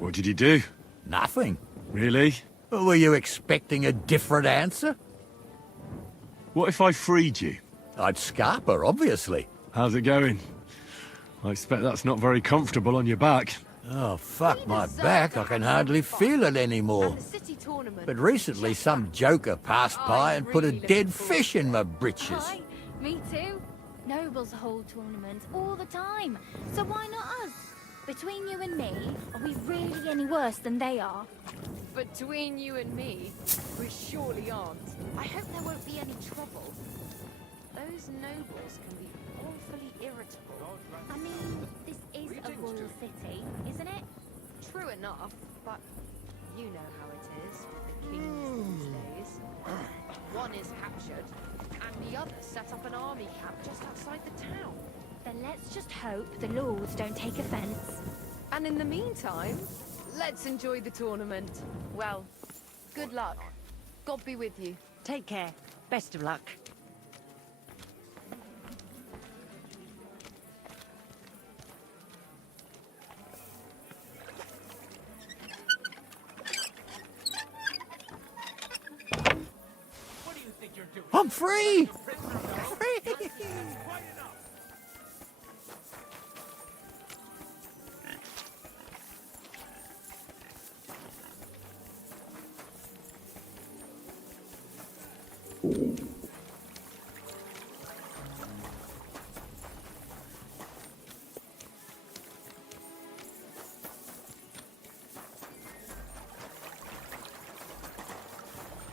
What did he do? Nothing. Really? Were you expecting a different answer? What if I freed you? I'd scarper, obviously. How's it going? I expect that's not very comfortable on your back. Oh, fuck my back. I can hardly feel it anymore. But recently some joker passed by and put a dead fish in my britches. Aye, me too. Nobles hold tournaments all the time, so why not us? Between you and me, are we really any worse than they are? Between you and me, we surely aren't. I hope there won't be any trouble. Those nobles can be awfully irritable. I mean, this is a royal city, isn't it? True enough, but you know how it is with the kings these days. One is captured, and the other set up an army camp just outside the town. Then let's just hope the lords don't take offense. And in the meantime, let's enjoy the tournament. Well, good luck. God be with you. Take care. Best of luck. I'm free! Free!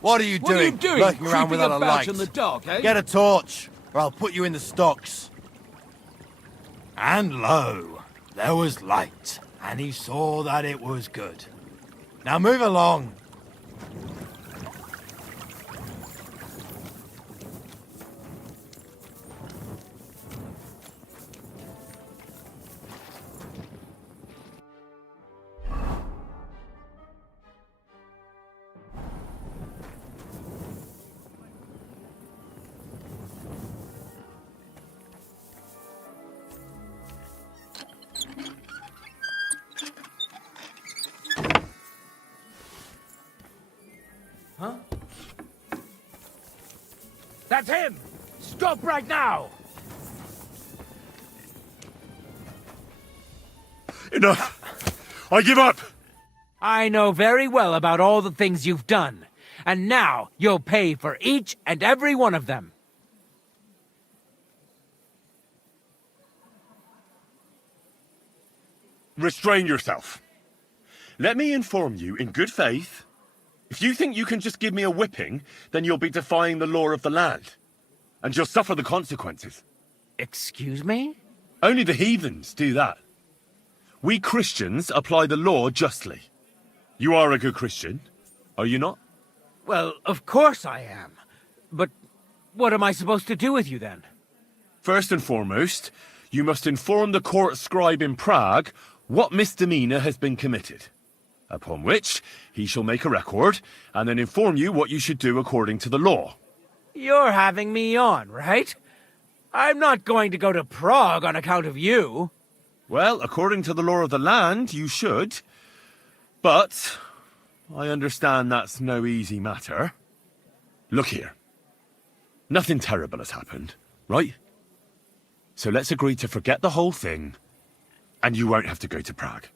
What are you What are you doing? Lurking around Creeping without a about light. in the dark, eh? Get a torch, or I'll put you in the stocks. And lo, there was light, and he saw that it was good. Now move along. Huh? That's him! Stop right now! Enough! I give up! I know very well about all the things you've done, and now you'll pay for each and every one of them. Restrain yourself. Let me inform you in good faith. If you think you can just give me a whipping, then you'll be defying the law of the land. And you'll suffer the consequences. Excuse me? Only the heathens do that. We Christians apply the law justly. You are a good Christian, are you not? Well, of course I am. But what am I supposed to do with you then? First and foremost, you must inform the court scribe in Prague what misdemeanor has been committed. Upon which, he shall make a record, and then inform you what you should do according to the law. You're having me on, right? I'm not going to go to Prague on account of you. Well, according to the law of the land, you should. But I understand that's no easy matter. Look here. Nothing terrible has happened, right? So let's agree to forget the whole thing, and you won't have to go to Prague.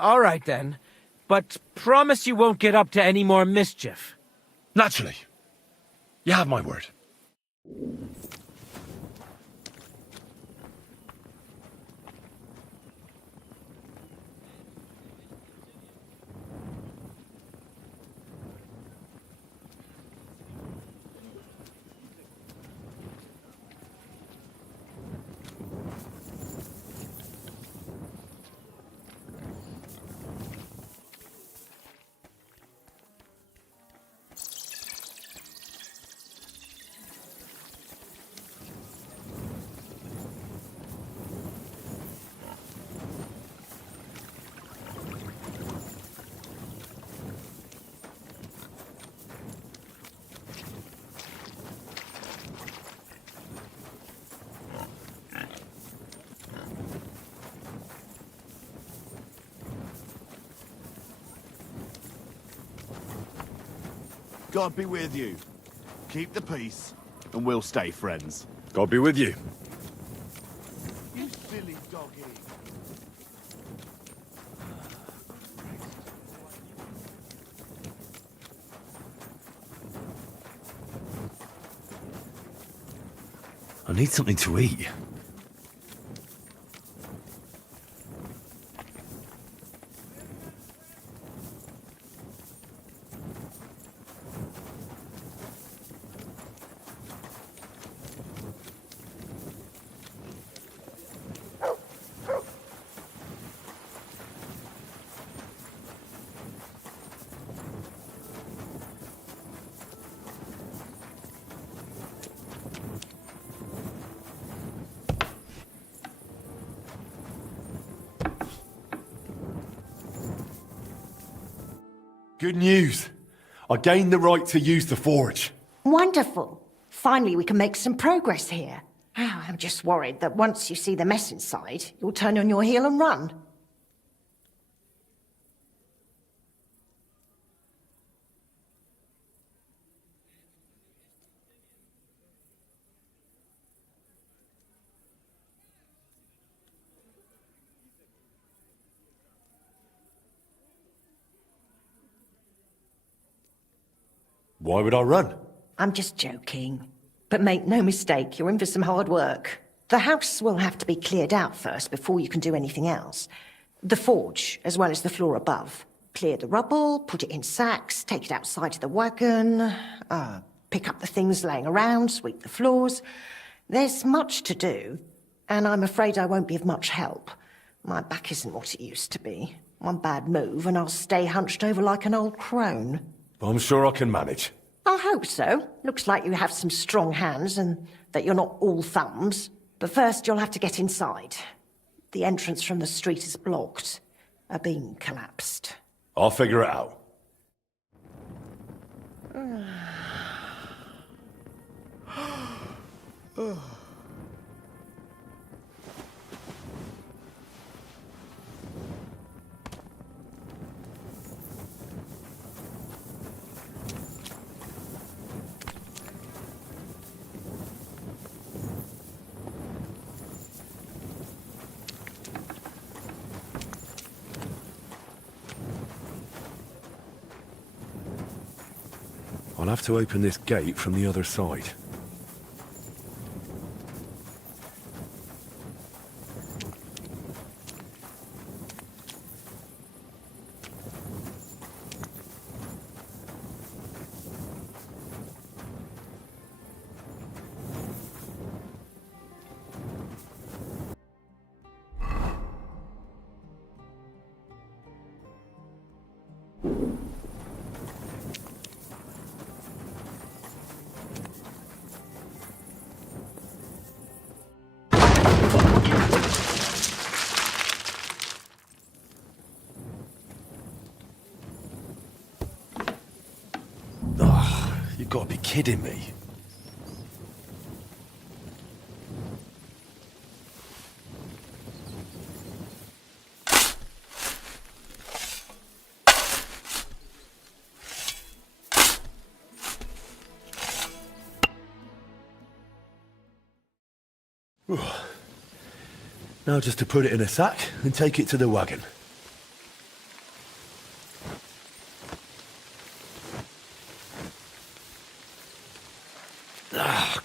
All right then. But promise you won't get up to any more mischief. Naturally. You have my word. God be with you. Keep the peace, and we'll stay friends. God be with you. You silly doggy. I need something to eat. Good news. I gained the right to use the forge. Wonderful. Finally, we can make some progress here. Oh, I'm just worried that once you see the mess inside, you'll turn on your heel and run. Why would I run? I'm just joking. But make no mistake, you're in for some hard work. The house will have to be cleared out first before you can do anything else. The forge, as well as the floor above. Clear the rubble, put it in sacks, take it outside to the wagon, pick up the things laying around, sweep the floors. There's much to do, and I'm afraid I won't be of much help. My back isn't what it used to be. One bad move, and I'll stay hunched over like an old crone. I'm sure I can manage. I hope so. Looks like you have some strong hands, and that you're not all thumbs. But first, you'll have to get inside. The entrance from the street is blocked. A beam collapsed. I'll figure it out. I'll have to open this gate from the other side. You've got to be kidding me. Now just to put it in a sack and take it to the wagon.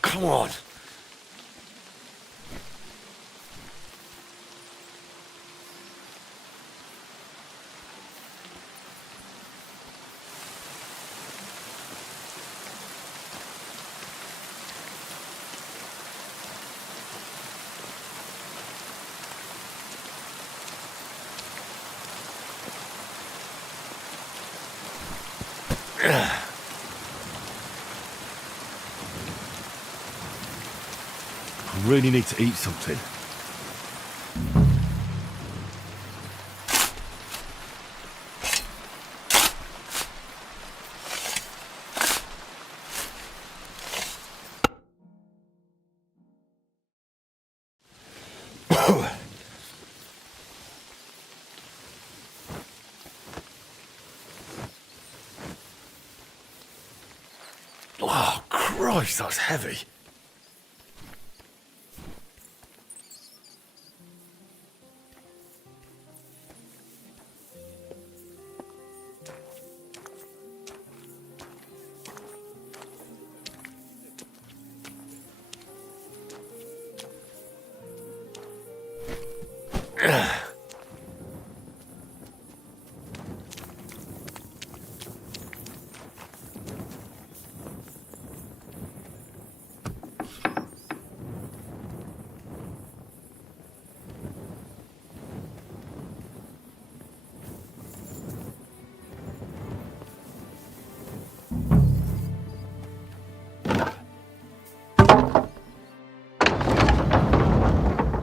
Come on. I really need to eat something. Oh, Christ, that's heavy.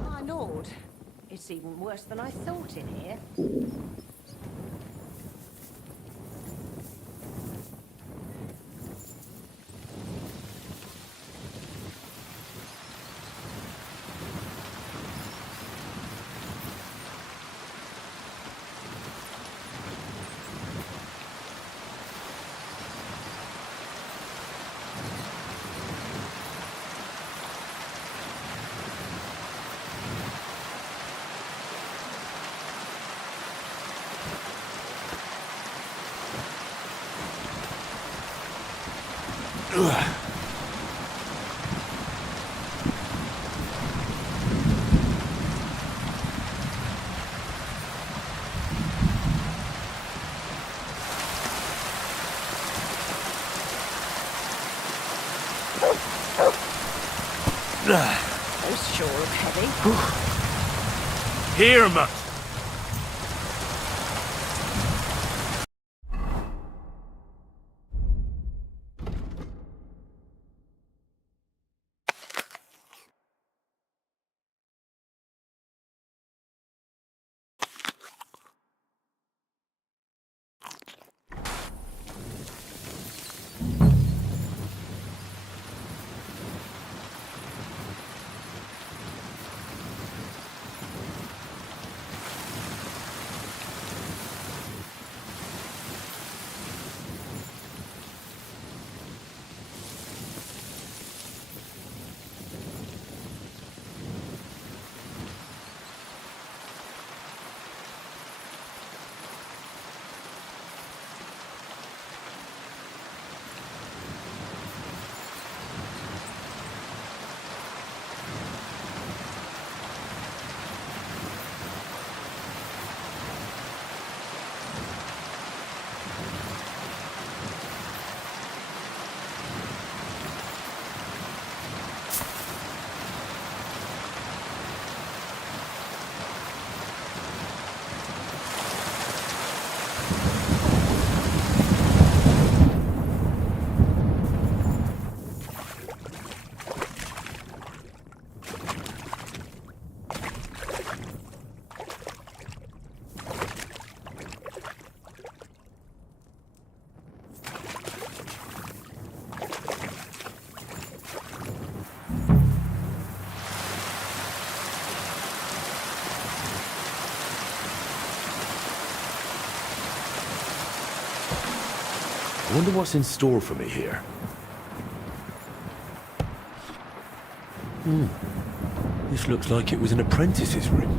My lord, it's even worse than I thought in here. Those sure look heavy. Here, mutt. I wonder what's in store for me here. This looks like it was an apprentice's room.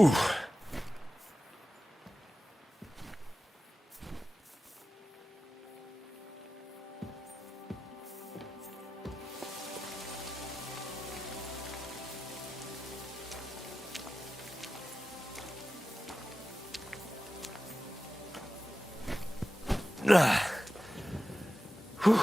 Ooh. Whew.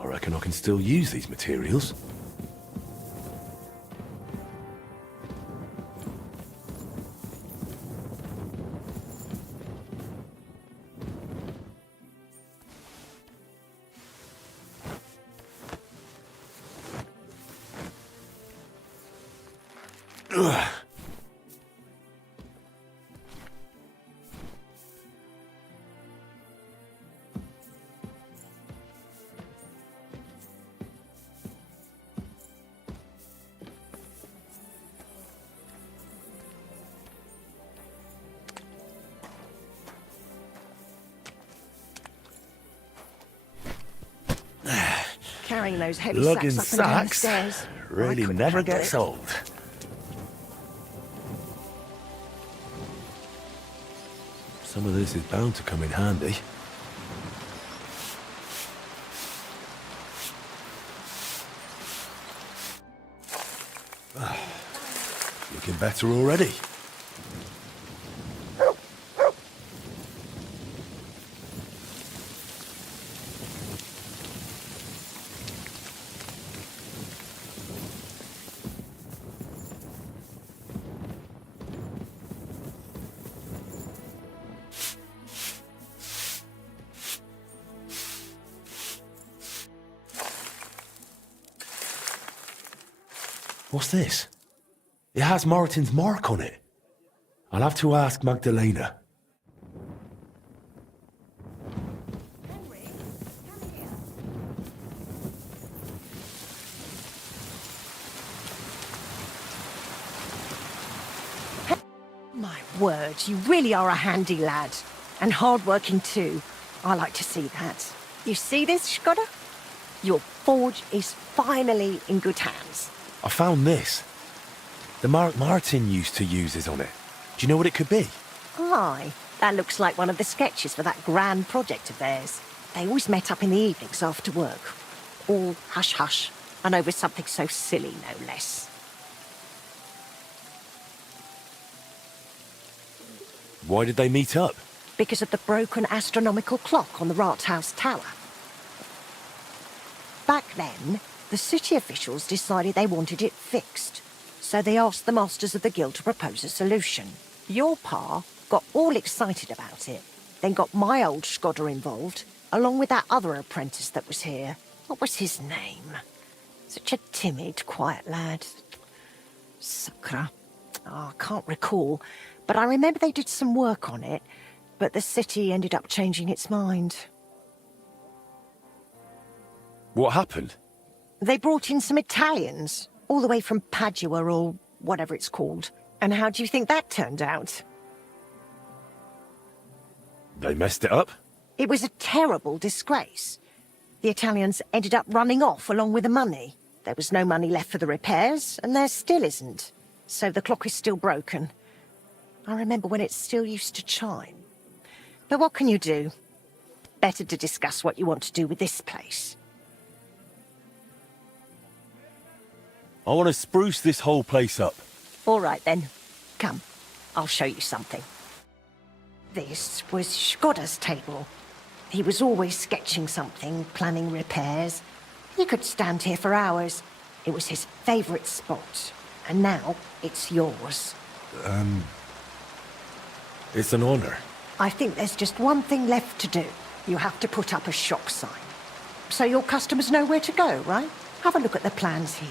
I reckon I can still use these materials. Ugh. carrying those heavy Lugging sacks up and down the sacks stairs. really couldn't never handle gets it. old. Some of this is bound to come in handy. Looking better already. What's this? It has Martin's mark on it. I'll have to ask Magdalena. My word, you really are a handy lad. And hard-working too. I like to see that. You see this, Skoda? Your forge is finally in good hands. I found this. The mark Martin used to use is on it. Do you know what it could be? Aye, that looks like one of the sketches for that grand project of theirs. They always met up in the evenings after work. All hush-hush, and over something so silly, no less. Why did they meet up? Because of the broken astronomical clock on the Rathaus Tower. Back then, the city officials decided they wanted it fixed, so they asked the masters of the guild to propose a solution. Your pa got all excited about it, then got my old Skoda involved, along with that other apprentice that was here. What was his name? Such a timid, quiet lad. Sakra. Oh, I can't recall, but I remember they did some work on it, but the city ended up changing its mind. What happened? They brought in some Italians, all the way from Padua or whatever it's called. And how do you think that turned out? They messed it up? It was a terrible disgrace. The Italians ended up running off along with the money. There was no money left for the repairs, and there still isn't. So the clock is still broken. I remember when it still used to chime. But what can you do? Better to discuss what you want to do with this place. I want to spruce this whole place up. All right, then. Come, I'll show you something. This was Skoda's table. He was always sketching something, planning repairs. He could stand here for hours. It was his favourite spot. And now, it's yours. It's an honor. I think there's just one thing left to do. You have to put up a shop sign. So your customers know where to go, right? Have a look at the plans here.